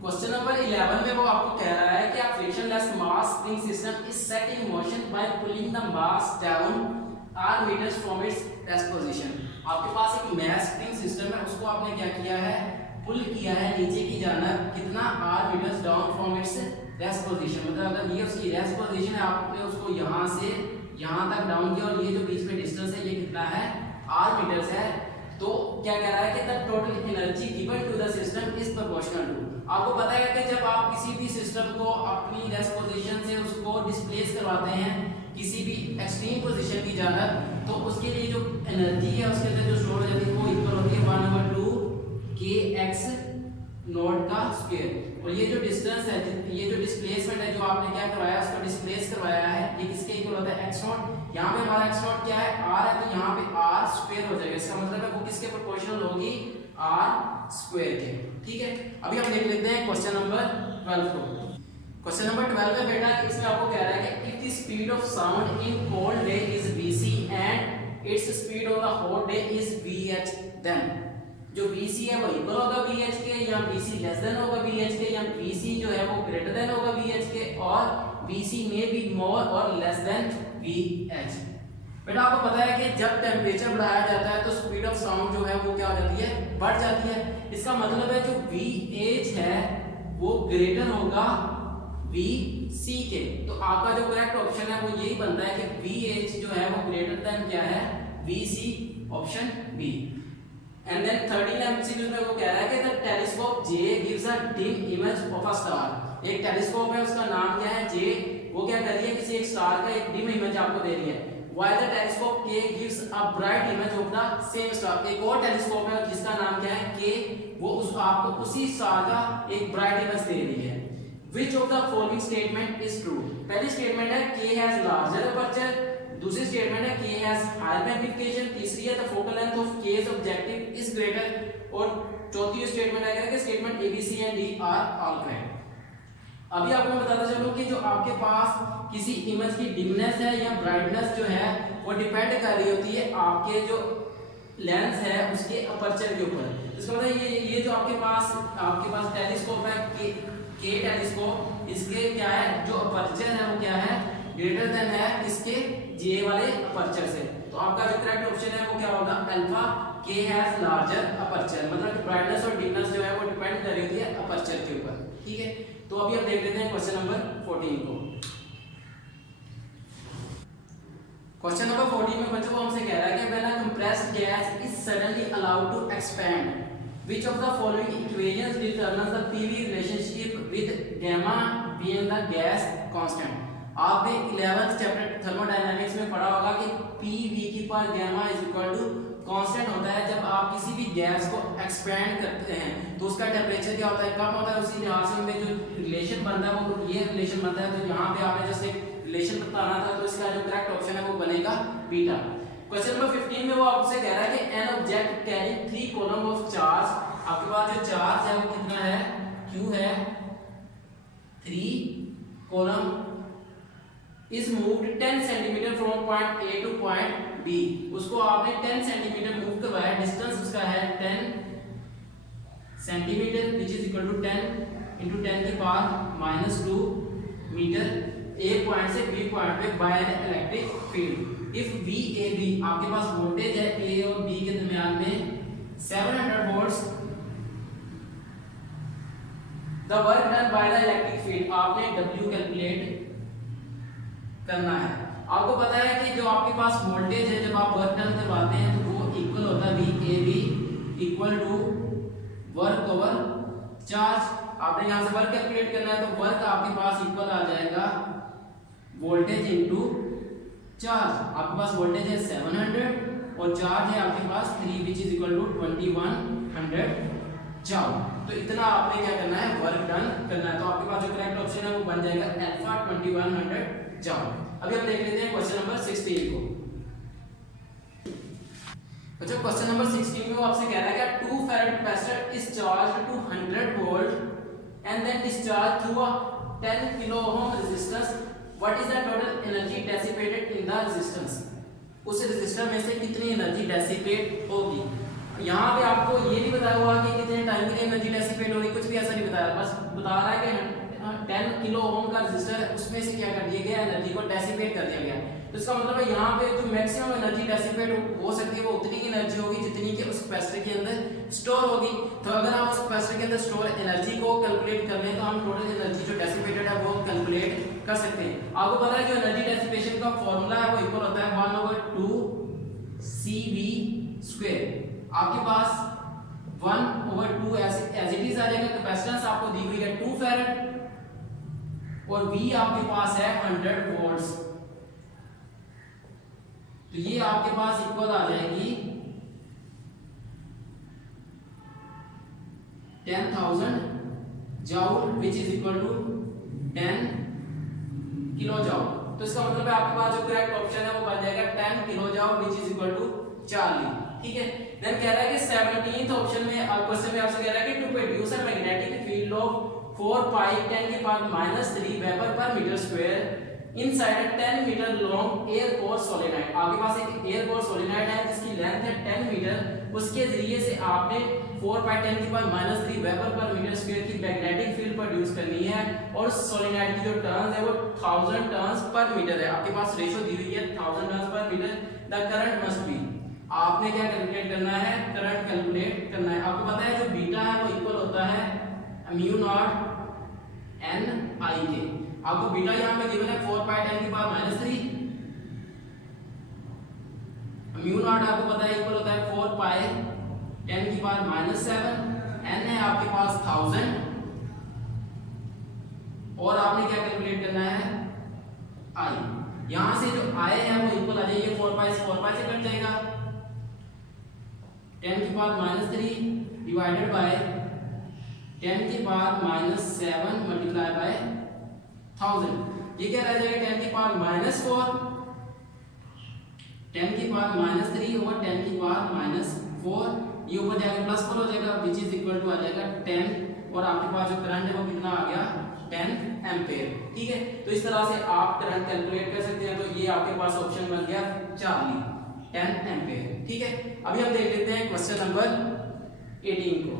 क्वेश्चन नंबर 11 में वो आपको कह रहा है कि a frictionless mass spring system is set in motion by pulling the mass down r meters from its rest position। आपके पास एक mass spring system है, उसको आपने क्या किया है, पुल किया है नीचे की जानब कितना r meters down from its rest position। मतलब अगर ये उसकी rest position है, आपने उसको यहाँ से यहाँ तक डाउन किया और ये जो बीच में डिस्टेंस है ये कितना है, r मीटर्स है। तो क्या कह रहा है कि the total energy given to the system is proportional to. आपको पता है कि जब आप किसी भी सिस्टम को अपनी रेस्ट पोजीशन से उसको डिस्प्लेस करवाते हैं किसी भी एक्सट्रीम पोजीशन की जानब, तो उसके लिए जो एनर्जी है उसके अंदर जो स्टोर हो जाती है वो इक्वल होती है 1/2 kx नॉट का स्क्वायर। और ये जो डिस्टेंस है, ये जो डिस्प्लेसमेंट है जो आपने क्या करवाया, उसको डिस्प्लेस करवाया है, ये किसके इक्वल होता है, x नॉट। यहाँ पे हमारा x नॉट क्या है, r है, तो यहाँ पे r स्क्वायर हो जाएगा। इसका मतलब है वो किसके प्रोपोर्शनल होगी, r स्क्वायर के। ठीक है, अभी हम देख लेते हैं क्वेश्चन नंबर 12 को। क्वेश्चन नंबर 12 में बेटा इसमें आपको कह रहा है कि if the speed of sound in cold day is vc and its speed on the hot day is vh, then जो vc है वो इक्वल होगा vh के, या vc लेस देन होगा vh के, या vc जो है वो ग्रेटर देन होगा vh के, और vc में बी मोर और लेस देन vh। बेटा आपको पता है कि जब टेम्परेचर बढ़ाया जाता है तो स्पीड ऑफ साउंड जो है वो क्या हो जाती है, बढ़ जाती है। इसका मतलब है जो vh है वो ग्रेटर होगा vc के। तो आपका जो करेक्ट ऑप्शन है वो यही बनता है कि vh जो है वो ग्रेटर देन क्या है, vc, option B. And then 13 MCQ में वो कह रहा है कि the telescope J gives a dim image of a star. एक टेलीस्कोप है उसका नाम क्या है, J, वो क्या कर रही है, किसी एक स्टार का एक डिम इमेज आपको दे रही है। While the telescope K gives a bright image of the same star। एक और टेलीस्कोप है जिसका नाम क्या है, K, वो उस आपको उसी स्टार का एक ब्राइट इमेज दे रही है। Which of the following statement is true? पहली स्टेटमेंट है K has larger aperture, दूसरी स्टेटमेंट है K has higher magnification, तीसरी है the focal length of K's objective is greater, और चौथी स्टेटमेंट है कि statement A, B, C and D are all correct। अभी आपको मैं बताता चलूं कि जो आपके पास किसी इमेज की डिमनेस है या ब्राइटनेस जो है वो डिपेंड कर रही होती है आपके जो लेंस है उसके अपर्चर के ऊपर। इसका मतलब ये जो आपके पास टेलीस्कोप है के टेलीस्कोप, इसके क्या है जो अपर्चर है वो क्या है, ग्रेटर देन है किसके, जे वाले अपर्चर से। तो आपका जो करेक्ट ऑप्शन है वो क्या होगा, अल्फा, के हैज लार्जर अपर्चर। मतलब ब्राइटनेस और डिमनेस जो है वो डिपेंड कर रही होती है अपर्चर के ऊपर। ठीक है, तो अभी हम देख लेते हैं क्वेश्चन नंबर 14 को। क्वेश्चन नंबर 14 में बच्चों को हमसे कह रहा है कि when a compressed gas is suddenly allowed to expand, which of the following equations determines the PV relationship with gamma being the gas constant. आपने 11th चैप्टर थर्मोडायनामिक्स में पढ़ा होगा कि पीवी की power gamma is equal to constant होता है। जब आप किसी भी गैस को एक्सपैंड करते हैं तो उसका टेम्परेचर क्या होता है, कम होता है। उसी लिहाज से में जो रिलेशन बनता है वो ये रिलेशन बनता है। तो यहाँ पे आपने जैसे रिलेशन बताना था तो इसका जो करेक्ट ऑप्शन है वो बनेगा बीटा। क्वेश्चन नंबर 15 में वो आपसे कह रहा है कि an object carrying 3 column of charge. आपके पास जो चार्ज है वो कितना है, Q है, 3 column is moved 10 cm from point A to point B। उसको आपने 10 cm मूव करवाया, डिस्टेंस उसका है 10 cm which is equal to 10 into 10 की पावर -2 मीटर A पॉइंट से B पॉइंट पे by an electric field. If VAB आपके पास वोल्टेज है A और B के दरमियान में 700 volts, the work done by the electric field, आपने W कैलकुलेट करना है। आपको पता है कि जो आपके पास वोल्टेज है जब आप वर्क डन करवाते हैं तो वो इक्वल होता है VAB equal to work over charge. आपने यहाँ से वर्क कैलकुलेट करना है तो वर्क आपके पास इक्वल आ जाएगा वोल्टेज इनटू चार्ज। आपके पास वोल्टेज है 700 और चार्ज है आपके पास 3 विच इज इक्वल टू 21 100 जाओ। तो इतना आपने क्या करना है, वर्क डन करना है। तो आपके पास जो करेक्ट ऑप्शन है वो बन जाएगा अल्फा 2100 जाओ। अभी हम देख लेते हैं क्वेश्चन नंबर 16 को। बच्चों क्वेश्चन नंबर 16 में वो आपसे कह रहा है कि 2 farad capacitor is charged to 100 volt and then discharge through a 10 kilo ohm resistance, what is the total energy dissipated in the resistance. उस रेजिस्टर में से कितनी एनर्जी डेसिपेट होगी। यहाँ पे आपको ये नहीं बताया हुआ कि कितने टाइम के लिए एनर्जी डेसिपेट होगी, कुछ भी ऐसा नहीं बताया, बस बता रहा है कि 10 किलो ओम का रेजिस्टर है, उसमें से क्या कर दिया गया, एनर्जी को डेसिपेट कर दिया गया। तो इसका मतलब है यहाँ पे जो मैक्सिमम एनर्जी डेसिपेट हो सकती है वो उतनी ही एनर्जी होगी जितनी कि उस कैपेसिटर के अंदर स्टोर होगी। तो अगर हम उस कैपेसिटर के अंदर स्टोर एनर्जी को कैलकुलेट कर लें तो हम टोटल एनर्जी जो डेसिपेटेड है वो कैलकुलेट कर सकते हैं। आपको पता है जो एनर्जी डेसिपेशन का फॉर्मूला है वो इक्वल होता है 1/2 CV²। आपके पास 1/2 एज इट इज आ जाएगा। कैपेसिटेंस आपको दी हुई है 2 फैराड और V आपके पास है 100 वोल्ट्स। तो ये आपके पास इक्वल आ जाएगी 10,000 joule which is equal to 10 kilo joule. तो इसका मतलब है आपके पास जो करेक्ट ऑप्शन है वो बन जाएगा 10 kilo joule which is equal to 40। ठीक है। देन कह रहा है कि 17th ऑप्शन में क्वेश्चन में आपसे कह रहा है कि to produce a magnetic field of 4 pi 10⁻³ weber per metre square inside a 10 metre long air core solenoid. आपके पास एक एयर कोर सोलेनॉइड है जिसकी लेंथ है 10 मीटर, उसके जरिए से आपने 4 pi 10⁻³ weber per metre square की मैग्नेटिक फील्ड प्रोड्यूस करनी है और सोलेनॉइड की जो टर्न्स है वो 1000 टर्न्स पर मीटर है। आपके पास रेशियो दी हुई है 1000 turns per metre. The current must be, आपने क्या कैलकुलेट करना है, करंट कैलकुलेट करना है। आपको पता है जो बीटा है वो इक्वल होता है म्यू नॉट एन आई के। आपको बीटा यहाँ पे गिवन है 4 पाई 10⁻³ म्यू नॉट आपको पता है इक्वल होता है 4 पाई 10⁻⁷ एन है आपके पास 1000 और आपने क्या कैलकुलेट करना है आई। यहां से जो आई है वो इक्वल आ जाएगी 4 पाई से कट जाएगा 10⁻³ डिवाइडेड बाय 10⁻⁷ मल्टीप्लाई बाय 1000। ये क्या रह जाएगा 10⁻⁴ 10⁻³ और 10⁻⁴ ये ऊपर जाकर प्लस 4 हो जाएगा विच इज इक्वल टू आ जाएगा 10 और आपके पास जो करंट है वो कितना आ गया 10 एम्पेयर। ठीक है। तो इस तरह से आप करंट कैलकुलेट कर सकते हैं। तो ये आपके पास ऑप्शन बन गया 10 एम्पेयर। ठीक है। अभी हम देख लेते हैं क्वेश्चन नंबर 18 को।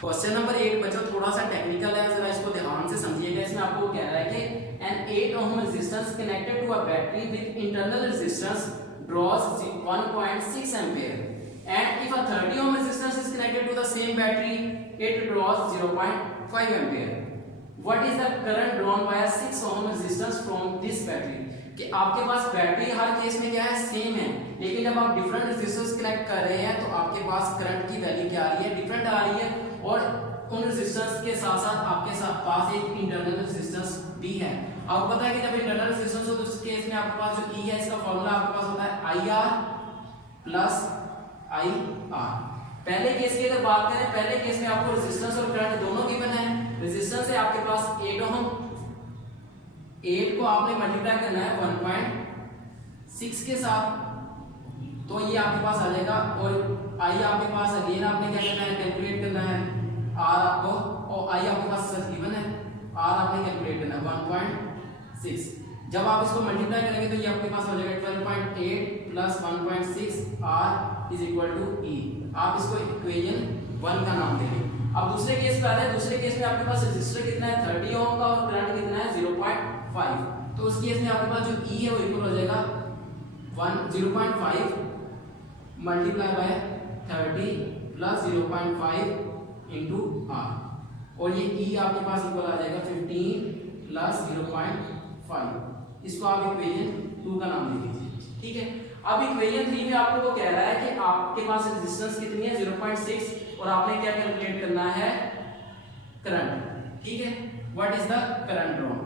क्वेश्चन नंबर 8 बच्चों थोड़ा सा टेक्निकल है, जरा इसको ध्यान से समझिएगा। इसमें आपको कह रहा है कि an 8 ohm resistance connected to a battery with internal resistance draws 1.6 ampere and if a 30 ohm resistance is connected to the same battery it draws 0.5 ampere. What is the current drawn by a 6 ohm resistance from this battery? कि आपके पास battery हर case में क्या है same है, लेकिन जब आप different resistance connect कर रहे हैं तो आपके पास करंट की वैल्यू क्या आ रही है, डिफरेंट आ रही है। और उन रेजिस्टेंस के साथ साथ आपके पास एक इंटरनल रेजिस्टेंस भी है। आपको पता है कि जब इंटरनल रेजिस्टेंस हो तो उस केस में आपके पास जो ई है इसका फॉर्मूला आपके पास होता है IR प्लस IR। पहले केस की अगर बात करें, पहले केस में आपको रेजिस्टेंस और करंट दोनों गिवन है। रेजिस्टेंस है आपके पास 8 ओम, 8 को आपने मल्टीप्लाई करना है 1.6 के साथ तो ये आपके पास आ जाएगा। और आई आपके पास अगेन आपने क्या करना है कैलकुलेट करना है आर आपको, और आई आपके पास सच गिवन है आर आपने कैलकुलेट करना है 1.6। जब आप इसको मल्टीप्लाई करेंगे तो ये आपके पास हो जाएगा 12.8 plus 1.6 R is equal to E. आप इसको इक्वेशन 1 का नाम देंगे। अब दूसरे केस पे आते हैं। दूसरे केस में आपके पास रेजिस्टर कितना है 30 ओम का और करंट कितना है 0.5। तो उस केस में आपके पास जो ई है वो इक्वल हो जाएगा 0.5 multiply by 30 plus 0.5 into R और ये ई आपके पास इक्वल आ जाएगा 15 प्लस 0.5। इसको आप इक्वेशन 2 का नाम दे दीजिए। ठीक है। अब इक्वेशन 3 में आपको वो कह रहा है कि आपके पास रेजिस्टेंस कितनी है 0.6 और आपने क्या कैलकुलेट करना है करंट। ठीक है। What is the current drawn.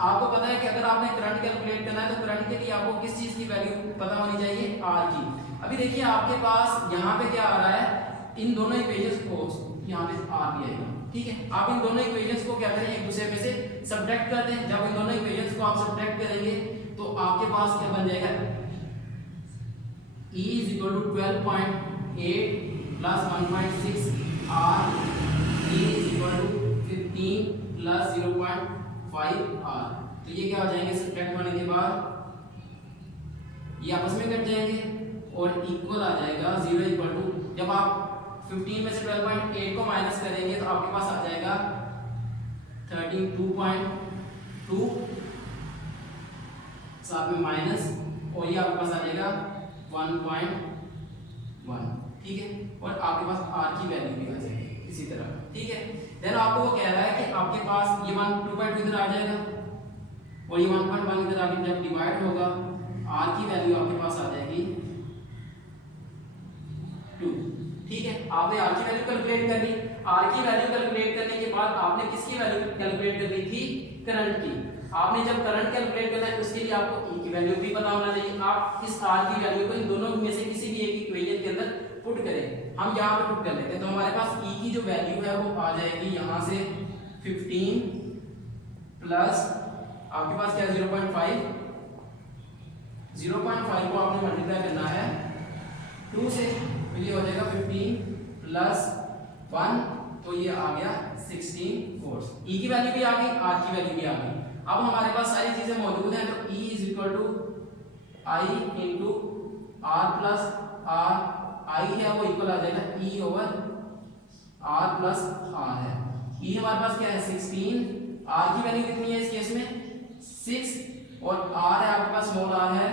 आपको पता है कि अगर आपने करंट कैलकुलेट करना है तो करंट के लिए आपको किस चीज की वैल्यू पता होनी चाहिए आर की। अभी देखिए आपके पास यहाँ पे क्या आ रहा है इन दोनों इक्वेशंस को यहाँ पे आर भी आएगा, ठीक है। आप इन दोनों इक्वेशंस को क्या करें, एक दूसरे में से सब्ट्रैक्ट कर दें। जब इन दोनों इक्वेशंस को आप सब्ट्रैक्ट करेंगे तो आपके पास क्या बन जाएगा, E is equal to 12.8 plus 1.6 R, E is equal to 15 plus 0.5 R। तो ये क्या हो जाएंगे, सब्ट्रैक्ट होने के बाद ये आपस में कट जाएंगे और इक्वल आ जाएगा 0 इक्वल टू, जब आप 15 में से 12.8 को माइनस करेंगे तो आपके पास आ जाएगा 32.2 साथ में माइनस, और ये आपके पास आ जाएगा 1.1, ठीक है। और आपके पास r की वैल्यू भी आ जाएगी इसी तरह, ठीक है। देन आपको वो कह रहा है कि आपके पास ये 2.2 इधर आ जाएगा और ये 1.1 इधर आके जब डिवाइड होगा r की वैल्यू आपके पास आ जाएगी 2, ठीक है। आपने r की वैल्यू कैलकुलेट कर ली। r की वैल्यू कैलकुलेट करने के बाद आपने किसकी वैल्यू कैलकुलेट कर ली थी, करंट की। आपने जब करंट कैलकुलेट करना है उसके लिए आपको e की वैल्यू भी पता होना चाहिए। आप इस r की वैल्यू को इन दोनों में से किसी भी एक इक्वेशन के अंदर पुट करें। हम यहाँ पे पुट कर लेते हैं, तो हमारे पास e की जो वैल्यू है वो आ जाएगी यहाँ से 15 प्लस आपके पास क्या 0.5 को आपने मल्टीप्लाई करना है 2 से, तो ये हो जाएगा 15 प्लस 1, तो ये आ गया 16 वोल्ट। e की वैल्यू भी आ गई, r की वैल्यू भी आ गई। अब हमारे पास सारी चीजें मौजूद हैं, तो E is equal to I into R plus R, I है वो इक्वल आ जाएगा E over R plus R है। E हमारे पास क्या है 16, R की वैल्यू कितनी है इस केस में 6, और R है आपके पास स्मॉल r है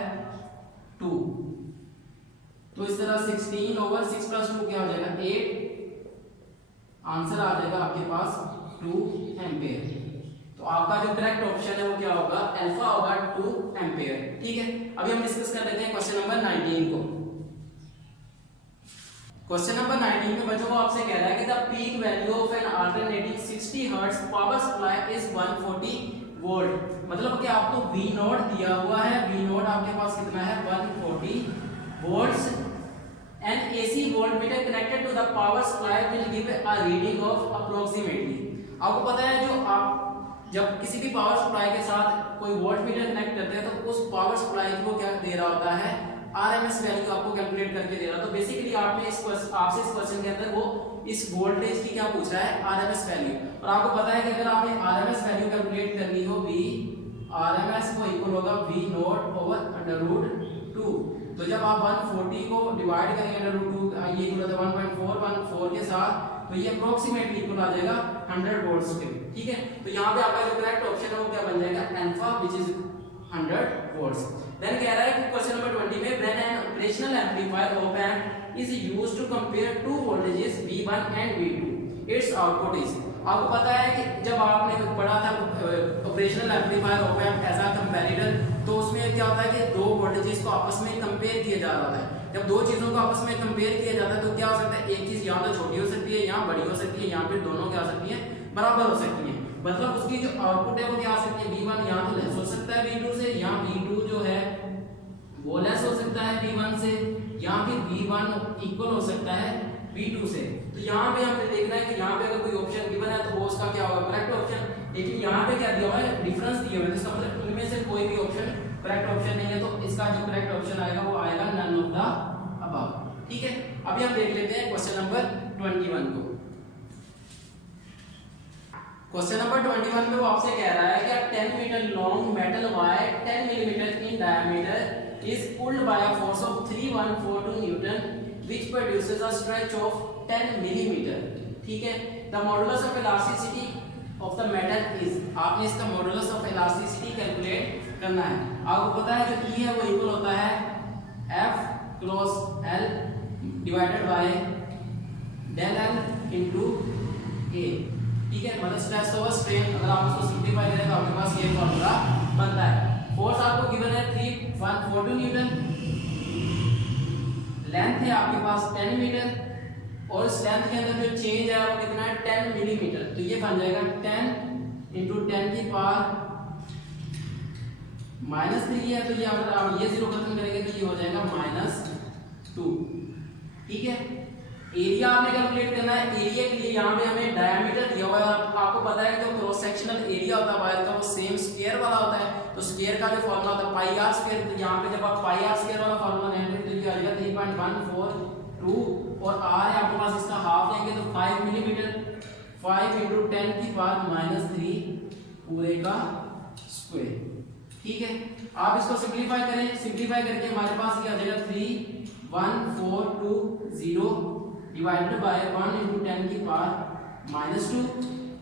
2, तो इस तरह 16 over 6 plus 2 क्या हो जाएगा 8, आंसर आ जाएगा आपके पास 2 एम्पेयर। तो आपका जो करेक्ट ऑप्शन है वो क्या होगा, अल्फा होगा 2 एम्पेयर, ठीक है। अभी हम डिस्कस कर लेते हैं क्वेश्चन नंबर 19 को। क्वेश्चन नंबर 19 में बच्चों को आपसे कह रहा है कि the peak value of N alternating 60 hertz power supply is 140 volt. मतलब कि आपको V नोट दिया हुआ है, V नोट आपके पास कितना है 140 volts. An AC voltmeter connected to the power supply will give a reading of approximately. आपको पता है जो आप जब किसी भी पावर सप्लाई के साथ कोई वोल्टमीटर कनेक्ट करते हैं तो उस पावर सप्लाई को क्या दे रहा होता है, आरएमएस वैल्यू आपको कैलकुलेट करके दे रहा है। तो बेसिकली आपने आपसे इस क्वेश्चन के अंदर वो इस वोल्टेज की क्या पूछ रहा है, आरएमएस वैल्यू। और आपको पता है कि अगर आपने आरएमएस वैल्यू कैलकुलेट करनी हो V आरएमएस को इक्वल होगा V नोट ओवर √2। तो जब आप 140 को डिवाइड करेंगे √2, ये इक्वल होता है 1.414 के साथ, तो ये अप्रोक्सीमेटली इक्वल आ जाएगा 100 वोल्ट्स के, ठीक है। तो यहाँ पे आपका जो करेक्ट ऑप्शन है वो क्या बन जाएगा, alpha which is 100 volts. Then कह रहा है कि क्वेश्चन नंबर 20 में when an operational amplifier op amp is used to compare two voltages V1 and V2 its output is. आपको पता है कि जब आपने पढ़ा था operational amplifier op amp as a comparator, तो उसमें क्या होता है कि दो वोल्टेजेस को आपस में कंपेयर किया जा रहा है। जब दो चीजों को आपस में कंपेयर किया जाता है तो क्या हो सकता है, एक चीज यहाँ तो छोटी हो सकती है, यहाँ बड़ी हो सकती है, यहाँ पे दोनों क्या हो सकती है, बराबर हो सकती है। मतलब उसकी जो आउटपुट है वो क्या आ सकती है, V1 यहाँ तो लेस हो सकता है V2 से, यहाँ V2 जो है वो लेस हो सकता है V1 से, यहाँ पे V1 इक्वल हो सकता है V2 से। तो यहाँ पे हमें देखना है कि यहाँ पे अगर कोई ऑप्शन गिवन है तो वो उसका क्या होगा, करेक्ट ऑप्शन। लेकिन यहाँ पे क्या दिया हुआ है, डिफरेंस दिया हुआ है, इसका मतलब इनमें से कोई भी ऑप्शन करेक्ट ऑप्शन नहीं है, तो इसका जो करेक्ट ऑप्शन आएगा वो आएगा नन ऑफ द अबव, ठीक है। अभी हम देख लेते हैं क्वेश्चन नंबर 21 को। क्वेश्चन नंबर 21 में वो आपसे कह रहा है कि 10 metre long metal wire 10 millimetre in diameter is pulled by a force of 3142 Newton which produces a stretch of 10 millimeter, ठीक है। The modulus of elasticity of the metal is, आपने इसका modulus of elasticity कैलकुलेट करना है। आपको पता है जो E है वो इक्वल होता है F cross L divided by del L into A, ठीक है। मतलब स्ट्रेस ओवर स्ट्रेन, अगर आप उसको सिंपलीफाई करें तो आपके पास ये फॉर्मूला बनता है। फोर्स आपको गिवन है 3142 न्यूटन, लेंथ है आपके पास 10 मीटर, और इस लेंथ के अंदर जो चेंज है वो कितना है 10 मिलीमीटर। तो ये बन जाएगा 10 into 10 की पावर -3 है, तो ये अगर आप ये जीरो खत्म करेंगे तो ये हो जाएगा -2, ठीक है। एरिया आपने कैलकुलेट करना है। एरिया के लिए यहाँ पे हमें डायमीटर दिया हुआ है। आपको पता है कि जो क्रॉस सेक्शनल एरिया होता है वायर का वो सेम स्क्वायर वाला होता है। तो स्क्वायर का जो फॉर्मूला होता है पाई आर स्क्वायर, तो यहाँ पे जब आप पाई आर स्क्वायर वाला फॉर्मूला लेंगे तो ये आ जाएगा 3.142 और आर है आपके पास इसका हाफ लेंगे तो 5 मिलीमीटर। 5 × 10⁻³ पूरे का स्क्वायर। ठीक है, आप इसको सिंपलीफाई करें। सिंपलीफाई करके हमारे पास ये आ जाएगा 31420 डिवाइडेड बाय 1 × 10⁻²।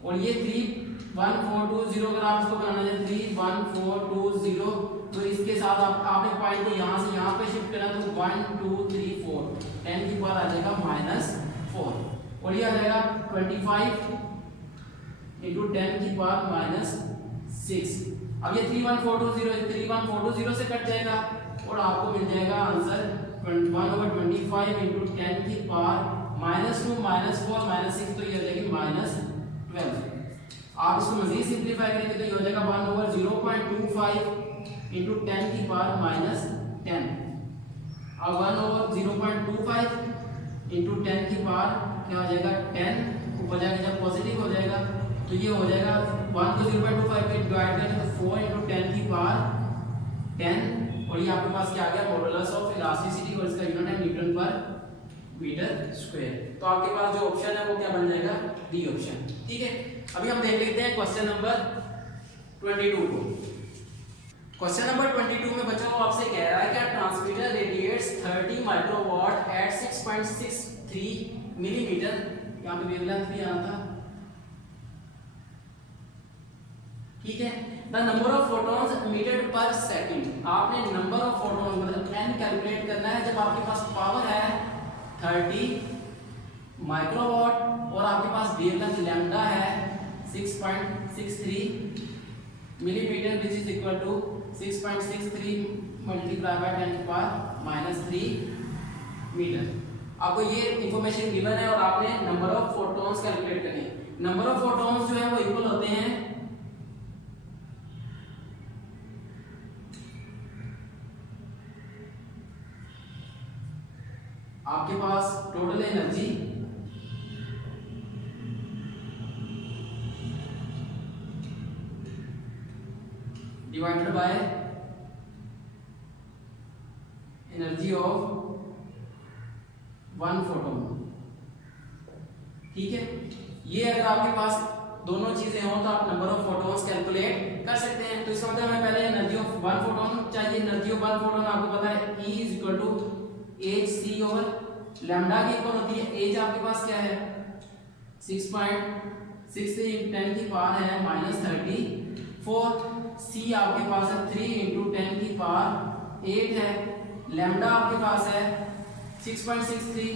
और ये 31420 अगर आप इसको बनाना चाहें 31420 तो इसके साथ आपने पॉइंट को यहाँ से यहाँ पे शिफ्ट करना तो 1 2 3 4 10 की पावर आ जाएगा -4 और ये आ जाएगा 25 × 10⁻⁶। अब ये 31420 से कट जाएगा और आपको मिल जाएगा आंसर 1/25 × 10⁻²- 4 -6 तो ये हो जाएगी -12। आप इसको मजीद सिंपलीफाई करेंगे तो ये हो जाएगा 1/0.25 × 10⁻10। अब 1/0.25 × 10 की पावर क्या हो जाएगा 10 ऊपर जाके जब पॉजिटिव हो जाएगा तो ये हो जाएगा 1 को 0.25 पे डिवाइड करेंगे तो 4 × 10⁻10 और ये आपके पास क्या आ गया मॉडुलस ऑफ इलास्टिसिटी और इसका यूनिट है न्यूटन पर मीटर स्क्वायर। तो आपके पास जो ऑप्शन है वो क्या बन जाएगा डी ऑप्शन। ठीक है, अभी हम देख लेते हैं क्वेश्चन नंबर 22 को। क्वेश्चन नंबर 22 में बच्चों आपसे कह रहा है कि transmitter radiates 30 microwatt at 6.63 millimetre. यहाँ पे वेवलेंथ भी आना था। ठीक है, the number of photons emitted per second. आपने नंबर ऑफ फोटॉन मतलब n कैलकुलेट करना है जब आपके पास पावर है 30 माइक्रोवाट और आपके पास वेवलेंथ लैम्डा है 6.63 millimetre which is equal to 6.63 multiply by 10⁻³ metre. आपको ये इंफॉर्मेशन गिवन है और आपने नंबर ऑफ फोटॉन्स कैलकुलेट करने हैं। नंबर ऑफ फोटॉन्स जो है वो इक्वल होते हैं आपके पास total energy divided by energy of 1 photon. ठीक है, ये अगर आपके पास दोनों चीजें हो तो आप नंबर ऑफ फोटॉन्स कैलकुलेट कर सकते हैं। तो इसका मतलब हमें पहले एनर्जी ऑफ 1 फोटोन चाहिए। एनर्जी ऑफ 1 फोटोन आपको पता है E = hc/λ की इक्वल होती है। एज आपके पास क्या है 6.63 × 10 की पावर है -34। c आपके पास है 3 × 10 की पावर 8 है। लैम्डा आपके पास है 6.63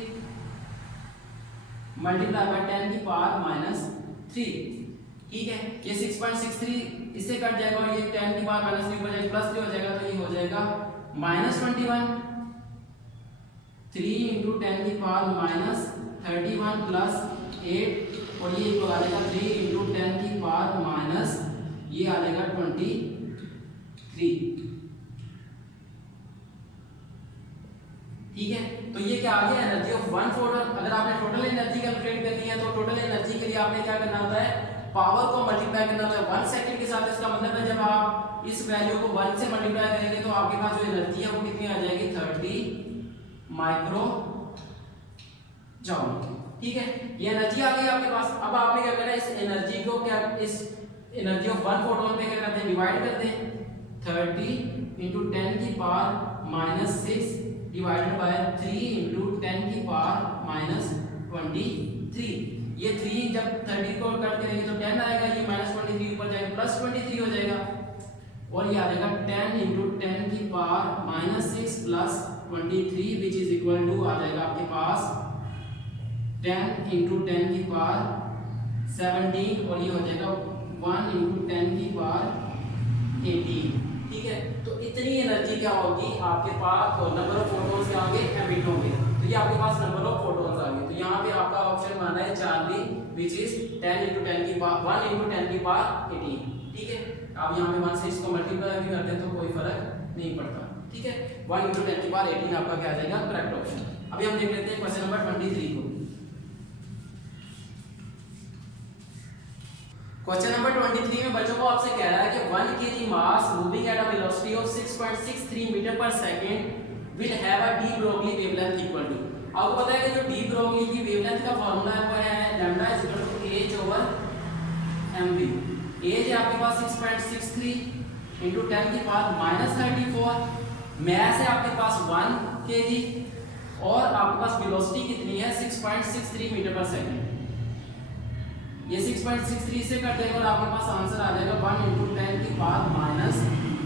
मल्टीप्लाई बाय 10 की पावर -3। ठीक है, ये 6.63 इससे कट जाएगा और ये 10 की पावर -3 ऊपर जाएगा प्लस 3 हो जाएगा तो ये हो जाएगा -21। 3 × 10 की पावर -31 प्लस 8 और ये इक्वल आ जाएगा 3 × 10 की पावर ये आ जाएगा 23। ठीक है, तो ये क्या आ गया एनर्जी ऑफ 1 फोटोन। अगर आपने टोटल एनर्जी कैलकुलेट करनी है तो टोटल एनर्जी के लिए आपने क्या करना होता है पावर को मल्टीप्लाई करना होता है 1 सेकंड के साथ। इसका मतलब है जब आप इस वैल्यू को 1 से मल्टीप्लाई करेंगे तो आपके पास जो एनर्जी है वो कितनी आ जाएगी 30 माइक्रो जूल। ठीक है, ये एनर्जी आ गई आपके पास। अब आपने क्या करना है इस एनर्जी को इस एनर्जी ऑफ 1 फोटोन पे क्या करते हैं डिवाइड करते हैं 30 × 10 की पावर -6 डिवाइडेड बाय 3 × 10 की पावर -23। ये 3 जब 30 को कट करेंगे तो 10 आएगा, ये -23 ऊपर जाएगा +23 हो जाएगा और ये आ जाएगा 10 × 10 की power -6 plus 23 which is equal to आ जाएगा आपके पास 10 × 10 की पावर 17 और ये हो जाएगा 1 × 10 की पावर 18। ठीक है, तो इतनी एनर्जी क्या होगी आपके पास और नंबर ऑफ फोटॉन्स क्या होंगे एमिट होंगे। तो ये आपके पास नंबर ऑफ फोटॉन्स आ गए। तो यहाँ पे आपका ऑप्शन बना है चार्ली विच इज 10 × 10 की पावर 1 × 10 की पावर 18। ठीक है, आप यहाँ पे 1 से इसको मल्टीप्लाई भी करते हैं तो कोई फर्क नहीं पड़ता। ठीक है, 1 × 10 की पावर 18 आपका क्या आ जाएगा करेक्ट ऑप्शन। अभी हम देख लेते हैं क्वेश्चन नंबर 23 को। क्वेश्चन नंबर 23 में बच्चों को आपसे कह रहा है कि 1 kg mass moving at a velocity of 6.63 metre पर second will have a de Broglie wavelength equal to. आपको पता है कि जो डी ब्रोगली की वेवलेंथ का फार्मूला है वो है lambda is equal to h/mv। एज है आपके पास 6.63 into 10 की पावर -34, मास है आपके पास 1 kg और आपके पास वेलोसिटी कितनी है 6.63 मीटर पर सेकंड। ये 6.63 से कट जाएगा और आपके पास आंसर आ जाएगा 1 into 10 की पावर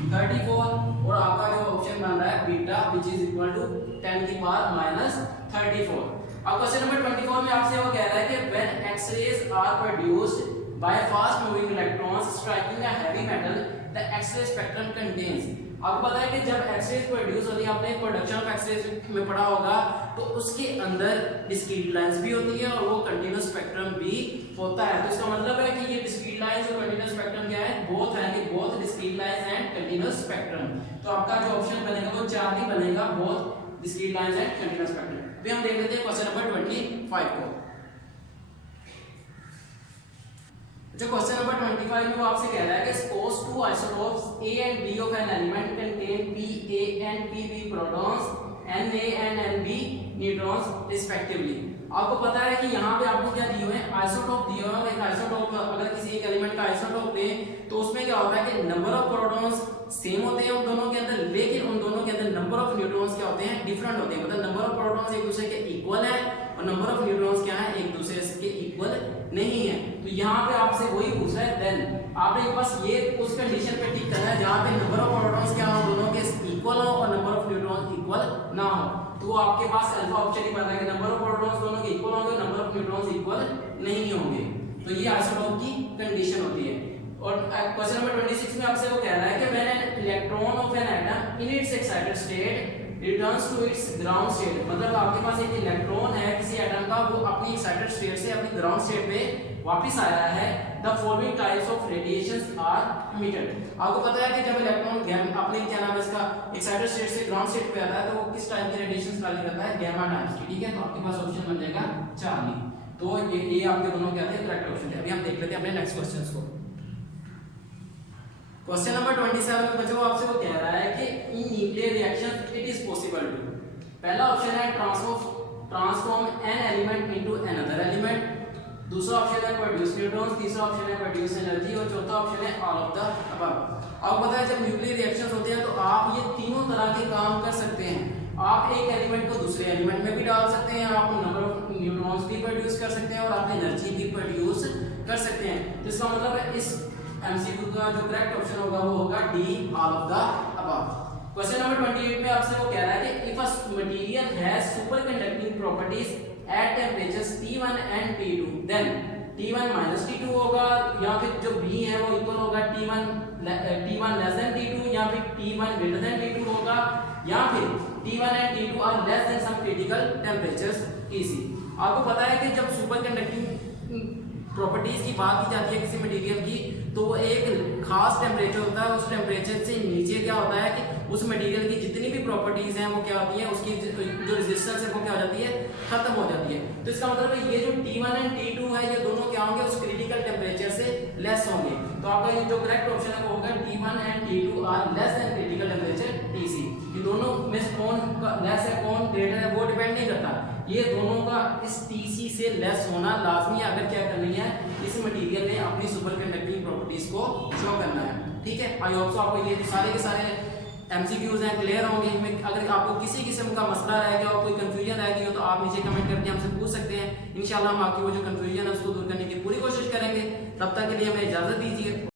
-34 और आपका जो ऑप्शन बन रहा है beta which is equal to 10 की पावर -34। अब क्वेश्चन नंबर 24 में आपसे वो कह रहा है कि when X rays are produced by fast moving electrons striking a heavy metal the X ray spectrum contains. आपको पता है कि जब एक्स-रेज प्रोड्यूस होती है, आपने प्रोडक्शन ऑफ एक्स-रेज में पढ़ा होगा, तो उसके अंदर डिस्क्रीट लाइंस भी होती है और वो कंटीन्यूअस स्पेक्ट्रम भी होता है। तो इसका मतलब है कि ये डिस्क्रीट लाइंस और कंटीन्यूअस स्पेक्ट्रम क्या है, बोथ है कि both discrete lines and continuous spectrum. तो आपका जो ऑप्शन बनेगा वो 4 ही बनेगा, both discrete lines and continuous spectrum. अभी हम देख लेते हैं क्वेश्चन नंबर 25 को। जो क्वेश्चन नंबर 25 में वो आपसे कह रहा है कि suppose two isotopes A and B of an element contain Pa and Pb protons, Na and Nb neutrons respectively। आपको पता है कि यहाँ पे आपको क्या दिए हुए हैं, आइसोटोप दिए हुए हैं। एक आइसोटोप अगर किसी एक एलिमेंट का आइसोटोप ले तो उसमें क्या होता है कि नंबर ऑफ प्रोटॉन्स सेम होते हैं उन दोनों के अंदर, लेकिन उन दोनों के अंदर नंबर ऑफ न्यूट्रॉन्स क्या होते हैं, डिफरेंट होते हैं। मतलब नंबर ऑफ प्रोटॉन्स एक दूसरे के इक्वल है और नंबर ऑफ न्यूट्रॉन्स क्या है, एक दूसरे के इक्वल नहीं है। तो यहाँ पे आपसे वही पूछ रहा है, देन आपने बस ये उस कंडीशन पे टिक करना है जहाँ पे नंबर ऑफ प्रोटॉन्स क्या हो, दोनों के इक्वल हो और नंबर ऑफ न्यूट्रॉन्स इक्वल ना हो। तो आपके पास अल्फा ऑप्शन ही बता है कि नंबर ऑफ प्रोटॉन्स दोनों के इक्वल होंगे, नंबर ऑफ न्यूट्रॉन्स इक्वल नहीं होंगे। तो ये आइसोटोप की कंडीशन होती है। और क्वेश्चन नंबर 26 में आपसे वो कह रहा है कि when an electron of an atom in its excited state returns to its ground state. मतलब आपके पास एक इलेक्ट्रॉन है किसी एटम का, वो अपनी एक्साइटेड स्टेट से अपनी ग्राउंड स्टेट पे वापस आया है, the following types of radiations are emitted. आपको पता है कि जब इलेक्ट्रॉन अपने क्या नाम है इसका एक्साइटेड स्टेट से ग्राउंड स्टेट पे आता है तो वो किस टाइप के रेडिएशंस निकाल करता है, गामा टाइप्स की। ठीक है, तो आपके पास ऑप्शन बन जाएगा चार्ली। तो ये आपके दोनों क्या थे, करेक्ट ऑप्शन थे। अभी हम देख लेते हैं अपने नेक्स्ट क्वेश्चंस को। क्वेश्चन नंबर 27 में बच्चों आपसे वो कह रहा है कि in nuclear reactions it is possible to. पहला ऑप्शन है transform an element into another element, दूसरा ऑप्शन है प्रोड्यूस न्यूट्रॉन्स, तीसरा ऑप्शन है प्रोड्यूस एनर्जी और चौथा ऑप्शन है ऑल ऑफ द अबव। आपको पता है जब न्यूक्लियर रिएक्शंस होते हैं तो आप ये तीनों तरह के काम कर सकते हैं। आप एक एलिमेंट को दूसरे एलिमेंट में भी डाल सकते हैं, आप नंबर ऑफ न्यूट्रॉन्स भी प्रोड्यूस कर सकते हैं और आप एनर्जी भी प्रोड्यूस कर सकते हैं। तो इसका मतलब है इस एमसीक्यू का जो करेक्ट ऑप्शन होगा वो होगा D, all of the above. Question number 28 में आपसे वो कह रहा है कि if a material has super conducting properties at temperatures T1 and T2 then T1 minus T2 होगा, या फिर जो B है वो इक्वल होगा T1 लेस देन T2, या फिर T1 ग्रेटर देन T2 होगा, या फिर T1 and T2 are less than some critical temperatures TC। आपको पता है कि जब सुपर कंडक्टिंग प्रॉपर्टीज की बात की जाती है किसी मटेरियल की तो एक खास टेम्परेचर होता है, उस टेम्परेचर से नीचे क्या होता है कि उस मटेरियल की जितनी भी प्रॉपर्टीज हैं वो क्या होती है, उसकी जो रेजिस्टेंस है वो क्या हो जाती है, खत्म हो जाती है। तो इसका मतलब है ये जो T1 एंड T2 है ये दोनों क्या होंगे, उस क्रिटिकल टेम्परेचर से लेस होंगे। तो आपका ये जो करेक्ट ऑप्शन है वो होगा T1 and T2 are less than critical temperature TC। ये दोनों में से कौन लेस है कौन ग्रेटर है वो डिपेंड नहीं करता, ये दोनों का इस TC से लेस होना लाजमी है अगर क्या करनी है, इस मटेरियल ने अपनी सुपर कंडक्टिंग प्रॉपर्टीज को शो करना है। ठीक है, आई होप सो आपको ये सारे के सारे एमसीक्यूज हैं क्लियर होंगे। इनमें अगर आपको किसी किस्म का मसला रह गया हो, कोई कंफ्यूजन रह गई हो तो आप नीचे कमेंट करके हमसे पूछ सकते हैं। इंशाल्लाह हम आपकी वो जो कंफ्यूजन है उसको दूर करने की पूरी कोशिश करेंगे। तब तक के लिए हमें इजाजत दीजिए।